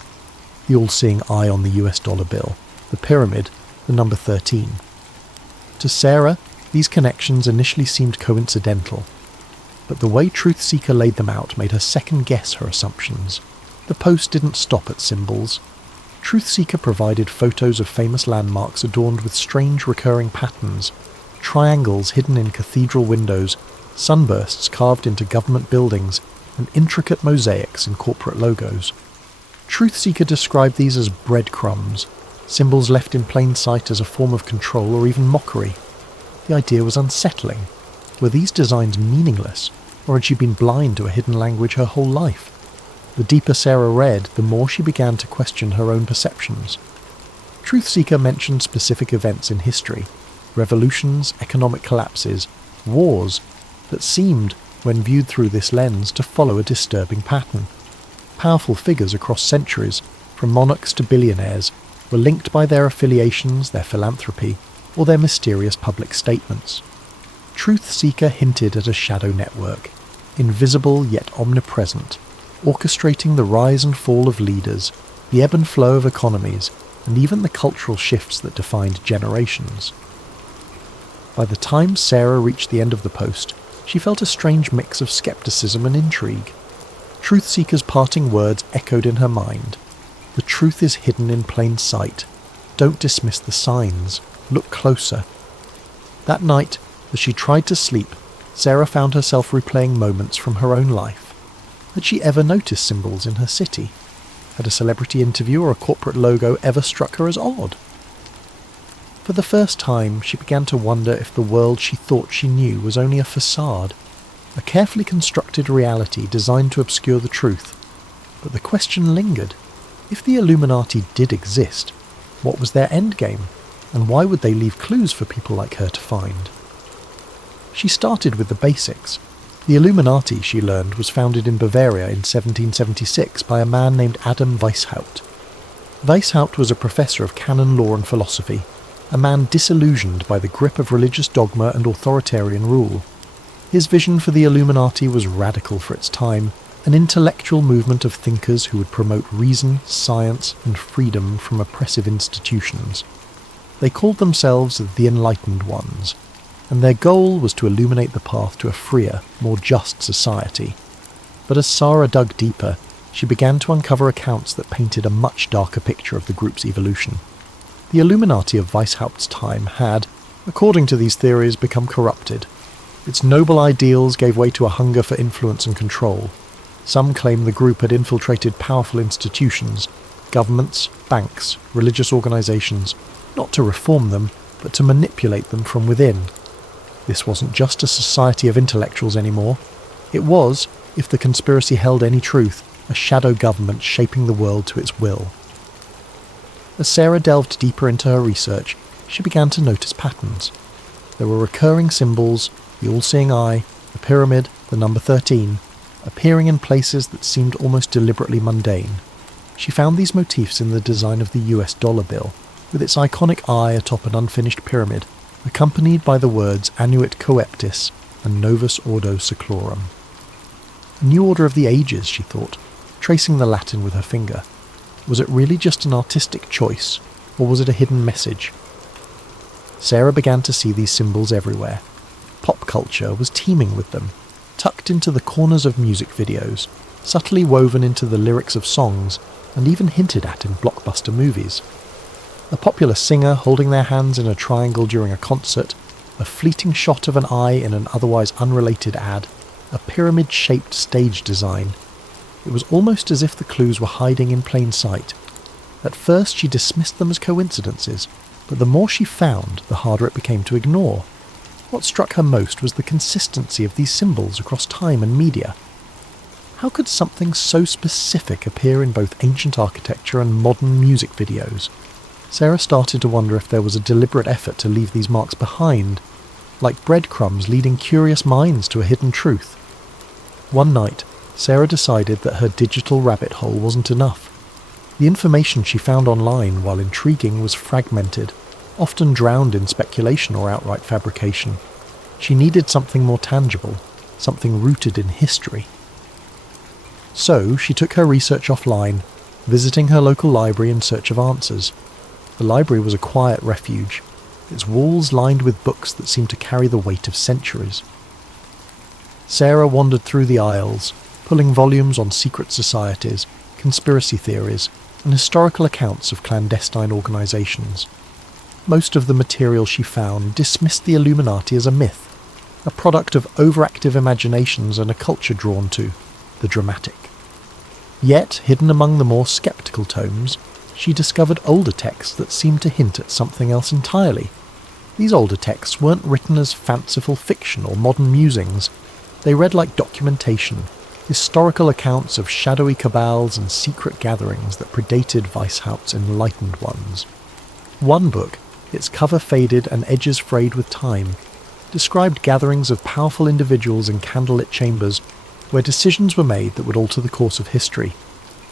the all-seeing eye on the US dollar bill, the pyramid, the number 13. To Sarah, these connections initially seemed coincidental, but the way Truth Seeker laid them out made her second-guess her assumptions. The post didn't stop at symbols. Truth Seeker provided photos of famous landmarks adorned with strange recurring patterns, triangles hidden in cathedral windows, sunbursts carved into government buildings, and intricate mosaics in corporate logos. Truth Seeker described these as breadcrumbs, symbols left in plain sight as a form of control or even mockery. The idea was unsettling. Were these designs meaningless, or had she been blind to a hidden language her whole life? The deeper Sarah read, the more she began to question her own perceptions. Truth Seeker mentioned specific events in history, revolutions, economic collapses, wars, that seemed, when viewed through this lens, to follow a disturbing pattern. Powerful figures across centuries, from monarchs to billionaires, were linked by their affiliations, their philanthropy, or their mysterious public statements. Truth Seeker hinted at a shadow network, invisible yet omnipresent, orchestrating the rise and fall of leaders, the ebb and flow of economies, and even the cultural shifts that defined generations. By the time Sarah reached the end of the post, she felt a strange mix of skepticism and intrigue. Truth Seeker's parting words echoed in her mind. The truth is hidden in plain sight. Don't dismiss the signs. Look closer. That night, as she tried to sleep, Sarah found herself replaying moments from her own life. Had she ever noticed symbols in her city? Had a celebrity interview or a corporate logo ever struck her as odd? For the first time, she began to wonder if the world she thought she knew was only a facade, a carefully constructed reality designed to obscure the truth. But the question lingered. If the Illuminati did exist, what was their endgame, and why would they leave clues for people like her to find? She started with the basics. The Illuminati, she learned, was founded in Bavaria in 1776 by a man named Adam Weishaupt. Weishaupt was a professor of canon law and philosophy, a man disillusioned by the grip of religious dogma and authoritarian rule. His vision for the Illuminati was radical for its time, an intellectual movement of thinkers who would promote reason, science, and freedom from oppressive institutions. They called themselves the Enlightened Ones, and their goal was to illuminate the path to a freer, more just society. But as Sarah dug deeper, she began to uncover accounts that painted a much darker picture of the group's evolution. The Illuminati of Weishaupt's time had, according to these theories, become corrupted. Its noble ideals gave way to a hunger for influence and control. Some claim the group had infiltrated powerful institutions, governments, banks, religious organisations, not to reform them, but to manipulate them from within. This wasn't just a society of intellectuals anymore. It was, if the conspiracy held any truth, a shadow government shaping the world to its will. As Sarah delved deeper into her research, she began to notice patterns. There were recurring symbols, the all-seeing eye, the pyramid, the number 13, appearing in places that seemed almost deliberately mundane. She found these motifs in the design of the US dollar bill, with its iconic eye atop an unfinished pyramid, accompanied by the words Annuit Coeptis and Novus Ordo Seclorum. A new order of the ages, she thought, tracing the Latin with her finger. Was it really just an artistic choice, or was it a hidden message? Sarah began to see these symbols everywhere. Pop culture was teeming with them, tucked into the corners of music videos, subtly woven into the lyrics of songs, and even hinted at in blockbuster movies. A popular singer holding their hands in a triangle during a concert, a fleeting shot of an eye in an otherwise unrelated ad, a pyramid-shaped stage design. It was almost as if the clues were hiding in plain sight. At first she dismissed them as coincidences, but the more she found, the harder it became to ignore. What struck her most was the consistency of these symbols across time and media. How could something so specific appear in both ancient architecture and modern music videos? Sarah started to wonder if there was a deliberate effort to leave these marks behind, like breadcrumbs leading curious minds to a hidden truth. One night, Sarah decided that her digital rabbit hole wasn't enough. The information she found online, while intriguing, was fragmented, often drowned in speculation or outright fabrication. She needed something more tangible, something rooted in history. So she took her research offline, visiting her local library in search of answers. The library was a quiet refuge, its walls lined with books that seemed to carry the weight of centuries. Sarah wandered through the aisles, pulling volumes on secret societies, conspiracy theories, and historical accounts of clandestine organisations. Most of the material she found dismissed the Illuminati as a myth, a product of overactive imaginations and a culture drawn to the dramatic. Yet, hidden among the more sceptical tomes, she discovered older texts that seemed to hint at something else entirely. These older texts weren't written as fanciful fiction or modern musings. They read like documentation, historical accounts of shadowy cabals and secret gatherings that predated Weishaupt's Enlightened Ones. One book, its cover faded and edges frayed with time, described gatherings of powerful individuals in candlelit chambers where decisions were made that would alter the course of history.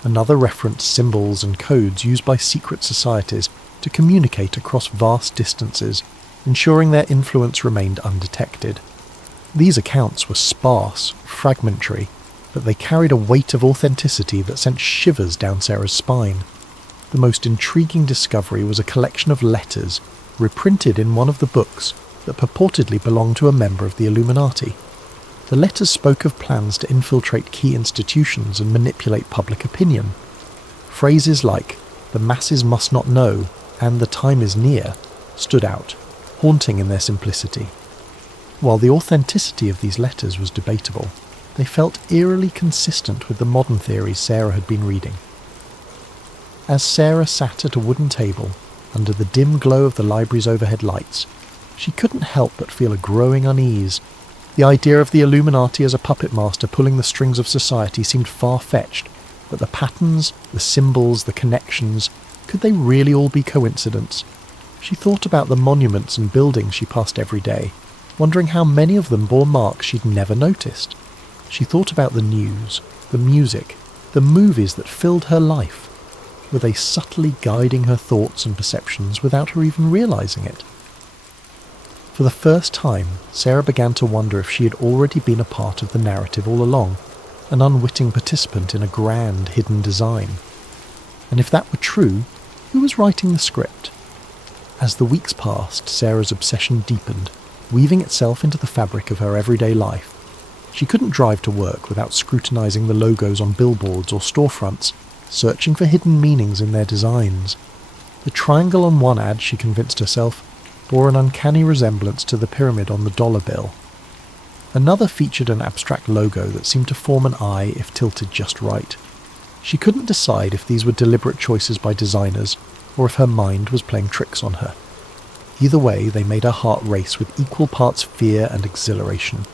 Another referenced symbols and codes used by secret societies to communicate across vast distances, ensuring their influence remained undetected. These accounts were sparse, fragmentary, but they carried a weight of authenticity that sent shivers down Sarah's spine. The most intriguing discovery was a collection of letters, reprinted in one of the books, that purportedly belonged to a member of the Illuminati. The letters spoke of plans to infiltrate key institutions and manipulate public opinion. Phrases like, "the masses must not know," and "the time is near," stood out, haunting in their simplicity. While the authenticity of these letters was debatable, they felt eerily consistent with the modern theories Sarah had been reading. As Sarah sat at a wooden table, under the dim glow of the library's overhead lights, she couldn't help but feel a growing unease. The idea of the Illuminati as a puppet master pulling the strings of society seemed far-fetched, but the patterns, the symbols, the connections, could they really all be coincidence? She thought about the monuments and buildings she passed every day, wondering how many of them bore marks she'd never noticed. She thought about the news, the music, the movies that filled her life. Were they subtly guiding her thoughts and perceptions without her even realizing it? For the first time, Sarah began to wonder if she had already been a part of the narrative all along, an unwitting participant in a grand hidden design. And if that were true, who was writing the script? As the weeks passed, Sarah's obsession deepened, weaving itself into the fabric of her everyday life. She couldn't drive to work without scrutinizing the logos on billboards or storefronts, searching for hidden meanings in their designs. The triangle on one ad, she convinced herself, bore an uncanny resemblance to the pyramid on the dollar bill. Another featured an abstract logo that seemed to form an eye if tilted just right. She couldn't decide if these were deliberate choices by designers, or if her mind was playing tricks on her. Either way, they made her heart race with equal parts fear and exhilaration.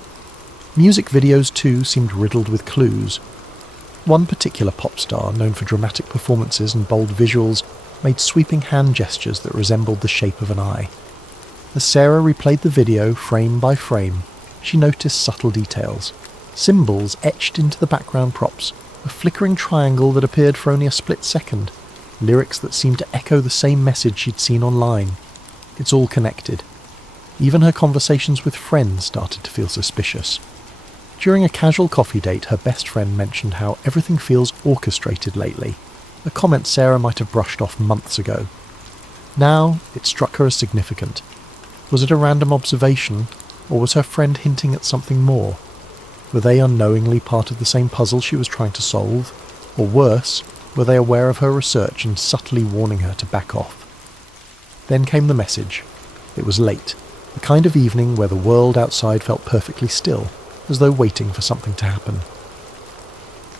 Music videos, too, seemed riddled with clues. One particular pop star, known for dramatic performances and bold visuals, made sweeping hand gestures that resembled the shape of an eye. As Sarah replayed the video frame by frame, she noticed subtle details. Symbols etched into the background props, a flickering triangle that appeared for only a split second, lyrics that seemed to echo the same message she'd seen online. It's all connected. Even her conversations with friends started to feel suspicious. During a casual coffee date, her best friend mentioned how everything feels orchestrated lately, a comment Sarah might have brushed off months ago. Now, it struck her as significant. Was it a random observation, or was her friend hinting at something more? Were they unknowingly part of the same puzzle she was trying to solve? Or worse, were they aware of her research and subtly warning her to back off? Then came the message. It was late, the kind of evening where the world outside felt perfectly still, as though waiting for something to happen.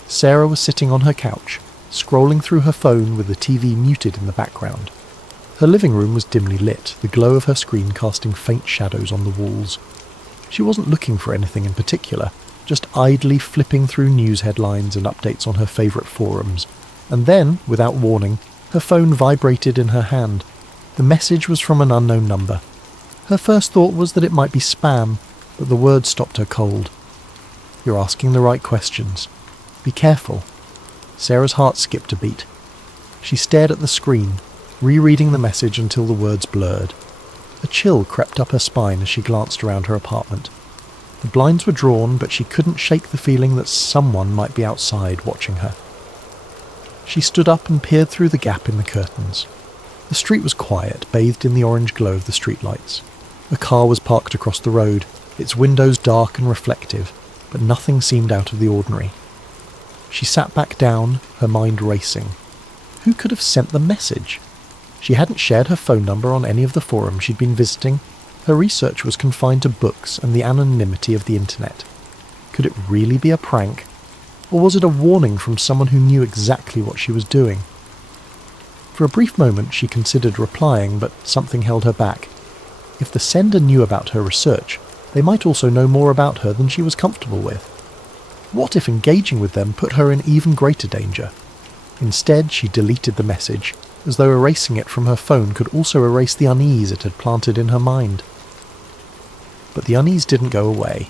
Sarah was sitting on her couch, scrolling through her phone with the TV muted in the background. Her living room was dimly lit, the glow of her screen casting faint shadows on the walls. She wasn't looking for anything in particular, just idly flipping through news headlines and updates on her favourite forums. And then, without warning, her phone vibrated in her hand. The message was from an unknown number. Her first thought was that it might be spam, but the words stopped her cold. You're asking the right questions. Be careful. Sarah's heart skipped a beat. She stared at the screen, rereading the message until the words blurred. A chill crept up her spine as she glanced around her apartment. The blinds were drawn, but she couldn't shake the feeling that someone might be outside watching her. She stood up and peered through the gap in the curtains. The street was quiet, bathed in the orange glow of the streetlights. A car was parked across the road, its windows dark and reflective, but nothing seemed out of the ordinary. She sat back down, her mind racing. Who could have sent the message? She hadn't shared her phone number on any of the forums she'd been visiting. Her research was confined to books and the anonymity of the internet. Could it really be a prank? Or was it a warning from someone who knew exactly what she was doing? For a brief moment she considered replying, but something held her back. If the sender knew about her research, they might also know more about her than she was comfortable with. What if engaging with them put her in even greater danger? Instead, she deleted the message, as though erasing it from her phone could also erase the unease it had planted in her mind. But the unease didn't go away.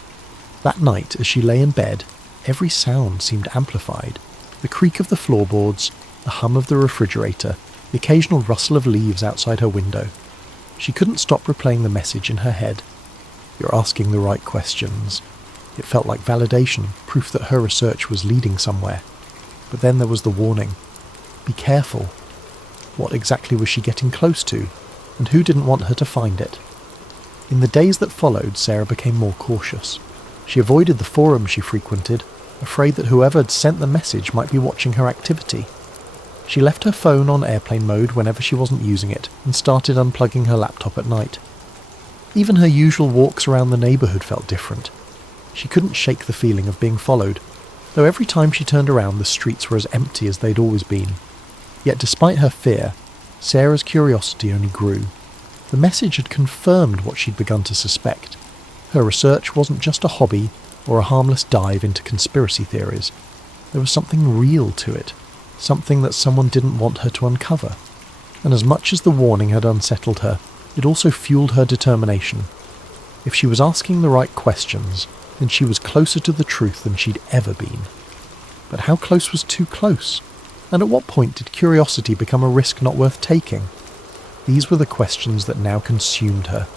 That night, as she lay in bed, every sound seemed amplified. The creak of the floorboards, the hum of the refrigerator, the occasional rustle of leaves outside her window. She couldn't stop replaying the message in her head. You're asking the right questions. It felt like validation, proof that her research was leading somewhere. But then there was the warning. Be careful. What exactly was she getting close to, and who didn't want her to find it? In the days that followed, Sarah became more cautious. She avoided the forums she frequented, afraid that whoever had sent the message might be watching her activity. She left her phone on airplane mode whenever she wasn't using it, and started unplugging her laptop at night. Even her usual walks around the neighbourhood felt different. She couldn't shake the feeling of being followed, though every time she turned around the streets were as empty as they'd always been. Yet despite her fear, Sarah's curiosity only grew. The message had confirmed what she'd begun to suspect. Her research wasn't just a hobby or a harmless dive into conspiracy theories. There was something real to it, something that someone didn't want her to uncover. And as much as the warning had unsettled her, it also fueled her determination. If she was asking the right questions, then she was closer to the truth than she'd ever been. But how close was too close? And at what point did curiosity become a risk not worth taking? These were the questions that now consumed her,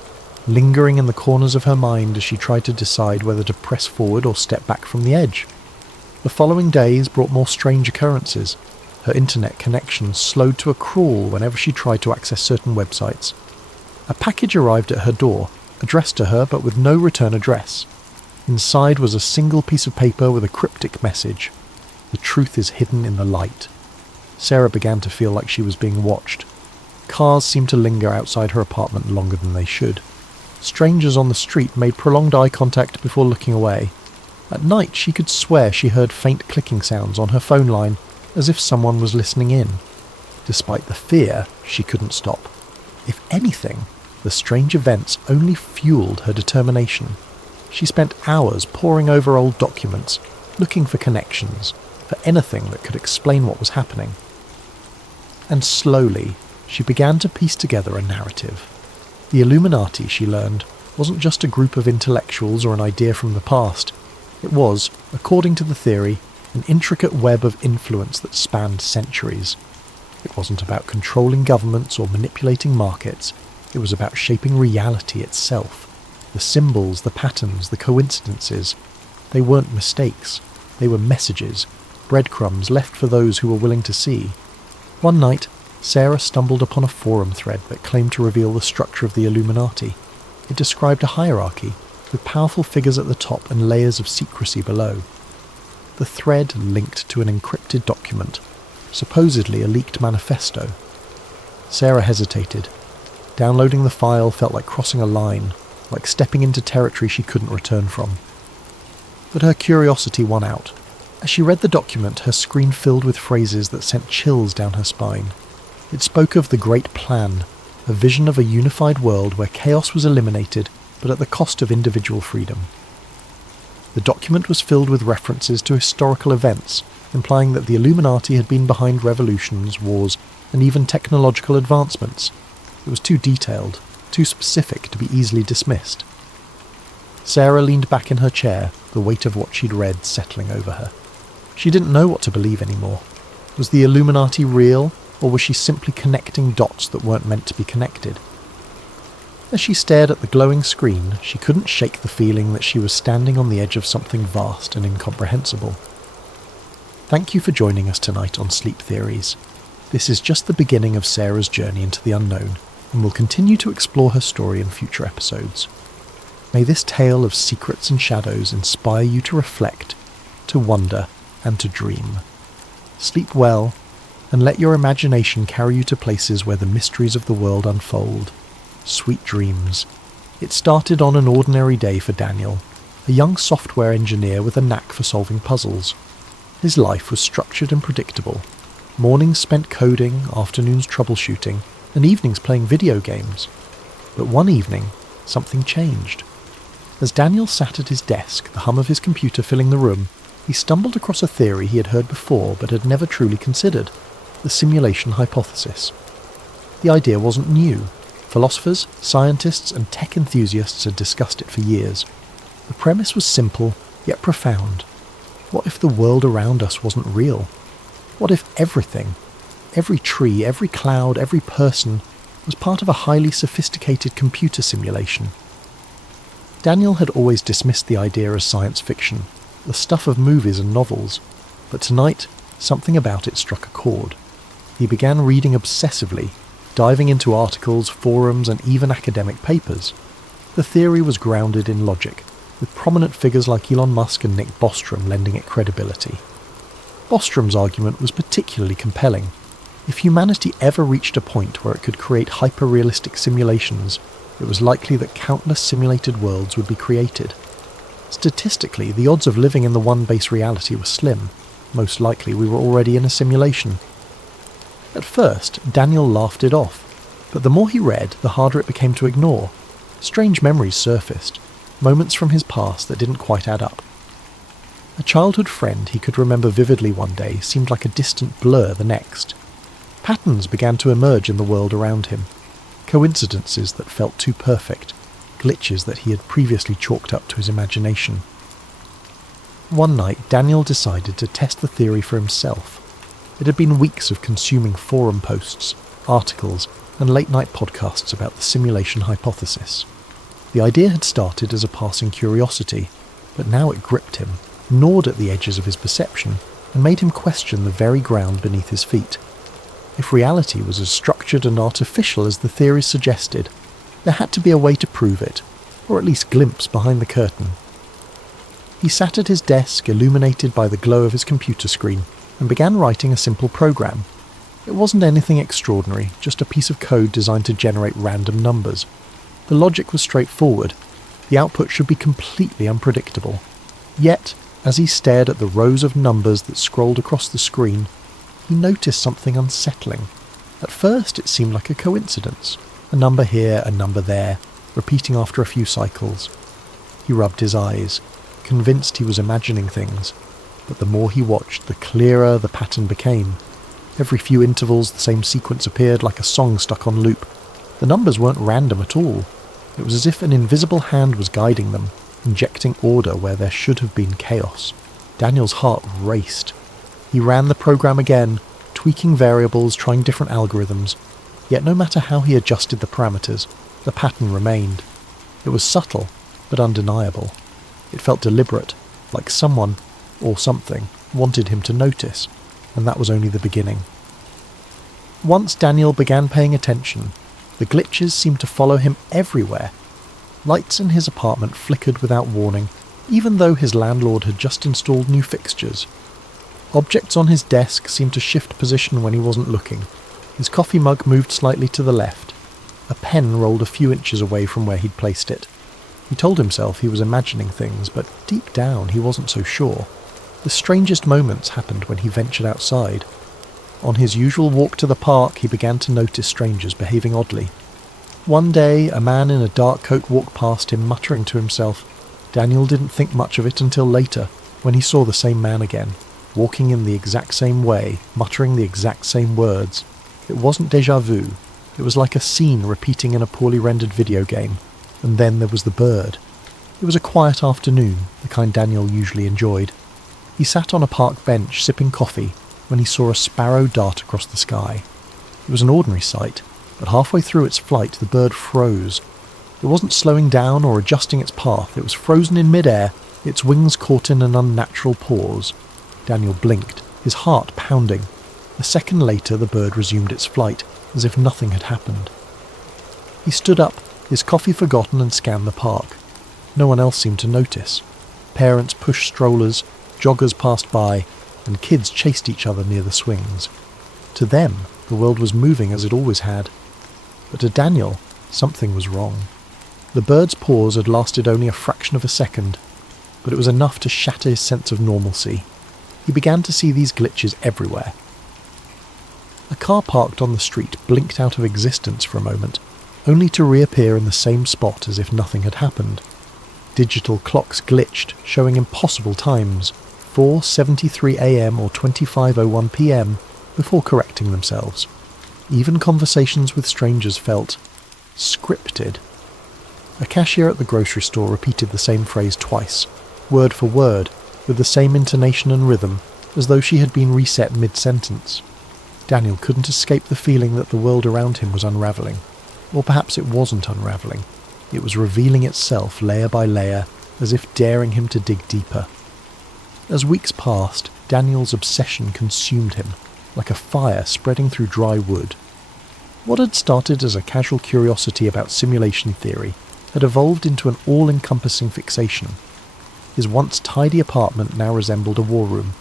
lingering in the corners of her mind as she tried to decide whether to press forward or step back from the edge. The following days brought more strange occurrences. Her internet connection slowed to a crawl whenever she tried to access certain websites. A package arrived at her door, addressed to her but with no return address. Inside was a single piece of paper with a cryptic message. The truth is hidden in the light. Sarah began to feel like she was being watched. Cars seemed to linger outside her apartment longer than they should. Strangers on the street made prolonged eye contact before looking away. At night she could swear she heard faint clicking sounds on her phone line, as if someone was listening in. Despite the fear, she couldn't stop. If anything, the strange events only fueled her determination. She spent hours poring over old documents, looking for connections, for anything that could explain what was happening. And slowly, she began to piece together a narrative. The Illuminati, she learned, wasn't just a group of intellectuals or an idea from the past. It was, according to the theory, an intricate web of influence that spanned centuries. It wasn't about controlling governments or manipulating markets. It was about shaping reality itself. The symbols, the patterns, the coincidences. They weren't mistakes. They were messages, breadcrumbs left for those who were willing to see. One night, Sarah stumbled upon a forum thread that claimed to reveal the structure of the Illuminati. It described a hierarchy, with powerful figures at the top and layers of secrecy below. The thread linked to an encrypted document, supposedly a leaked manifesto. Sarah hesitated. Downloading the file felt like crossing a line, like stepping into territory she couldn't return from. But her curiosity won out. As she read the document, her screen filled with phrases that sent chills down her spine. It spoke of the Great Plan, a vision of a unified world where chaos was eliminated, but at the cost of individual freedom. The document was filled with references to historical events, implying that the Illuminati had been behind revolutions, wars, and even technological advancements. It was too detailed, too specific to be easily dismissed. Sarah leaned back in her chair, the weight of what she'd read settling over her. She didn't know what to believe anymore. Was the Illuminati real, or was she simply connecting dots that weren't meant to be connected? As she stared at the glowing screen, she couldn't shake the feeling that she was standing on the edge of something vast and incomprehensible. Thank you for joining us tonight on Sleep Theories. This is just the beginning of Sarah's journey into the unknown, and we'll continue to explore her story in future episodes. May this tale of secrets and shadows inspire you to reflect, to wonder, and to dream. Sleep well, and let your imagination carry you to places where the mysteries of the world unfold. Sweet dreams. It started on an ordinary day for Daniel, a young software engineer with a knack for solving puzzles. His life was structured and predictable. Mornings spent coding, afternoons troubleshooting, and evenings playing video games. But one evening, something changed. As Daniel sat at his desk, the hum of his computer filling the room, he stumbled across a theory he had heard before but had never truly considered: the simulation hypothesis. The idea wasn't new. Philosophers, scientists, and tech enthusiasts had discussed it for years. The premise was simple, yet profound. What if the world around us wasn't real? What if everything, every tree, every cloud, every person, was part of a highly sophisticated computer simulation? Daniel had always dismissed the idea as science fiction, the stuff of movies and novels, but tonight, something about it struck a chord. He began reading obsessively, diving into articles, forums, and even academic papers. The theory was grounded in logic, with prominent figures like Elon Musk and Nick Bostrom lending it credibility. Bostrom's argument was particularly compelling. If humanity ever reached a point where it could create hyper-realistic simulations, it was likely that countless simulated worlds would be created. Statistically, the odds of living in the one base reality were slim. Most likely we were already in a simulation. At first, Daniel laughed it off, but the more he read, the harder it became to ignore. Strange memories surfaced, moments from his past that didn't quite add up. A childhood friend he could remember vividly one day seemed like a distant blur the next. Patterns began to emerge in the world around him, coincidences that felt too perfect, glitches that he had previously chalked up to his imagination. One night, Daniel decided to test the theory for himself. It had been weeks of consuming forum posts, articles, and late-night podcasts about the simulation hypothesis. The idea had started as a passing curiosity, but now it gripped him, gnawed at the edges of his perception, and made him question the very ground beneath his feet. If reality was as structured and artificial as the theories suggested, there had to be a way to prove it, or at least glimpse behind the curtain. He sat at his desk, illuminated by the glow of his computer screen, and began writing a simple program. It wasn't anything extraordinary, just a piece of code designed to generate random numbers. The logic was straightforward. The output should be completely unpredictable. Yet, as he stared at the rows of numbers that scrolled across the screen, he noticed something unsettling. At first it seemed like a coincidence. A number here, a number there, repeating after a few cycles. He rubbed his eyes, convinced he was imagining things, but the more he watched, the clearer the pattern became. Every few intervals the same sequence appeared like a song stuck on loop. The numbers weren't random at all. It was as if an invisible hand was guiding them, injecting order where there should have been chaos. Daniel's heart raced. He ran the program again, tweaking variables, trying different algorithms. Yet no matter how he adjusted the parameters, the pattern remained. It was subtle, but undeniable. It felt deliberate, like someone, or something, wanted him to notice, and that was only the beginning. Once Daniel began paying attention, the glitches seemed to follow him everywhere. Lights in his apartment flickered without warning, even though his landlord had just installed new fixtures. Objects on his desk seemed to shift position when he wasn't looking. His coffee mug moved slightly to the left. A pen rolled a few inches away from where he'd placed it. He told himself he was imagining things, but deep down he wasn't so sure. The strangest moments happened when he ventured outside. On his usual walk to the park, he began to notice strangers behaving oddly. One day, a man in a dark coat walked past him, muttering to himself. Daniel didn't think much of it until later, when he saw the same man again, walking in the exact same way, muttering the exact same words. It wasn't déjà vu. It was like a scene repeating in a poorly rendered video game. And then there was the bird. It was a quiet afternoon, the kind Daniel usually enjoyed. He sat on a park bench sipping coffee when he saw a sparrow dart across the sky. It was an ordinary sight, but halfway through its flight the bird froze. It wasn't slowing down or adjusting its path, it was frozen in mid-air, its wings caught in an unnatural pause. Daniel blinked, his heart pounding. A second later the bird resumed its flight, as if nothing had happened. He stood up, his coffee forgotten, and scanned the park. No one else seemed to notice. Parents pushed strollers, joggers passed by, and kids chased each other near the swings. To them, the world was moving as it always had. But to Daniel, something was wrong. The bird's pause had lasted only a fraction of a second, but it was enough to shatter his sense of normalcy. He began to see these glitches everywhere. A car parked on the street blinked out of existence for a moment, only to reappear in the same spot as if nothing had happened. Digital clocks glitched, showing impossible times, 4:73 a.m. or 25:01 p.m., before correcting themselves. Even conversations with strangers felt scripted. A cashier at the grocery store repeated the same phrase twice, word for word, with the same intonation and rhythm, as though she had been reset mid-sentence. Daniel couldn't escape the feeling that the world around him was unravelling. Or perhaps it wasn't unravelling. It was revealing itself layer by layer, as if daring him to dig deeper. As weeks passed, Daniel's obsession consumed him, like a fire spreading through dry wood. What had started as a casual curiosity about simulation theory had evolved into an all-encompassing fixation. His once tidy apartment now resembled a war room.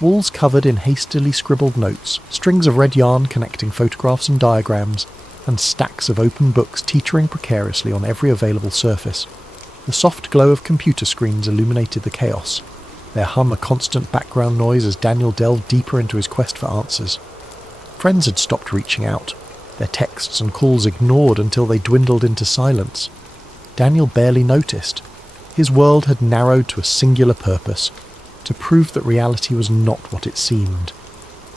Walls covered in hastily scribbled notes, strings of red yarn connecting photographs and diagrams, and stacks of open books teetering precariously on every available surface. The soft glow of computer screens illuminated the chaos, their hum a constant background noise as Daniel delved deeper into his quest for answers. Friends had stopped reaching out, their texts and calls ignored until they dwindled into silence. Daniel barely noticed. His world had narrowed to a singular purpose, to prove that reality was not what it seemed.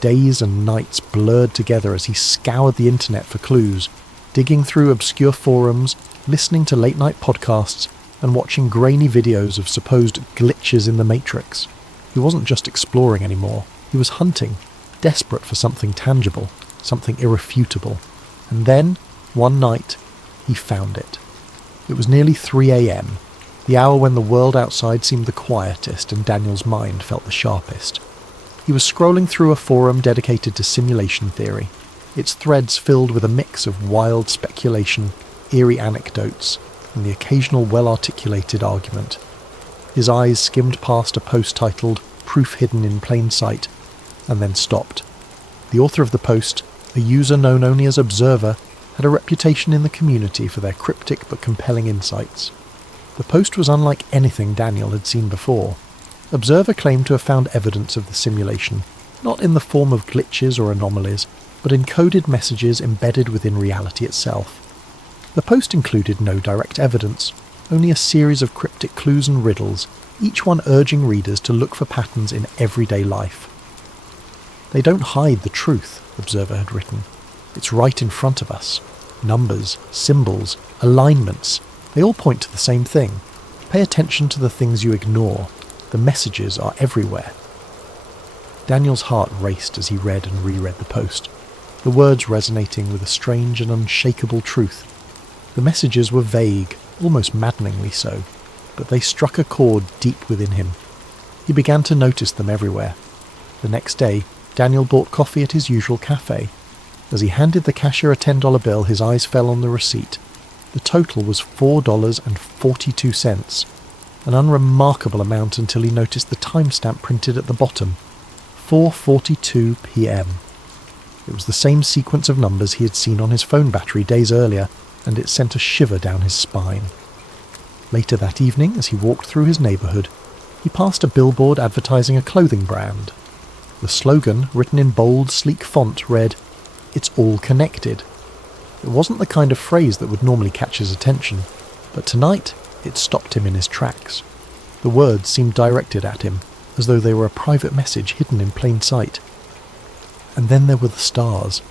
Days and nights blurred together as he scoured the internet for clues, digging through obscure forums, listening to late-night podcasts, and watching grainy videos of supposed glitches in the Matrix. He wasn't just exploring anymore, he was hunting, desperate for something tangible, something irrefutable. And then, one night, he found it. It was nearly 3 a.m, the hour when the world outside seemed the quietest and Daniel's mind felt the sharpest. He was scrolling through a forum dedicated to simulation theory, its threads filled with a mix of wild speculation, eerie anecdotes, and the occasional well-articulated argument. His eyes skimmed past a post titled "Proof Hidden in Plain Sight," and then stopped. The author of the post, a user known only as Observer, had a reputation in the community for their cryptic but compelling insights. The post was unlike anything Daniel had seen before. Observer claimed to have found evidence of the simulation, not in the form of glitches or anomalies, but encoded messages embedded within reality itself. The post included no direct evidence, only a series of cryptic clues and riddles, each one urging readers to look for patterns in everyday life. "They don't hide the truth," Observer had written. "It's right in front of us. Numbers, symbols, alignments, they all point to the same thing. Pay attention to the things you ignore. The messages are everywhere." Daniel's heart raced as he read and reread the post, the words resonating with a strange and unshakable truth. The messages were vague, almost maddeningly so, but they struck a chord deep within him. He began to notice them everywhere. The next day, Daniel bought coffee at his usual cafe. As he handed the cashier a $10 bill, his eyes fell on the receipt. The total was $4.42, an unremarkable amount until he noticed the timestamp printed at the bottom, 4:42 p.m. It was the same sequence of numbers he had seen on his phone battery days earlier, and it sent a shiver down his spine. Later that evening, as he walked through his neighbourhood, he passed a billboard advertising a clothing brand. The slogan, written in bold, sleek font, read, "It's all connected." It wasn't the kind of phrase that would normally catch his attention, but tonight it stopped him in his tracks. The words seemed directed at him, as though they were a private message hidden in plain sight. And then there were the stars.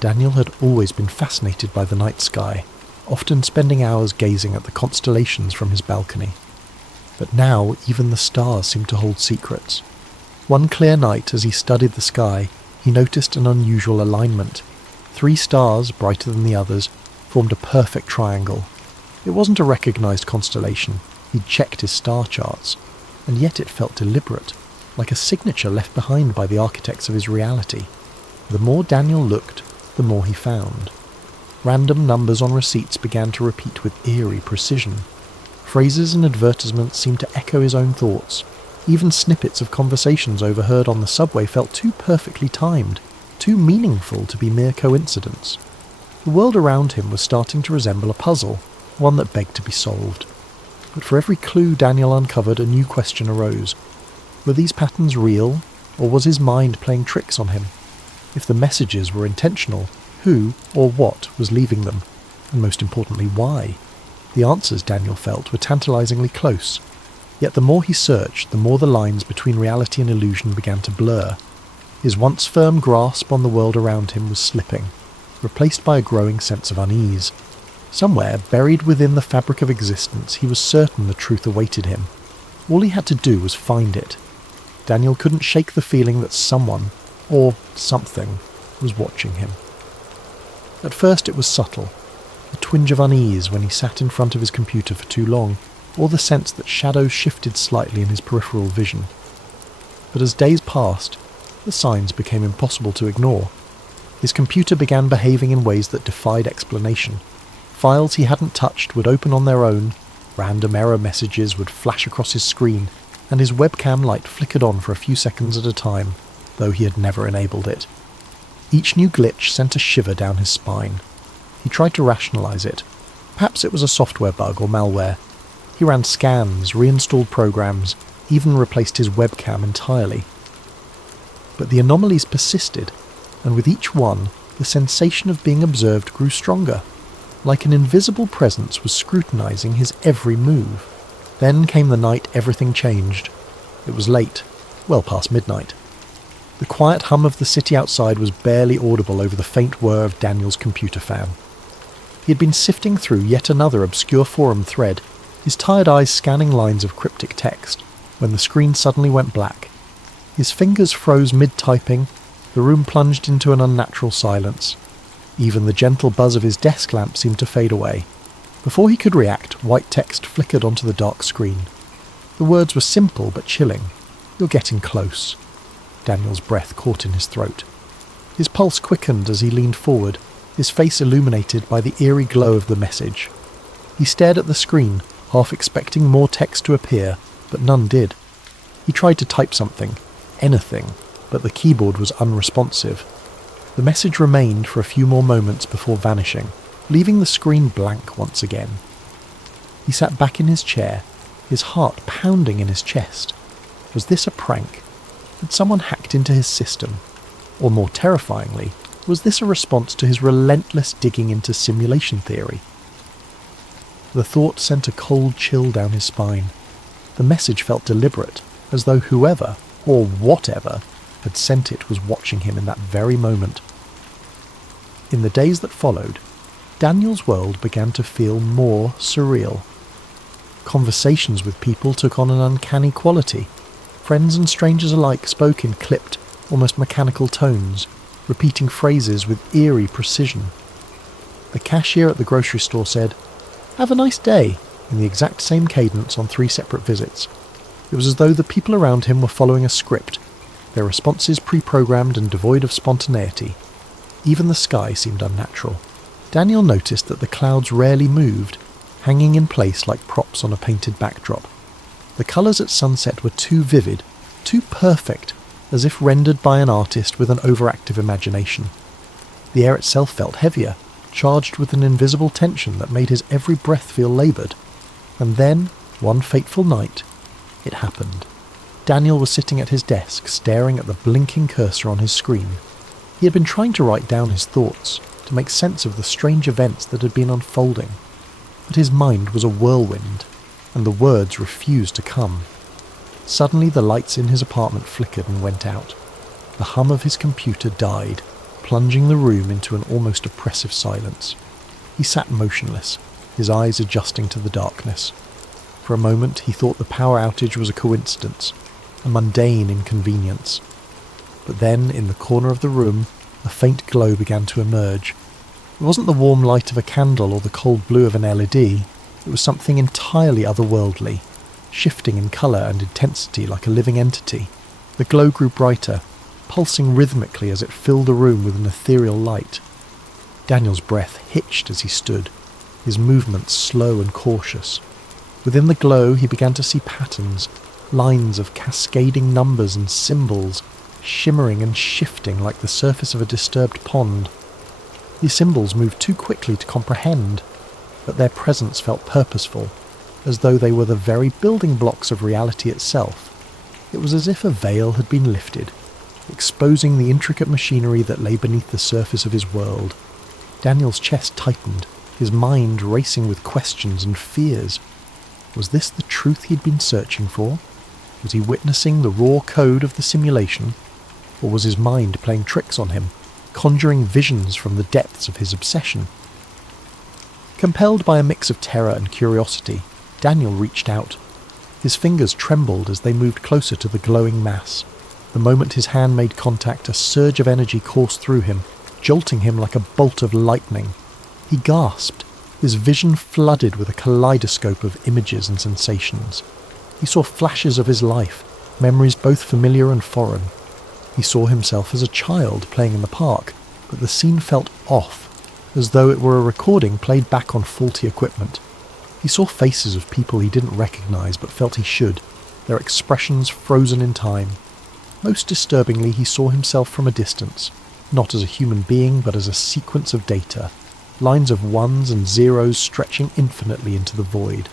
Daniel had always been fascinated by the night sky, often spending hours gazing at the constellations from his balcony. But now even the stars seemed to hold secrets. One clear night, as he studied the sky, he noticed an unusual alignment. 3 stars, brighter than the others, formed a perfect triangle. It wasn't a recognised constellation. He'd checked his star charts, and yet it felt deliberate, like a signature left behind by the architects of his reality. The more Daniel looked, the more he found. Random numbers on receipts began to repeat with eerie precision. Phrases and advertisements seemed to echo his own thoughts. Even snippets of conversations overheard on the subway felt too perfectly timed, too meaningful to be mere coincidence. The world around him was starting to resemble a puzzle, one that begged to be solved. But for every clue Daniel uncovered, a new question arose. Were these patterns real, or was his mind playing tricks on him? If the messages were intentional, who or what was leaving them? And most importantly, why? The answers, Daniel felt, were tantalizingly close. Yet the more he searched, the more the lines between reality and illusion began to blur. His once firm grasp on the world around him was slipping, replaced by a growing sense of unease. Somewhere, buried within the fabric of existence, he was certain the truth awaited him. All he had to do was find it. Daniel couldn't shake the feeling that someone, or something, was watching him. At first it was subtle, a twinge of unease when he sat in front of his computer for too long, or the sense that shadows shifted slightly in his peripheral vision. But as days passed, the signs became impossible to ignore. His computer began behaving in ways that defied explanation. Files he hadn't touched would open on their own, random error messages would flash across his screen, and his webcam light flickered on for a few seconds at a time, though he had never enabled it. Each new glitch sent a shiver down his spine. He tried to rationalize it. Perhaps it was a software bug or malware. He ran scans, reinstalled programs, even replaced his webcam entirely. But the anomalies persisted. and with each one, the sensation of being observed grew stronger, like an invisible presence was scrutinizing his every move. Then came the night everything changed. It was late, well past midnight. The quiet hum of the city outside was barely audible over the faint whir of Daniel's computer fan. He had been sifting through yet another obscure forum thread, his tired eyes scanning lines of cryptic text, when the screen suddenly went black. His fingers froze mid-typing, the room plunged into an unnatural silence. Even the gentle buzz of his desk lamp seemed to fade away. Before he could react, white text flickered onto the dark screen. The words were simple but chilling. "You're getting close." Daniel's breath caught in his throat. His pulse quickened as he leaned forward, his face illuminated by the eerie glow of the message. He stared at the screen, half expecting more text to appear, but none did. He tried to type something, anything, but the keyboard was unresponsive. The message remained for a few more moments before vanishing, leaving the screen blank once again. He sat back in his chair, his heart pounding in his chest. Was this a prank? Had someone hacked into his system? Or more terrifyingly, was this a response to his relentless digging into simulation theory? The thought sent a cold chill down his spine. The message felt deliberate, as though whoever, or whatever, had sent it was watching him in that very moment. In the days that followed, Daniel's world began to feel more surreal. Conversations with people took on an uncanny quality. Friends and strangers alike spoke in clipped, almost mechanical tones, repeating phrases with eerie precision. The cashier at the grocery store said, "Have a nice day," in the exact same cadence on 3 separate visits. It was as though the people around him were following a script, their responses pre-programmed and devoid of spontaneity. Even the sky seemed unnatural. Daniel noticed that the clouds rarely moved, hanging in place like props on a painted backdrop. The colours at sunset were too vivid, too perfect, as if rendered by an artist with an overactive imagination. The air itself felt heavier, charged with an invisible tension that made his every breath feel laboured. And then, one fateful night, it happened. Daniel was sitting at his desk, staring at the blinking cursor on his screen. He had been trying to write down his thoughts, to make sense of the strange events that had been unfolding. But his mind was a whirlwind, and the words refused to come. Suddenly the lights in his apartment flickered and went out. The hum of his computer died, plunging the room into an almost oppressive silence. He sat motionless, his eyes adjusting to the darkness. For a moment he thought the power outage was a coincidence, a mundane inconvenience. But then, in the corner of the room, a faint glow began to emerge. It wasn't the warm light of a candle or the cold blue of an LED. It was something entirely otherworldly, shifting in colour and intensity like a living entity. The glow grew brighter, pulsing rhythmically as it filled the room with an ethereal light. Daniel's breath hitched as he stood, his movements slow and cautious. Within the glow he began to see patterns, lines of cascading numbers and symbols, shimmering and shifting like the surface of a disturbed pond. These symbols moved too quickly to comprehend, but their presence felt purposeful, as though they were the very building blocks of reality itself. It was as if a veil had been lifted, exposing the intricate machinery that lay beneath the surface of his world. Daniel's chest tightened, his mind racing with questions and fears. Was this the truth he'd been searching for? Was he witnessing the raw code of the simulation? Or was his mind playing tricks on him, conjuring visions from the depths of his obsession? Compelled by a mix of terror and curiosity, Daniel reached out. His fingers trembled as they moved closer to the glowing mass. The moment his hand made contact, a surge of energy coursed through him, jolting him like a bolt of lightning. He gasped, his vision flooded with a kaleidoscope of images and sensations. He saw flashes of his life, memories both familiar and foreign. He saw himself as a child playing in the park, but the scene felt off, as though it were a recording played back on faulty equipment. He saw faces of people he didn't recognise but felt he should, their expressions frozen in time. Most disturbingly, he saw himself from a distance, not as a human being but as a sequence of data, lines of ones and zeros stretching infinitely into the void.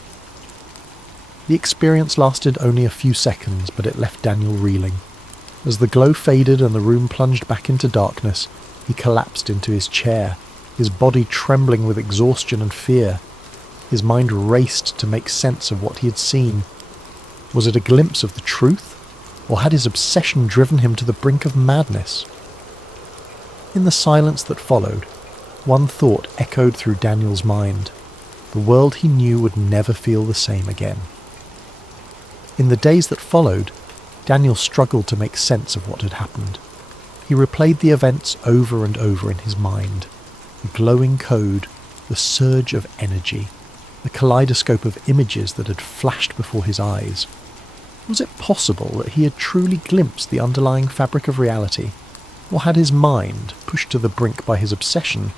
The experience lasted only a few seconds, but it left Daniel reeling. As the glow faded and the room plunged back into darkness, He collapsed into his chair, his body trembling with exhaustion and fear. His mind raced to make sense of what he had seen. Was it a glimpse of the truth, or had his obsession driven him to the brink of madness? In the silence that followed, one thought echoed through Daniel's mind. The world he knew would never feel the same again. In the days that followed, Daniel struggled to make sense of what had happened. He replayed the events over and over in his mind. The glowing code, the surge of energy, the kaleidoscope of images that had flashed before his eyes. Was it possible that he had truly glimpsed the underlying fabric of reality, or had his mind, pushed to the brink by his obsession,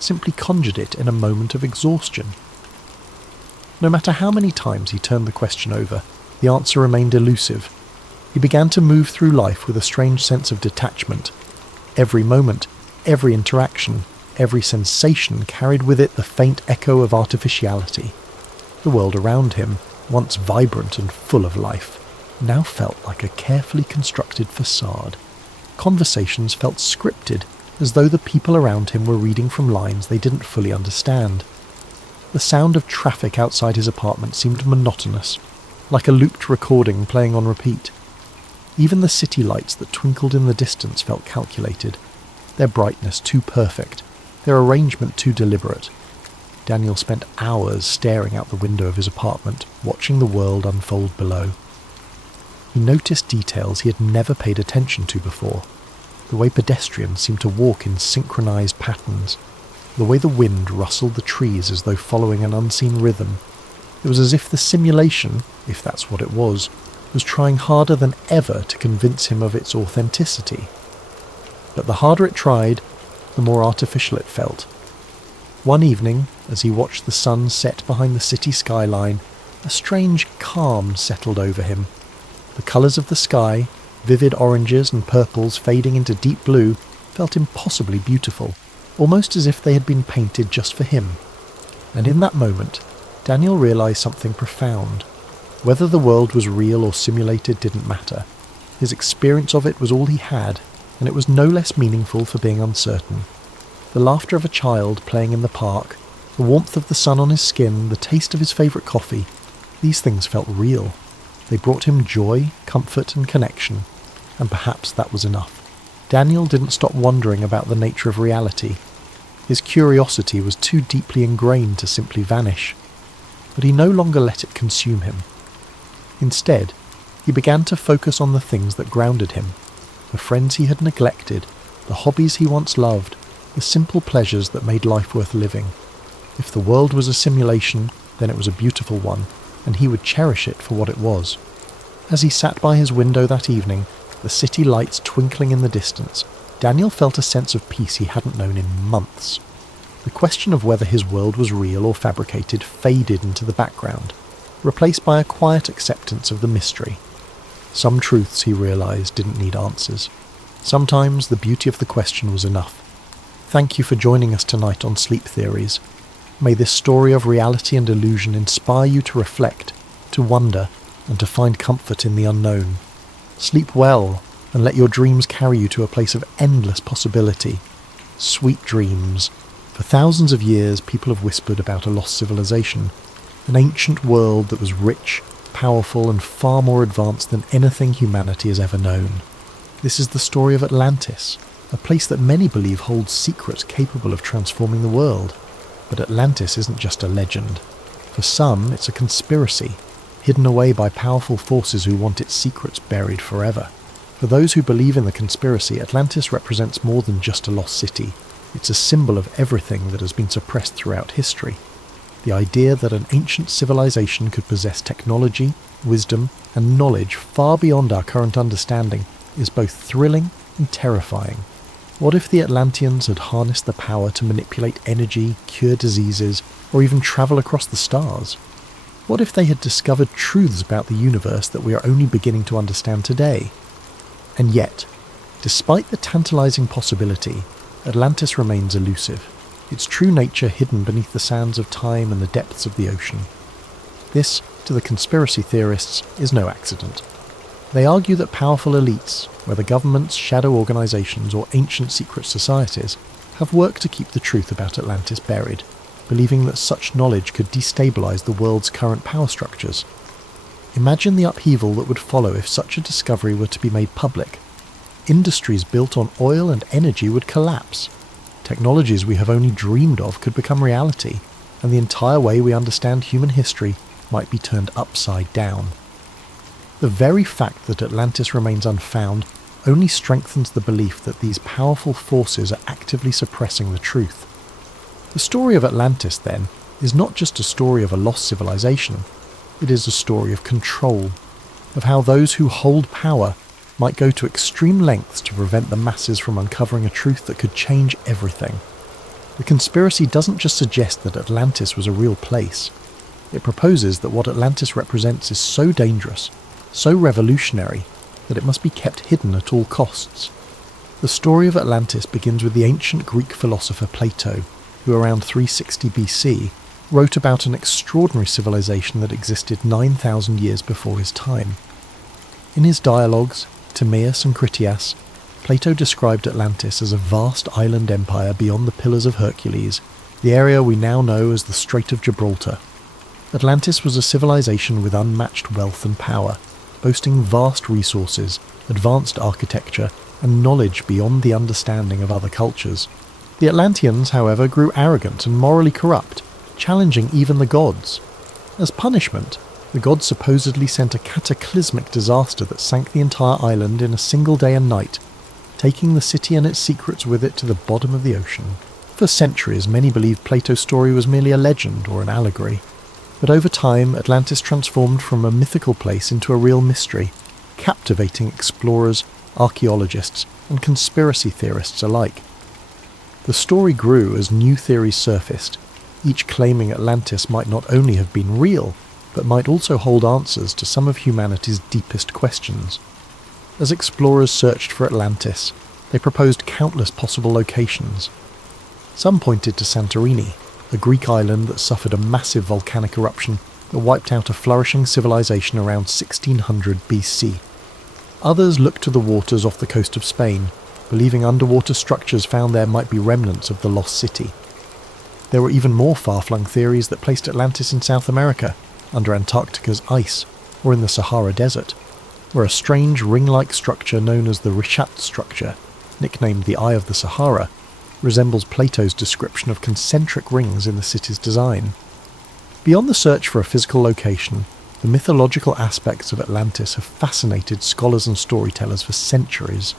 simply conjured it in a moment of exhaustion? No matter how many times he turned the question over, the answer remained elusive. He began to move through life with a strange sense of detachment. Every moment, every interaction, every sensation carried with it the faint echo of artificiality. The world around him, once vibrant and full of life, now felt like a carefully constructed facade. Conversations felt scripted, as though the people around him were reading from lines they didn't fully understand. The sound of traffic outside his apartment seemed monotonous, like a looped recording playing on repeat. Even the city lights that twinkled in the distance felt calculated, their brightness too perfect, their arrangement too deliberate. Daniel spent hours staring out the window of his apartment, watching the world unfold below. He noticed details he had never paid attention to before. The way pedestrians seemed to walk in synchronized patterns, the way the wind rustled the trees as though following an unseen rhythm. It was as if the simulation, if that's what it was trying harder than ever to convince him of its authenticity. But the harder it tried, the more artificial it felt. One evening, as he watched the sun set behind the city skyline, a strange calm settled over him. The colours of the sky, vivid oranges and purples fading into deep blue, felt impossibly beautiful, almost as if they had been painted just for him. And in that moment, Daniel realised something profound. Whether the world was real or simulated didn't matter. His experience of it was all he had, and it was no less meaningful for being uncertain. The laughter of a child playing in the park, the warmth of the sun on his skin, the taste of his favourite coffee, these things felt real. They brought him joy, comfort and connection, and perhaps that was enough. Daniel didn't stop wondering about the nature of reality. His curiosity was too deeply ingrained to simply vanish, but he no longer let it consume him. Instead, he began to focus on the things that grounded him, the friends he had neglected, the hobbies he once loved, the simple pleasures that made life worth living. If the world was a simulation, then it was a beautiful one, and he would cherish it for what it was. As he sat by his window that evening, the city lights twinkling in the distance, Daniel felt a sense of peace he hadn't known in months. The question of whether his world was real or fabricated faded into the background, replaced by a quiet acceptance of the mystery. Some truths, he realised, didn't need answers. Sometimes the beauty of the question was enough. Thank you for joining us tonight on Sleep Theories. May this story of reality and illusion inspire you to reflect, to wonder, and to find comfort in the unknown. Sleep well, and let your dreams carry you to a place of endless possibility. Sweet dreams. For thousands of years, people have whispered about a lost civilization, an ancient world that was rich, powerful, and far more advanced than anything humanity has ever known. This is the story of Atlantis, a place that many believe holds secrets capable of transforming the world. But Atlantis isn't just a legend. For some, it's a conspiracy, hidden away by powerful forces who want its secrets buried forever. For those who believe in the conspiracy, Atlantis represents more than just a lost city. It's a symbol of everything that has been suppressed throughout history. The idea that an ancient civilization could possess technology, wisdom, and knowledge far beyond our current understanding is both thrilling and terrifying. What if the Atlanteans had harnessed the power to manipulate energy, cure diseases, or even travel across the stars? What if they had discovered truths about the universe that we are only beginning to understand today? And yet, despite the tantalizing possibility, Atlantis remains elusive, its true nature hidden beneath the sands of time and the depths of the ocean. This, to the conspiracy theorists, is no accident. They argue that powerful elites, whether governments, shadow organisations or ancient secret societies, have worked to keep the truth about Atlantis buried, believing that such knowledge could destabilise the world's current power structures. Imagine the upheaval that would follow if such a discovery were to be made public. Industries built on oil and energy would collapse. Technologies we have only dreamed of could become reality, and the entire way we understand human history might be turned upside down. The very fact that Atlantis remains unfound only strengthens the belief that these powerful forces are actively suppressing the truth. The story of Atlantis, then, is not just a story of a lost civilization. It is a story of control, of how those who hold power might go to extreme lengths to prevent the masses from uncovering a truth that could change everything. The conspiracy doesn't just suggest that Atlantis was a real place. It proposes that what Atlantis represents is so dangerous, so revolutionary, that it must be kept hidden at all costs. The story of Atlantis begins with the ancient Greek philosopher Plato, who around 360 BC wrote about an extraordinary civilization that existed 9,000 years before his time. In his dialogues, Timaeus and Critias, Plato described Atlantis as a vast island empire beyond the Pillars of Hercules, the area we now know as the Strait of Gibraltar. Atlantis was a civilization with unmatched wealth and power, boasting vast resources, advanced architecture, and knowledge beyond the understanding of other cultures. The Atlanteans, however, grew arrogant and morally corrupt, challenging even the gods. As punishment, the gods supposedly sent a cataclysmic disaster that sank the entire island in a single day and night, taking the city and its secrets with it to the bottom of the ocean. For centuries, many believed Plato's story was merely a legend or an allegory. But over time, Atlantis transformed from a mythical place into a real mystery, captivating explorers, archaeologists, and conspiracy theorists alike. The story grew as new theories surfaced, each claiming Atlantis might not only have been real, but might also hold answers to some of humanity's deepest questions. As explorers searched for Atlantis, they proposed countless possible locations. Some pointed to Santorini, a Greek island that suffered a massive volcanic eruption that wiped out a flourishing civilization around 1600 BC. Others looked to the waters off the coast of Spain, believing underwater structures found there might be remnants of the lost city. There were even more far-flung theories that placed Atlantis in South America, under Antarctica's ice, or in the Sahara Desert, where a strange ring-like structure known as the Richat structure, nicknamed the Eye of the Sahara, resembles Plato's description of concentric rings in the city's design. Beyond the search for a physical location, the mythological aspects of Atlantis have fascinated scholars and storytellers for centuries.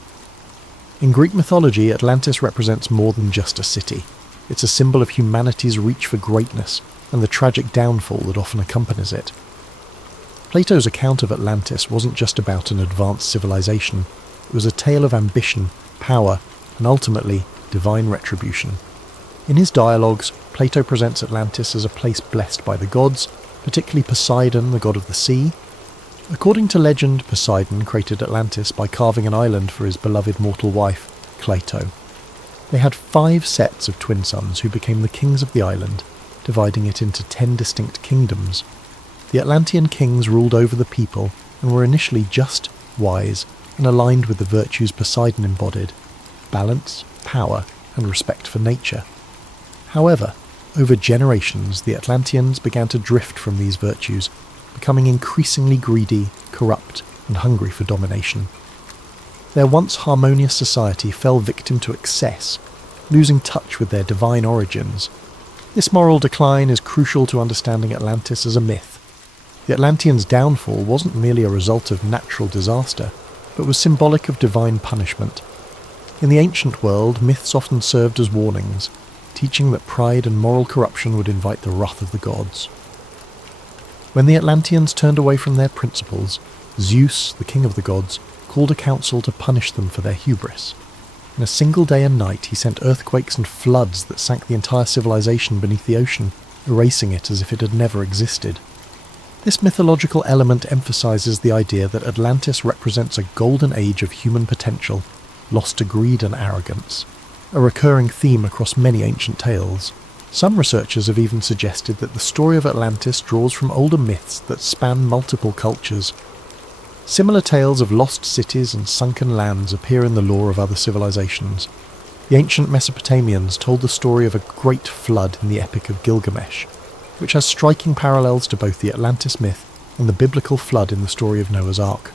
In Greek mythology, Atlantis represents more than just a city. It's a symbol of humanity's reach for greatness and the tragic downfall that often accompanies it. Plato's account of Atlantis wasn't just about an advanced civilization. It was a tale of ambition, power, and ultimately, divine retribution. In his dialogues, Plato presents Atlantis as a place blessed by the gods, particularly Poseidon, the god of the sea. According to legend, Poseidon created Atlantis by carving an island for his beloved mortal wife, Cleito. They had 5 sets of twin sons who became the kings of the island, dividing it into 10 distinct kingdoms. The Atlantean kings ruled over the people and were initially just, wise, and aligned with the virtues Poseidon embodied: balance, power, and respect for nature. However, over generations, the Atlanteans began to drift from these virtues, becoming increasingly greedy, corrupt, and hungry for domination. Their once harmonious society fell victim to excess, losing touch with their divine origins. This moral decline is crucial to understanding Atlantis as a myth. The Atlanteans' downfall wasn't merely a result of natural disaster, but was symbolic of divine punishment. In the ancient world, myths often served as warnings, teaching that pride and moral corruption would invite the wrath of the gods. When the Atlanteans turned away from their principles, Zeus, the king of the gods, called a council to punish them for their hubris. In a single day and night, he sent earthquakes and floods that sank the entire civilization beneath the ocean, erasing it as if it had never existed. This mythological element emphasizes the idea that Atlantis represents a golden age of human potential, lost to greed and arrogance, a recurring theme across many ancient tales. Some researchers have even suggested that the story of Atlantis draws from older myths that span multiple cultures. Similar tales of lost cities and sunken lands appear in the lore of other civilizations. The ancient Mesopotamians told the story of a great flood in the Epic of Gilgamesh, which has striking parallels to both the Atlantis myth and the biblical flood in the story of Noah's Ark.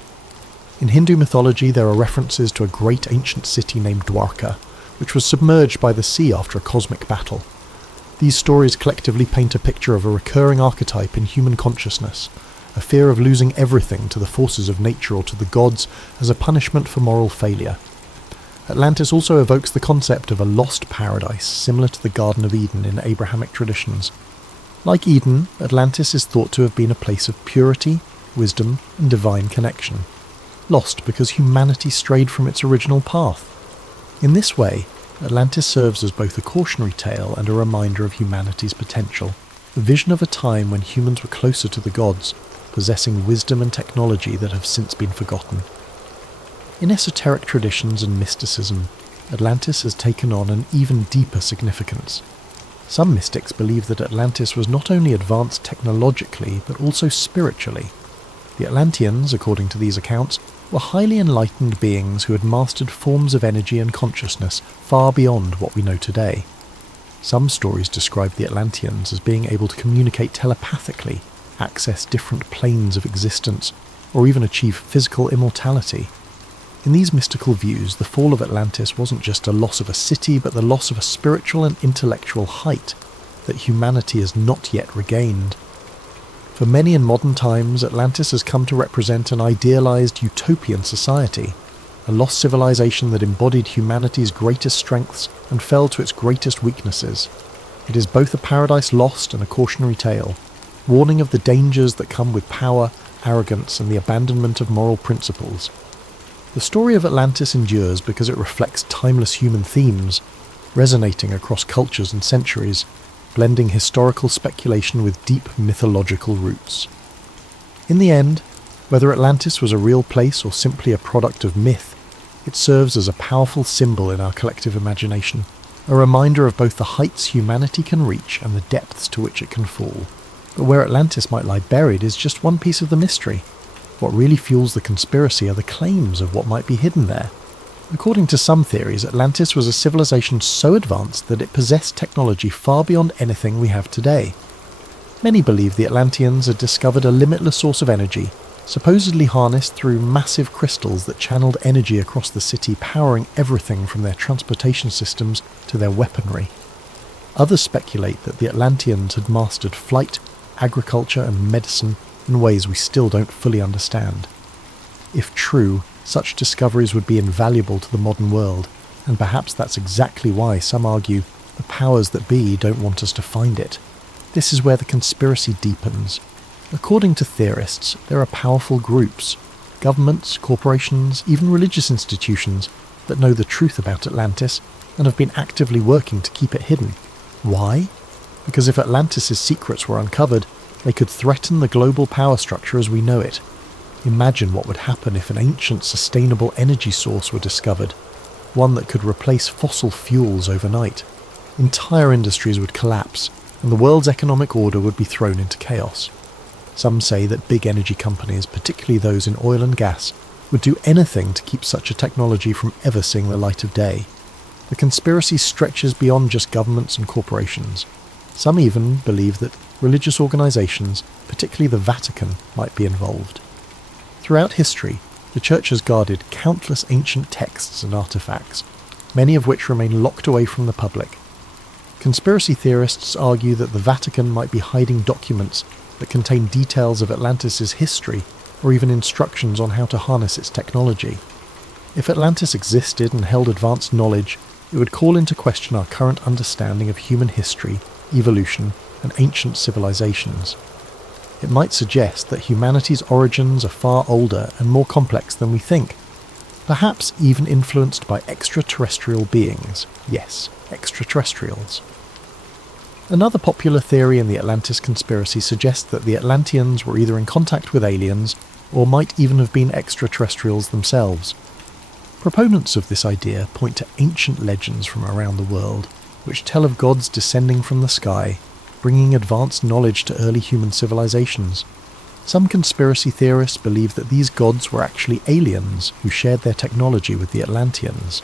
In Hindu mythology there are references to a great ancient city named Dwarka, which was submerged by the sea after a cosmic battle. These stories collectively paint a picture of a recurring archetype in human consciousness, a fear of losing everything to the forces of nature or to the gods as a punishment for moral failure. Atlantis also evokes the concept of a lost paradise, similar to the Garden of Eden in Abrahamic traditions. Like Eden, Atlantis is thought to have been a place of purity, wisdom, and divine connection, lost because humanity strayed from its original path. In this way, Atlantis serves as both a cautionary tale and a reminder of humanity's potential, a vision of a time when humans were closer to the gods, possessing wisdom and technology that have since been forgotten. In esoteric traditions and mysticism, Atlantis has taken on an even deeper significance. Some mystics believe that Atlantis was not only advanced technologically, but also spiritually. The Atlanteans, according to these accounts, were highly enlightened beings who had mastered forms of energy and consciousness far beyond what we know today. Some stories describe the Atlanteans as being able to communicate telepathically, access different planes of existence, or even achieve physical immortality. In these mystical views, the fall of Atlantis wasn't just a loss of a city, but the loss of a spiritual and intellectual height that humanity has not yet regained. For many in modern times, Atlantis has come to represent an idealized utopian society, a lost civilization that embodied humanity's greatest strengths and fell to its greatest weaknesses. It is both a paradise lost and a cautionary tale, warning of the dangers that come with power, arrogance, and the abandonment of moral principles. The story of Atlantis endures because it reflects timeless human themes, resonating across cultures and centuries, blending historical speculation with deep mythological roots. In the end, whether Atlantis was a real place or simply a product of myth, it serves as a powerful symbol in our collective imagination, a reminder of both the heights humanity can reach and the depths to which it can fall. But where Atlantis might lie buried is just one piece of the mystery. What really fuels the conspiracy are the claims of what might be hidden there. According to some theories, Atlantis was a civilization so advanced that it possessed technology far beyond anything we have today. Many believe the Atlanteans had discovered a limitless source of energy, supposedly harnessed through massive crystals that channeled energy across the city, powering everything from their transportation systems to their weaponry. Others speculate that the Atlanteans had mastered flight, agriculture, and medicine in ways we still don't fully understand. If true, such discoveries would be invaluable to the modern world, and perhaps that's exactly why some argue the powers that be don't want us to find it. This is where the conspiracy deepens. According to theorists, there are powerful groups, governments, corporations, even religious institutions that know the truth about Atlantis and have been actively working to keep it hidden. Why? Because if Atlantis' secrets were uncovered, they could threaten the global power structure as we know it. Imagine what would happen if an ancient sustainable energy source were discovered, one that could replace fossil fuels overnight. Entire industries would collapse, and the world's economic order would be thrown into chaos. Some say that big energy companies, particularly those in oil and gas, would do anything to keep such a technology from ever seeing the light of day. The conspiracy stretches beyond just governments and corporations. Some even believe that religious organizations, particularly the Vatican, might be involved. Throughout history, the Church has guarded countless ancient texts and artifacts, many of which remain locked away from the public. Conspiracy theorists argue that the Vatican might be hiding documents that contain details of Atlantis' history or even instructions on how to harness its technology. If Atlantis existed and held advanced knowledge, it would call into question our current understanding of human history, evolution, and ancient civilizations. It might suggest that humanity's origins are far older and more complex than we think, perhaps even influenced by extraterrestrial beings. Yes, extraterrestrials. Another popular theory in the Atlantis conspiracy suggests that the Atlanteans were either in contact with aliens or might even have been extraterrestrials themselves. Proponents of this idea point to ancient legends from around the world, which tell of gods descending from the sky, bringing advanced knowledge to early human civilizations. Some conspiracy theorists believe that these gods were actually aliens who shared their technology with the Atlanteans.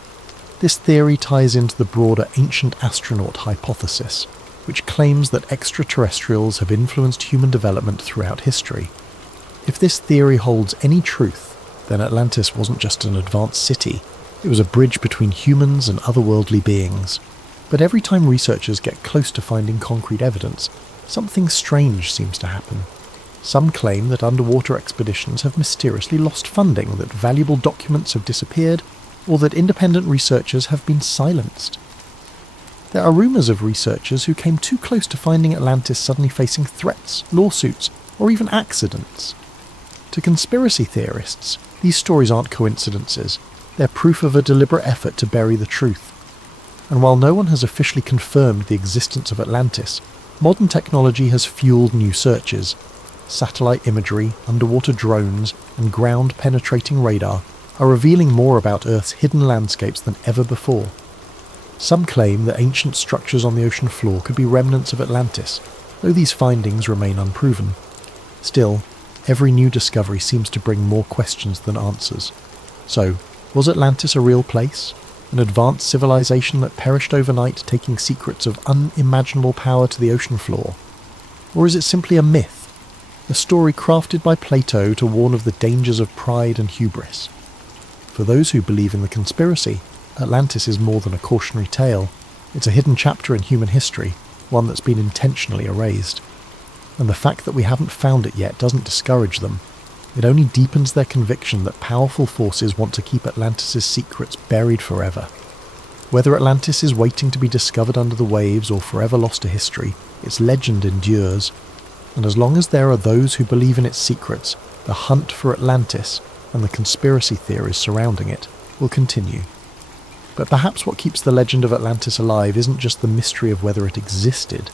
This theory ties into the broader ancient astronaut hypothesis, which claims that extraterrestrials have influenced human development throughout history. If this theory holds any truth, then Atlantis wasn't just an advanced city, it was a bridge between humans and otherworldly beings. But every time researchers get close to finding concrete evidence, something strange seems to happen. Some claim that underwater expeditions have mysteriously lost funding, that valuable documents have disappeared, or that independent researchers have been silenced. There are rumours of researchers who came too close to finding Atlantis suddenly facing threats, lawsuits, or even accidents. To conspiracy theorists, these stories aren't coincidences, they're proof of a deliberate effort to bury the truth. And while no one has officially confirmed the existence of Atlantis, modern technology has fueled new searches. Satellite imagery, underwater drones, and ground-penetrating radar are revealing more about Earth's hidden landscapes than ever before. Some claim that ancient structures on the ocean floor could be remnants of Atlantis, though these findings remain unproven. Still, every new discovery seems to bring more questions than answers. So, was Atlantis a real place? An advanced civilization that perished overnight, taking secrets of unimaginable power to the ocean floor? Or is it simply a myth? A story crafted by Plato to warn of the dangers of pride and hubris? For those who believe in the conspiracy, Atlantis is more than a cautionary tale. It's a hidden chapter in human history, one that's been intentionally erased. And the fact that we haven't found it yet doesn't discourage them. It only deepens their conviction that powerful forces want to keep Atlantis' secrets buried forever. Whether Atlantis is waiting to be discovered under the waves or forever lost to history, its legend endures. And as long as there are those who believe in its secrets, the hunt for Atlantis and the conspiracy theories surrounding it will continue. But perhaps what keeps the legend of Atlantis alive isn't just the mystery of whether it existed,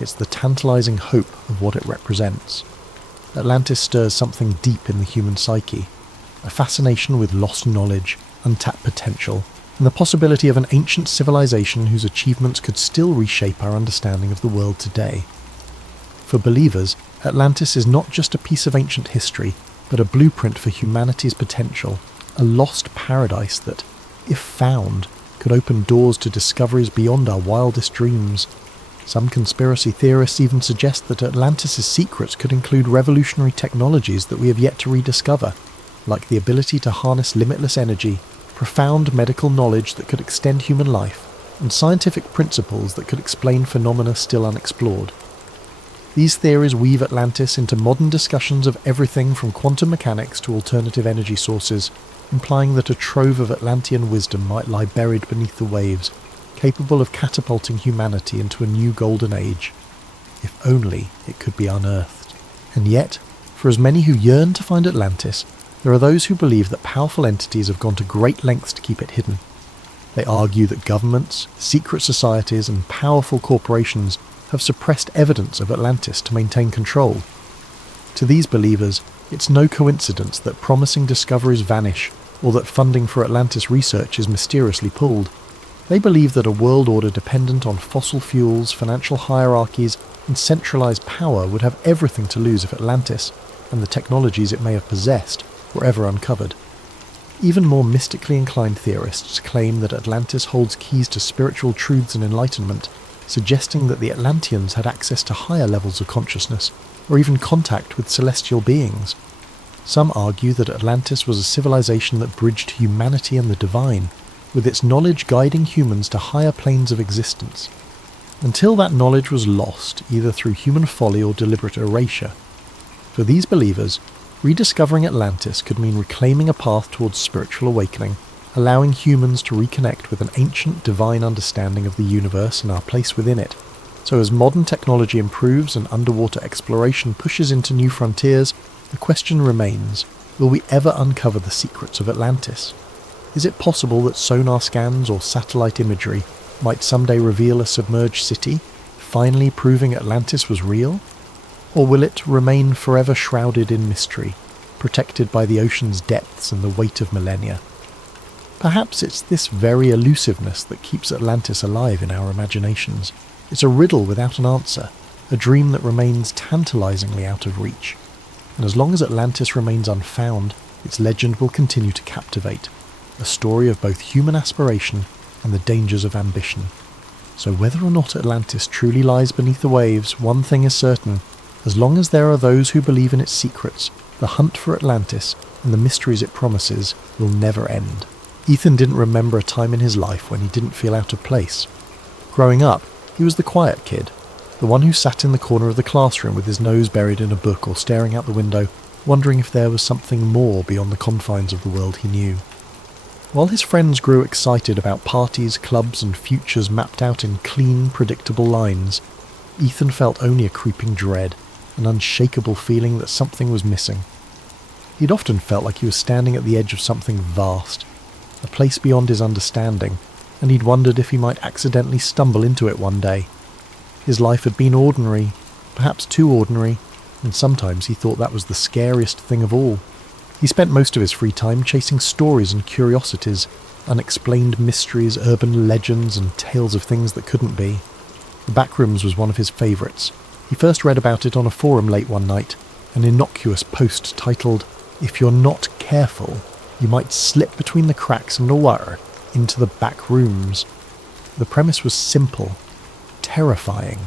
it's the tantalizing hope of what it represents. Atlantis stirs something deep in the human psyche, a fascination with lost knowledge, untapped potential, and the possibility of an ancient civilization whose achievements could still reshape our understanding of the world today. For believers, Atlantis is not just a piece of ancient history, but a blueprint for humanity's potential, a lost paradise that, if found, could open doors to discoveries beyond our wildest dreams. Some conspiracy theorists even suggest that Atlantis' secrets could include revolutionary technologies that we have yet to rediscover, like the ability to harness limitless energy, profound medical knowledge that could extend human life, and scientific principles that could explain phenomena still unexplored. These theories weave Atlantis into modern discussions of everything from quantum mechanics to alternative energy sources, implying that a trove of Atlantean wisdom might lie buried beneath the waves, capable of catapulting humanity into a new golden age. If only it could be unearthed. And yet, for as many who yearn to find Atlantis, there are those who believe that powerful entities have gone to great lengths to keep it hidden. They argue that governments, secret societies, and powerful corporations have suppressed evidence of Atlantis to maintain control. To these believers, it's no coincidence that promising discoveries vanish, or that funding for Atlantis research is mysteriously pulled. They believe that a world order dependent on fossil fuels, financial hierarchies, and centralized power would have everything to lose if Atlantis, and the technologies it may have possessed, were ever uncovered. Even more mystically inclined theorists claim that Atlantis holds keys to spiritual truths and enlightenment, suggesting that the Atlanteans had access to higher levels of consciousness, or even contact with celestial beings. Some argue that Atlantis was a civilization that bridged humanity and the divine, with its knowledge guiding humans to higher planes of existence, until that knowledge was lost, either through human folly or deliberate erasure. For these believers, rediscovering Atlantis could mean reclaiming a path towards spiritual awakening, allowing humans to reconnect with an ancient divine understanding of the universe and our place within it. So as modern technology improves and underwater exploration pushes into new frontiers, the question remains, will we ever uncover the secrets of Atlantis? Is it possible that sonar scans or satellite imagery might someday reveal a submerged city, finally proving Atlantis was real? Or will it remain forever shrouded in mystery, protected by the ocean's depths and the weight of millennia? Perhaps it's this very elusiveness that keeps Atlantis alive in our imaginations. It's a riddle without an answer, a dream that remains tantalizingly out of reach. and as long as Atlantis remains unfound, its legend will continue to captivate, a story of both human aspiration and the dangers of ambition. So whether or not Atlantis truly lies beneath the waves, one thing is certain: as long as there are those who believe in its secrets, the hunt for Atlantis and the mysteries it promises will never end. Ethan didn't remember a time in his life when he didn't feel out of place. Growing up, he was the quiet kid, the one who sat in the corner of the classroom with his nose buried in a book or staring out the window, wondering if there was something more beyond the confines of the world he knew. While his friends grew excited about parties, clubs, and futures mapped out in clean, predictable lines, Ethan felt only a creeping dread, an unshakable feeling that something was missing. He'd often felt like he was standing at the edge of something vast, a place beyond his understanding, and he'd wondered if he might accidentally stumble into it one day. His life had been ordinary, perhaps too ordinary, and sometimes he thought that was the scariest thing of all. He spent most of his free time chasing stories and curiosities, unexplained mysteries, urban legends, and tales of things that couldn't be. The Backrooms was one of his favourites. He first read about it on a forum late one night, an innocuous post titled, "If you're not careful, you might slip between the cracks underwater into the back rooms." The premise was simple, terrifying.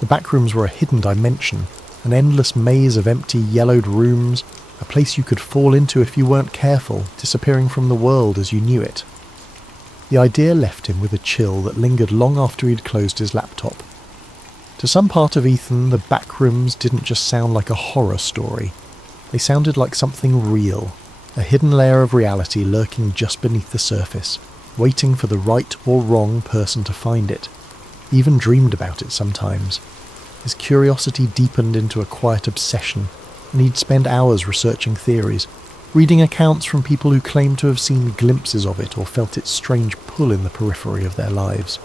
The Backrooms were a hidden dimension, an endless maze of empty, yellowed rooms, a place you could fall into if you weren't careful, disappearing from the world as you knew it. The idea left him with a chill that lingered long after he'd closed his laptop. To some part of Ethan, the Backrooms didn't just sound like a horror story. They sounded like something real, a hidden layer of reality lurking just beneath the surface, waiting for the right or wrong person to find it. He even dreamed about it sometimes. His curiosity deepened into a quiet obsession, and he'd spend hours researching theories, reading accounts from people who claimed to have seen glimpses of it or felt its strange pull in the periphery of their lives.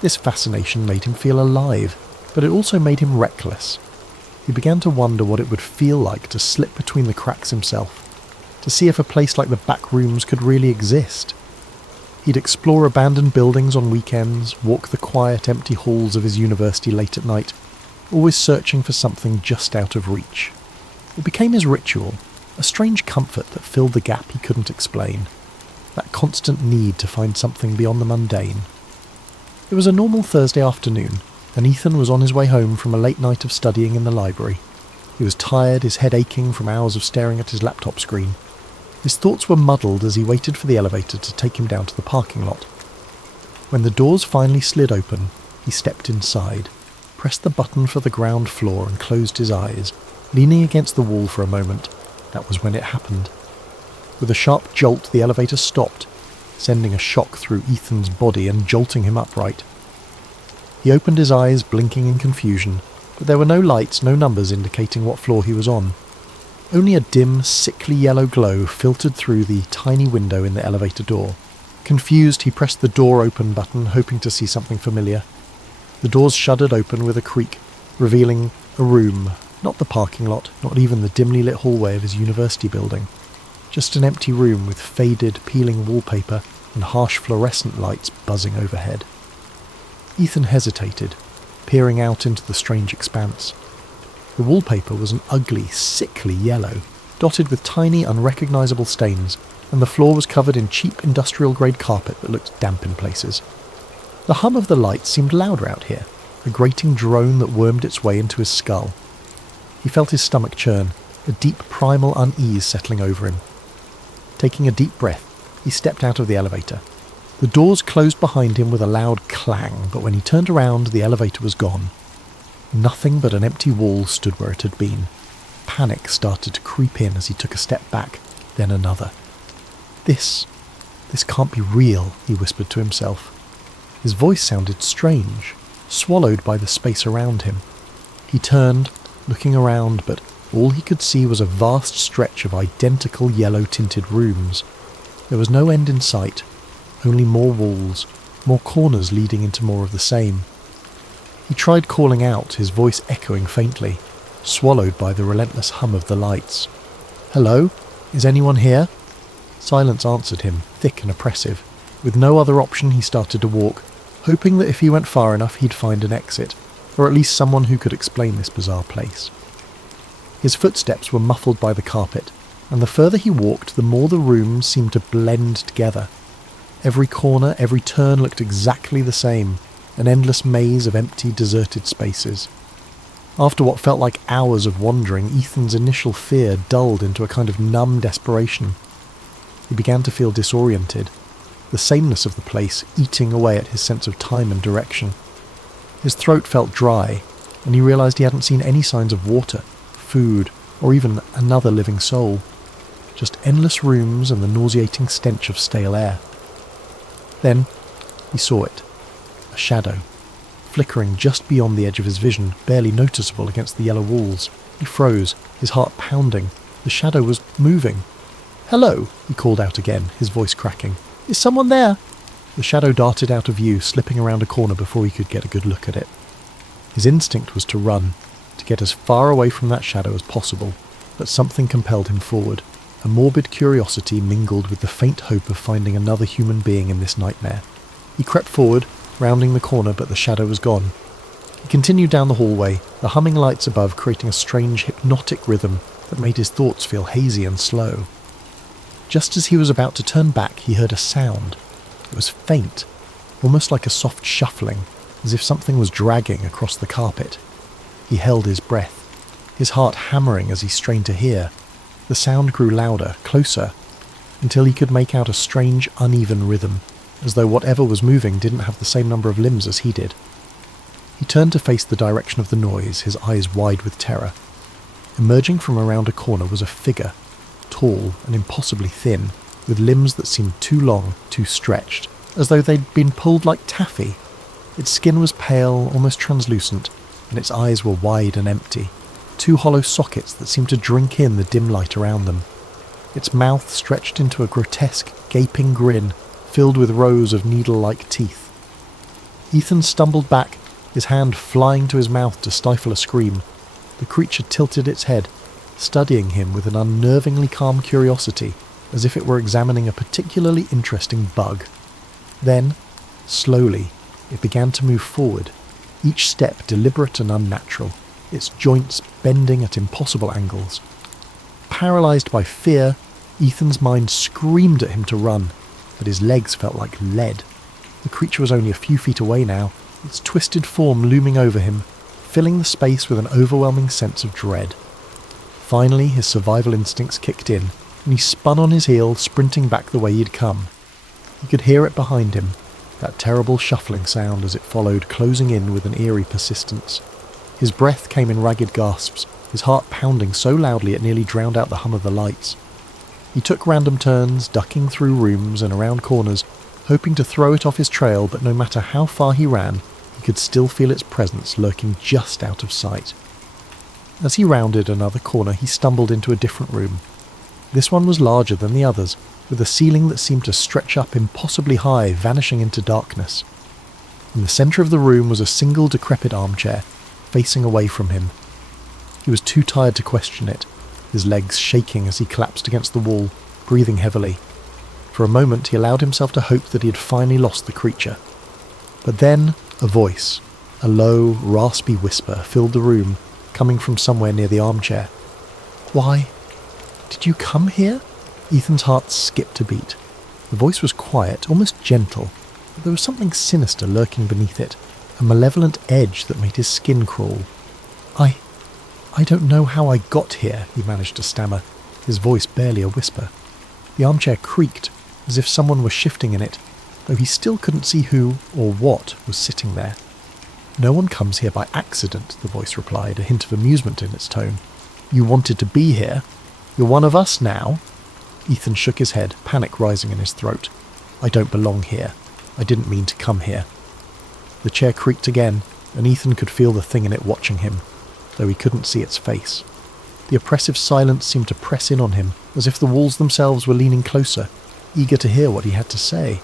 This fascination made him feel alive, but it also made him reckless. He began to wonder what it would feel like to slip between the cracks himself, to see if a place like the Backrooms could really exist. He'd explore abandoned buildings on weekends, walk the quiet, empty halls of his university late at night, always searching for something just out of reach. It became his ritual, a strange comfort that filled the gap he couldn't explain, that constant need to find something beyond the mundane. It was a normal Thursday afternoon, and Ethan was on his way home from a late night of studying in the library. He was tired, his head aching from hours of staring at his laptop screen. His thoughts were muddled as he waited for the elevator to take him down to the parking lot. When the doors finally slid open, he stepped inside, pressed the button for the ground floor and closed his eyes, leaning against the wall for a moment. That was when it happened. With a sharp jolt, the elevator stopped, sending a shock through Ethan's body and jolting him upright. He opened his eyes, blinking in confusion, but there were no lights, no numbers indicating what floor he was on. Only a dim, sickly yellow glow filtered through the tiny window in the elevator door. Confused, he pressed the door open button, hoping to see something familiar. The doors shuddered open with a creak, revealing a room, not the parking lot, not even the dimly lit hallway of his university building. Just an empty room with faded, peeling wallpaper and harsh fluorescent lights buzzing overhead. Ethan hesitated, peering out into the strange expanse. The wallpaper was an ugly, sickly yellow, dotted with tiny, unrecognisable stains, and the floor was covered in cheap industrial-grade carpet that looked damp in places. The hum of the lights seemed louder out here, a grating drone that wormed its way into his skull. He felt his stomach churn, a deep primal unease settling over him. Taking a deep breath, he stepped out of the elevator. The doors closed behind him with a loud clang, but when he turned around, the elevator was gone. Nothing but an empty wall stood where it had been. Panic started to creep in as he took a step back, then another. This can't be real, he whispered to himself. His voice sounded strange, swallowed by the space around him. He turned, looking around, but all he could see was a vast stretch of identical yellow-tinted rooms. There was no end in sight, only more walls, more corners leading into more of the same. He tried calling out, his voice echoing faintly, swallowed by the relentless hum of the lights. "Hello? Is anyone here?" Silence answered him, thick and oppressive. With no other option, he started to walk, hoping that if he went far enough he'd find an exit, or at least someone who could explain this bizarre place. His footsteps were muffled by the carpet, and the further he walked, the more the room seemed to blend together. Every corner, every turn looked exactly the same, an endless maze of empty, deserted spaces. After what felt like hours of wandering, Ethan's initial fear dulled into a kind of numb desperation. He began to feel disoriented, the sameness of the place eating away at his sense of time and direction. His throat felt dry, and he realised he hadn't seen any signs of water, food, or even another living soul. Just endless rooms and the nauseating stench of stale air. Then he saw it. A shadow, flickering just beyond the edge of his vision, barely noticeable against the yellow walls. He froze, his heart pounding. The shadow was moving. "Hello," he called out again, his voice cracking. "Is someone there?" The shadow darted out of view, slipping around a corner before he could get a good look at it. His instinct was to run, to get as far away from that shadow as possible, but something compelled him forward. A morbid curiosity mingled with the faint hope of finding another human being in this nightmare. He crept forward, rounding the corner, but the shadow was gone. He continued down the hallway, the humming lights above creating a strange hypnotic rhythm that made his thoughts feel hazy and slow. Just as he was about to turn back, he heard a sound. It was faint, almost like a soft shuffling, as if something was dragging across the carpet. He held his breath, his heart hammering as he strained to hear. The sound grew louder, closer, until he could make out a strange, uneven rhythm, as though whatever was moving didn't have the same number of limbs as he did. He turned to face the direction of the noise, his eyes wide with terror. Emerging from around a corner was a figure, tall and impossibly thin, with limbs that seemed too long, too stretched, as though they'd been pulled like taffy. Its skin was pale, almost translucent, and its eyes were wide and empty, two hollow sockets that seemed to drink in the dim light around them. Its mouth stretched into a grotesque, gaping grin, filled with rows of needle-like teeth. Ethan stumbled back, his hand flying to his mouth to stifle a scream. The creature tilted its head, studying him with an unnervingly calm curiosity, as if it were examining a particularly interesting bug. Then, slowly, it began to move forward, each step deliberate and unnatural, its joints bending at impossible angles. Paralysed by fear, Ethan's mind screamed at him to run, but his legs felt like lead. The creature was only a few feet away now, its twisted form looming over him, filling the space with an overwhelming sense of dread. Finally, his survival instincts kicked in, and he spun on his heel, sprinting back the way he'd come. He could hear it behind him, that terrible shuffling sound as it followed, closing in with an eerie persistence. His breath came in ragged gasps, his heart pounding so loudly it nearly drowned out the hum of the lights. He took random turns, ducking through rooms and around corners, hoping to throw it off his trail, but no matter how far he ran, he could still feel its presence lurking just out of sight. As he rounded another corner, he stumbled into a different room. This one was larger than the others, with a ceiling that seemed to stretch up impossibly high, vanishing into darkness. In the centre of the room was a single decrepit armchair, facing away from him. He was too tired to question it, his legs shaking as he collapsed against the wall, breathing heavily. For a moment he allowed himself to hope that he had finally lost the creature. But then a voice, a low, raspy whisper, filled the room, coming from somewhere near the armchair. "Why, did you come here?" Ethan's heart skipped a beat. The voice was quiet, almost gentle, but there was something sinister lurking beneath it, a malevolent edge that made his skin crawl. I don't know how I got here," he managed to stammer, his voice barely a whisper. The armchair creaked, as if someone were shifting in it, though he still couldn't see who or what was sitting there. "No one comes here by accident," the voice replied, a hint of amusement in its tone. "You wanted to be here. You're one of us now." Ethan shook his head, panic rising in his throat. "I don't belong here. I didn't mean to come here." The chair creaked again, and Ethan could feel the thing in it watching him, though he couldn't see its face. The oppressive silence seemed to press in on him, as if the walls themselves were leaning closer, eager to hear what he had to say.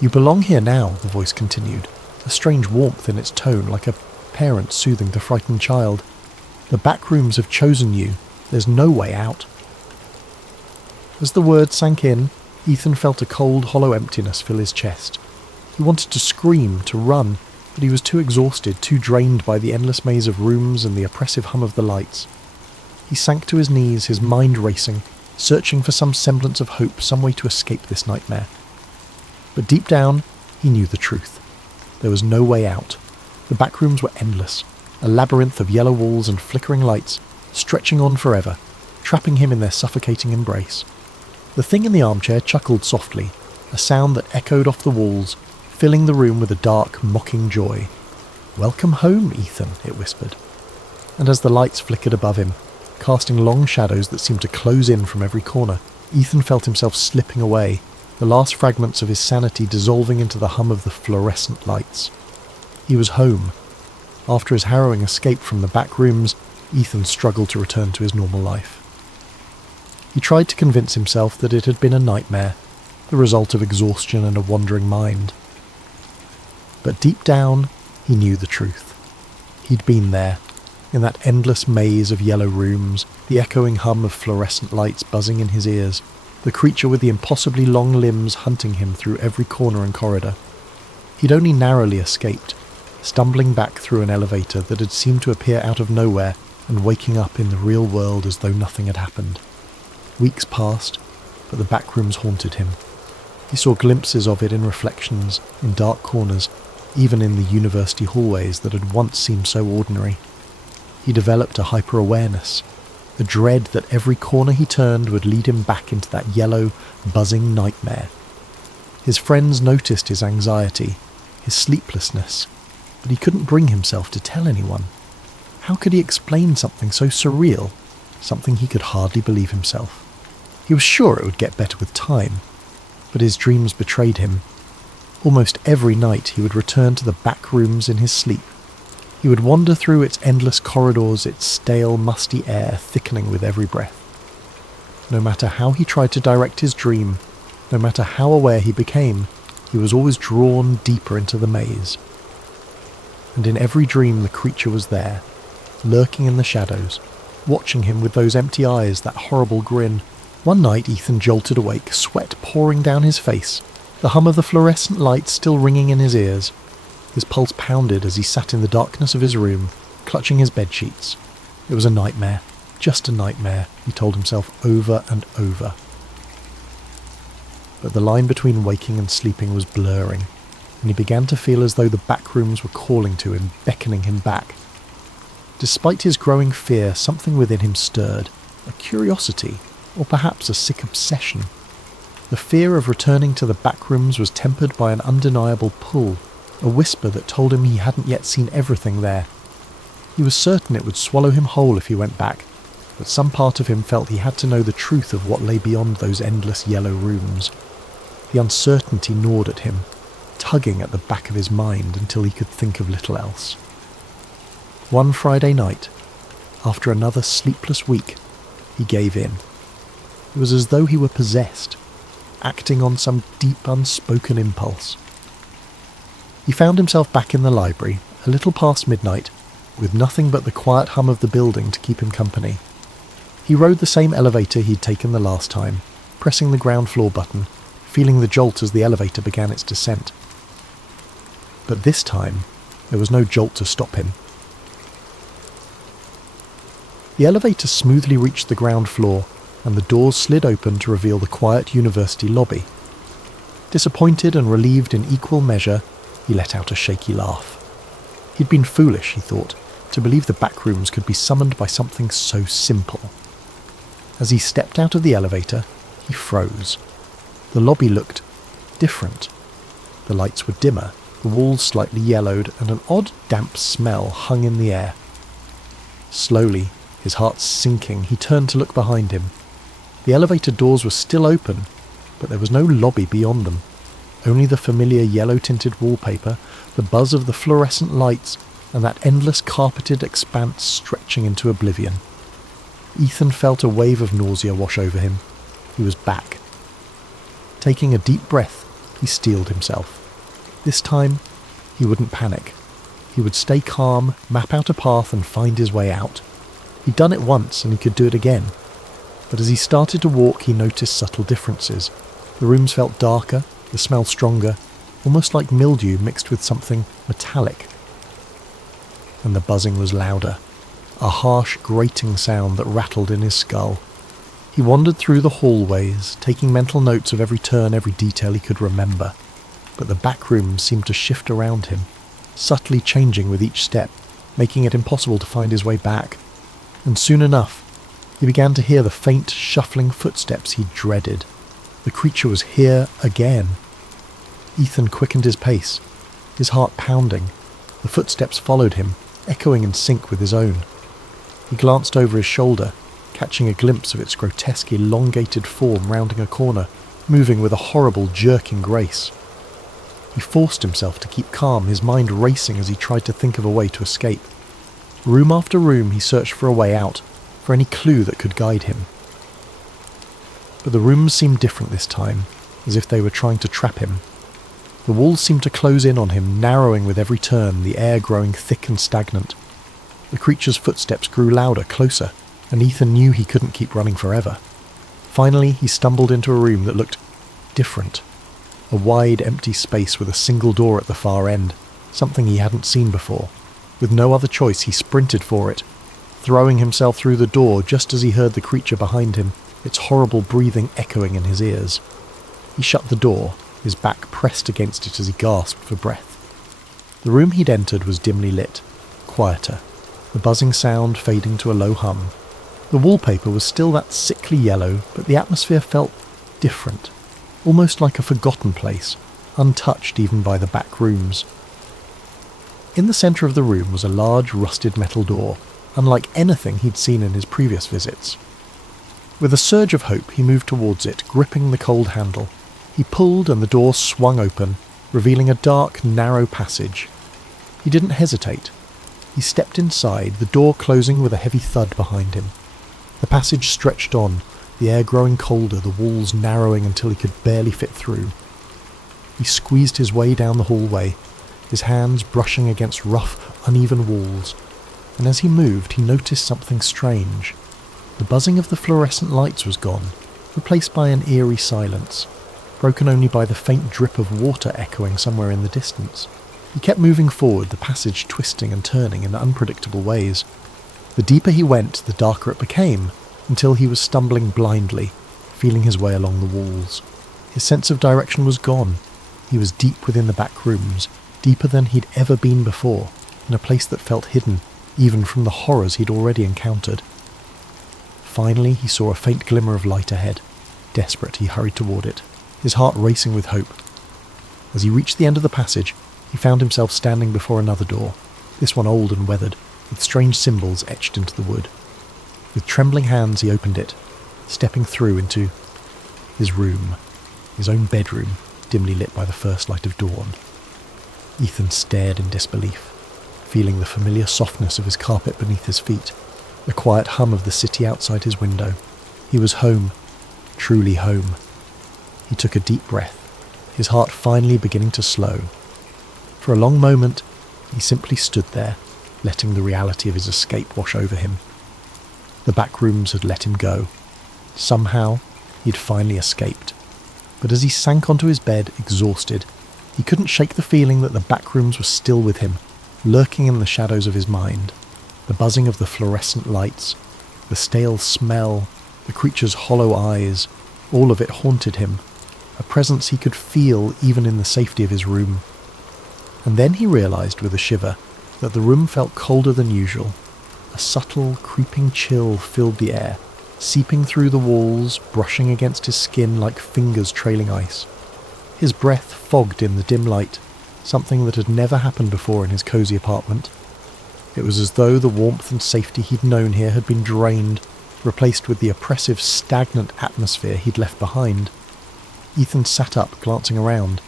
"You belong here now," the voice continued, a strange warmth in its tone, like a parent soothing the frightened child. "The back rooms have chosen you. There's no way out." As the words sank in, Ethan felt a cold, hollow emptiness fill his chest. He wanted to scream, to run, but he was too exhausted, too drained by the endless maze of rooms and the oppressive hum of the lights. He sank to his knees, his mind racing, searching for some semblance of hope, some way to escape this nightmare. But deep down, he knew the truth. There was no way out. The back rooms were endless, a labyrinth of yellow walls and flickering lights, stretching on forever, trapping him in their suffocating embrace. The thing in the armchair chuckled softly, a sound that echoed off the walls, filling the room with a dark, mocking joy. "Welcome home, Ethan," it whispered. And as the lights flickered above him, casting long shadows that seemed to close in from every corner, Ethan felt himself slipping away, the last fragments of his sanity dissolving into the hum of the fluorescent lights. He was home. After his harrowing escape from the back rooms, Ethan struggled to return to his normal life. He tried to convince himself that it had been a nightmare, the result of exhaustion and a wandering mind. But deep down, he knew the truth. He'd been there, in that endless maze of yellow rooms, the echoing hum of fluorescent lights buzzing in his ears, the creature with the impossibly long limbs hunting him through every corner and corridor. He'd only narrowly escaped, stumbling back through an elevator that had seemed to appear out of nowhere and waking up in the real world as though nothing had happened. Weeks passed, but the back rooms haunted him. He saw glimpses of it in reflections, in dark corners, even in the university hallways that had once seemed so ordinary. He developed a hyper-awareness, a dread that every corner he turned would lead him back into that yellow, buzzing nightmare. His friends noticed his anxiety, his sleeplessness, but he couldn't bring himself to tell anyone. How could he explain something so surreal, something he could hardly believe himself? He was sure it would get better with time, but his dreams betrayed him. Almost every night he would return to the back rooms in his sleep. He would wander through its endless corridors, its stale, musty air thickening with every breath. No matter how he tried to direct his dream, no matter how aware he became, he was always drawn deeper into the maze. And in every dream the creature was there, lurking in the shadows, watching him with those empty eyes, that horrible grin. One night Ethan jolted awake, sweat pouring down his face, the hum of the fluorescent lights still ringing in his ears. His pulse pounded as he sat in the darkness of his room, clutching his bedsheets. It was a nightmare, just a nightmare, he told himself over and over. But the line between waking and sleeping was blurring, and he began to feel as though the back rooms were calling to him, beckoning him back. Despite his growing fear, something within him stirred, a curiosity, or perhaps a sick obsession. The fear of returning to the back rooms was tempered by an undeniable pull, a whisper that told him he hadn't yet seen everything there. He was certain it would swallow him whole if he went back, but some part of him felt he had to know the truth of what lay beyond those endless yellow rooms. The uncertainty gnawed at him, tugging at the back of his mind until he could think of little else. One Friday night, after another sleepless week, he gave in. It was as though he were possessed, acting on some deep unspoken impulse. He found himself back in the library, a little past midnight, with nothing but the quiet hum of the building to keep him company. He rode the same elevator he'd taken the last time, pressing the ground floor button, feeling the jolt as the elevator began its descent. But this time, there was no jolt to stop him. The elevator smoothly reached the ground floor, and the doors slid open to reveal the quiet university lobby. Disappointed and relieved in equal measure, he let out a shaky laugh. He'd been foolish, he thought, to believe the back rooms could be summoned by something so simple. As he stepped out of the elevator, he froze. The lobby looked different. The lights were dimmer, the walls slightly yellowed, and an odd damp smell hung in the air. Slowly, his heart sinking, he turned to look behind him. The elevator doors were still open, but there was no lobby beyond them. Only the familiar yellow-tinted wallpaper, the buzz of the fluorescent lights, and that endless carpeted expanse stretching into oblivion. Ethan felt a wave of nausea wash over him. He was back. Taking a deep breath, he steeled himself. This time, he wouldn't panic. He would stay calm, map out a path, and find his way out. He'd done it once, and he could do it again. But as he started to walk, he noticed subtle differences. The rooms felt darker, the smell stronger, almost like mildew mixed with something metallic. And the buzzing was louder. a harsh, grating sound that rattled in his skull. He wandered through the hallways, taking mental notes of every turn, every detail he could remember. But the back rooms seemed to shift around him, subtly changing with each step, making it impossible to find his way back. And soon enough, he began to hear the faint, shuffling footsteps he dreaded. The creature was here again. Ethan quickened his pace, his heart pounding. The footsteps followed him, echoing in sync with his own. He glanced over his shoulder, catching a glimpse of its grotesque, elongated form rounding a corner, moving with a horrible, jerking grace. He forced himself to keep calm, his mind racing as he tried to think of a way to escape. Room after room he searched for a way out, for any clue that could guide him. But the rooms seemed different this time, as if they were trying to trap him. The walls seemed to close in on him, narrowing with every turn, the air growing thick and stagnant. The creature's footsteps grew louder, closer, and Ethan knew he couldn't keep running forever. Finally, he stumbled into a room that looked different. A wide, empty space with a single door at the far end, something he hadn't seen before. With no other choice, he sprinted for it, throwing himself through the door just as he heard the creature behind him, its horrible breathing echoing in his ears. He shut the door, his back pressed against it as he gasped for breath. The room he'd entered was dimly lit, quieter, the buzzing sound fading to a low hum. The wallpaper was still that sickly yellow, but the atmosphere felt different, almost like a forgotten place, untouched even by the back rooms. In the centre of the room was a large rusted metal door, unlike anything he'd seen in his previous visits. With a surge of hope, he moved towards it, gripping the cold handle. He pulled and the door swung open, revealing a dark, narrow passage. He didn't hesitate. He stepped inside, the door closing with a heavy thud behind him. The passage stretched on, the air growing colder, the walls narrowing until he could barely fit through. He squeezed his way down the hallway, his hands brushing against rough, uneven walls, and as he moved he noticed something strange. The buzzing of the fluorescent lights was gone, replaced by an eerie silence, broken only by the faint drip of water echoing somewhere in the distance. He kept moving forward, the passage twisting and turning in unpredictable ways. The deeper he went, the darker it became, until he was stumbling blindly, feeling his way along the walls. His sense of direction was gone. He was deep within the back rooms, deeper than he'd ever been before, in a place that felt hidden, even from the horrors he'd already encountered. Finally, he saw a faint glimmer of light ahead. Desperate, he hurried toward it, his heart racing with hope. As he reached the end of the passage, he found himself standing before another door, this one old and weathered, with strange symbols etched into the wood. With trembling hands he opened it, stepping through into his room, his own bedroom, dimly lit by the first light of dawn. Ethan stared in disbelief, feeling the familiar softness of his carpet beneath his feet, the quiet hum of the city outside his window. He was home, truly home. He took a deep breath, his heart finally beginning to slow. For a long moment, he simply stood there, letting the reality of his escape wash over him. The back rooms had let him go. Somehow, he'd finally escaped. But as he sank onto his bed, exhausted, he couldn't shake the feeling that the back rooms were still with him, lurking in the shadows of his mind. The buzzing of the fluorescent lights, the stale smell, the creature's hollow eyes, all of it haunted him, a presence he could feel even in the safety of his room. And then he realised with a shiver that the room felt colder than usual. A subtle, creeping chill filled the air, seeping through the walls, brushing against his skin like fingers trailing ice. His breath fogged in the dim light, something that had never happened before in his cosy apartment. It was as though the warmth and safety he'd known here had been drained, replaced with the oppressive, stagnant atmosphere he'd left behind. Ethan sat up, glancing around.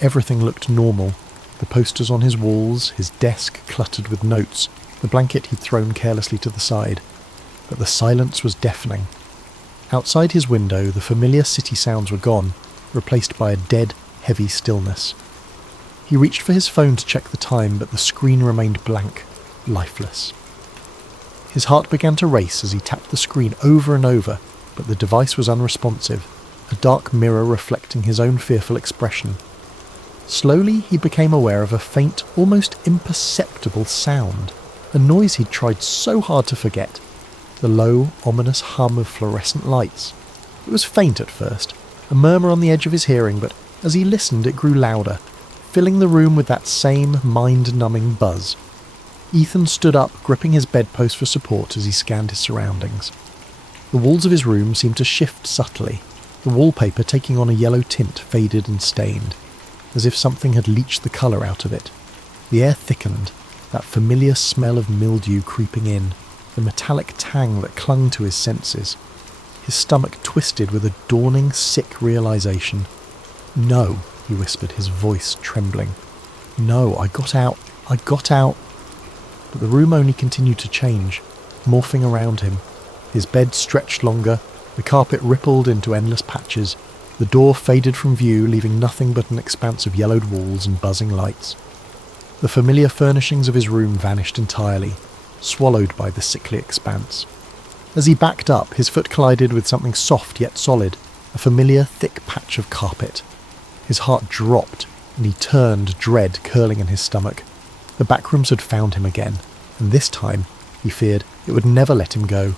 Everything looked normal. The posters on his walls, his desk cluttered with notes, the blanket he'd thrown carelessly to the side. But the silence was deafening. Outside his window, the familiar city sounds were gone, replaced by a dead, heavy stillness. He reached for his phone to check the time, but the screen remained blank, lifeless. His heart began to race as he tapped the screen over and over, but the device was unresponsive, a dark mirror reflecting his own fearful expression. Slowly he became aware of a faint, almost imperceptible sound, a noise he'd tried so hard to forget. The low, ominous hum of fluorescent lights. It was faint at first, a murmur on the edge of his hearing, but as he listened it grew louder, filling the room with that same mind-numbing buzz. Ethan stood up, gripping his bedpost for support as he scanned his surroundings. The walls of his room seemed to shift subtly, the wallpaper taking on a yellow tint, faded and stained, as if something had leached the colour out of it. The air thickened, that familiar smell of mildew creeping in, the metallic tang that clung to his senses. His stomach twisted with a dawning, sick realisation. "No," he whispered, his voice trembling. "No, I got out. But the room only continued to change, morphing around him. His bed stretched longer, the carpet rippled into endless patches, the door faded from view, leaving nothing but an expanse of yellowed walls and buzzing lights. The familiar furnishings of his room vanished entirely, swallowed by the sickly expanse. As he backed up, his foot collided with something soft yet solid, a familiar thick patch of carpet. His heart dropped, and he turned, dread curling in his stomach. The backrooms had found him again, and this time, he feared, it would never let him go.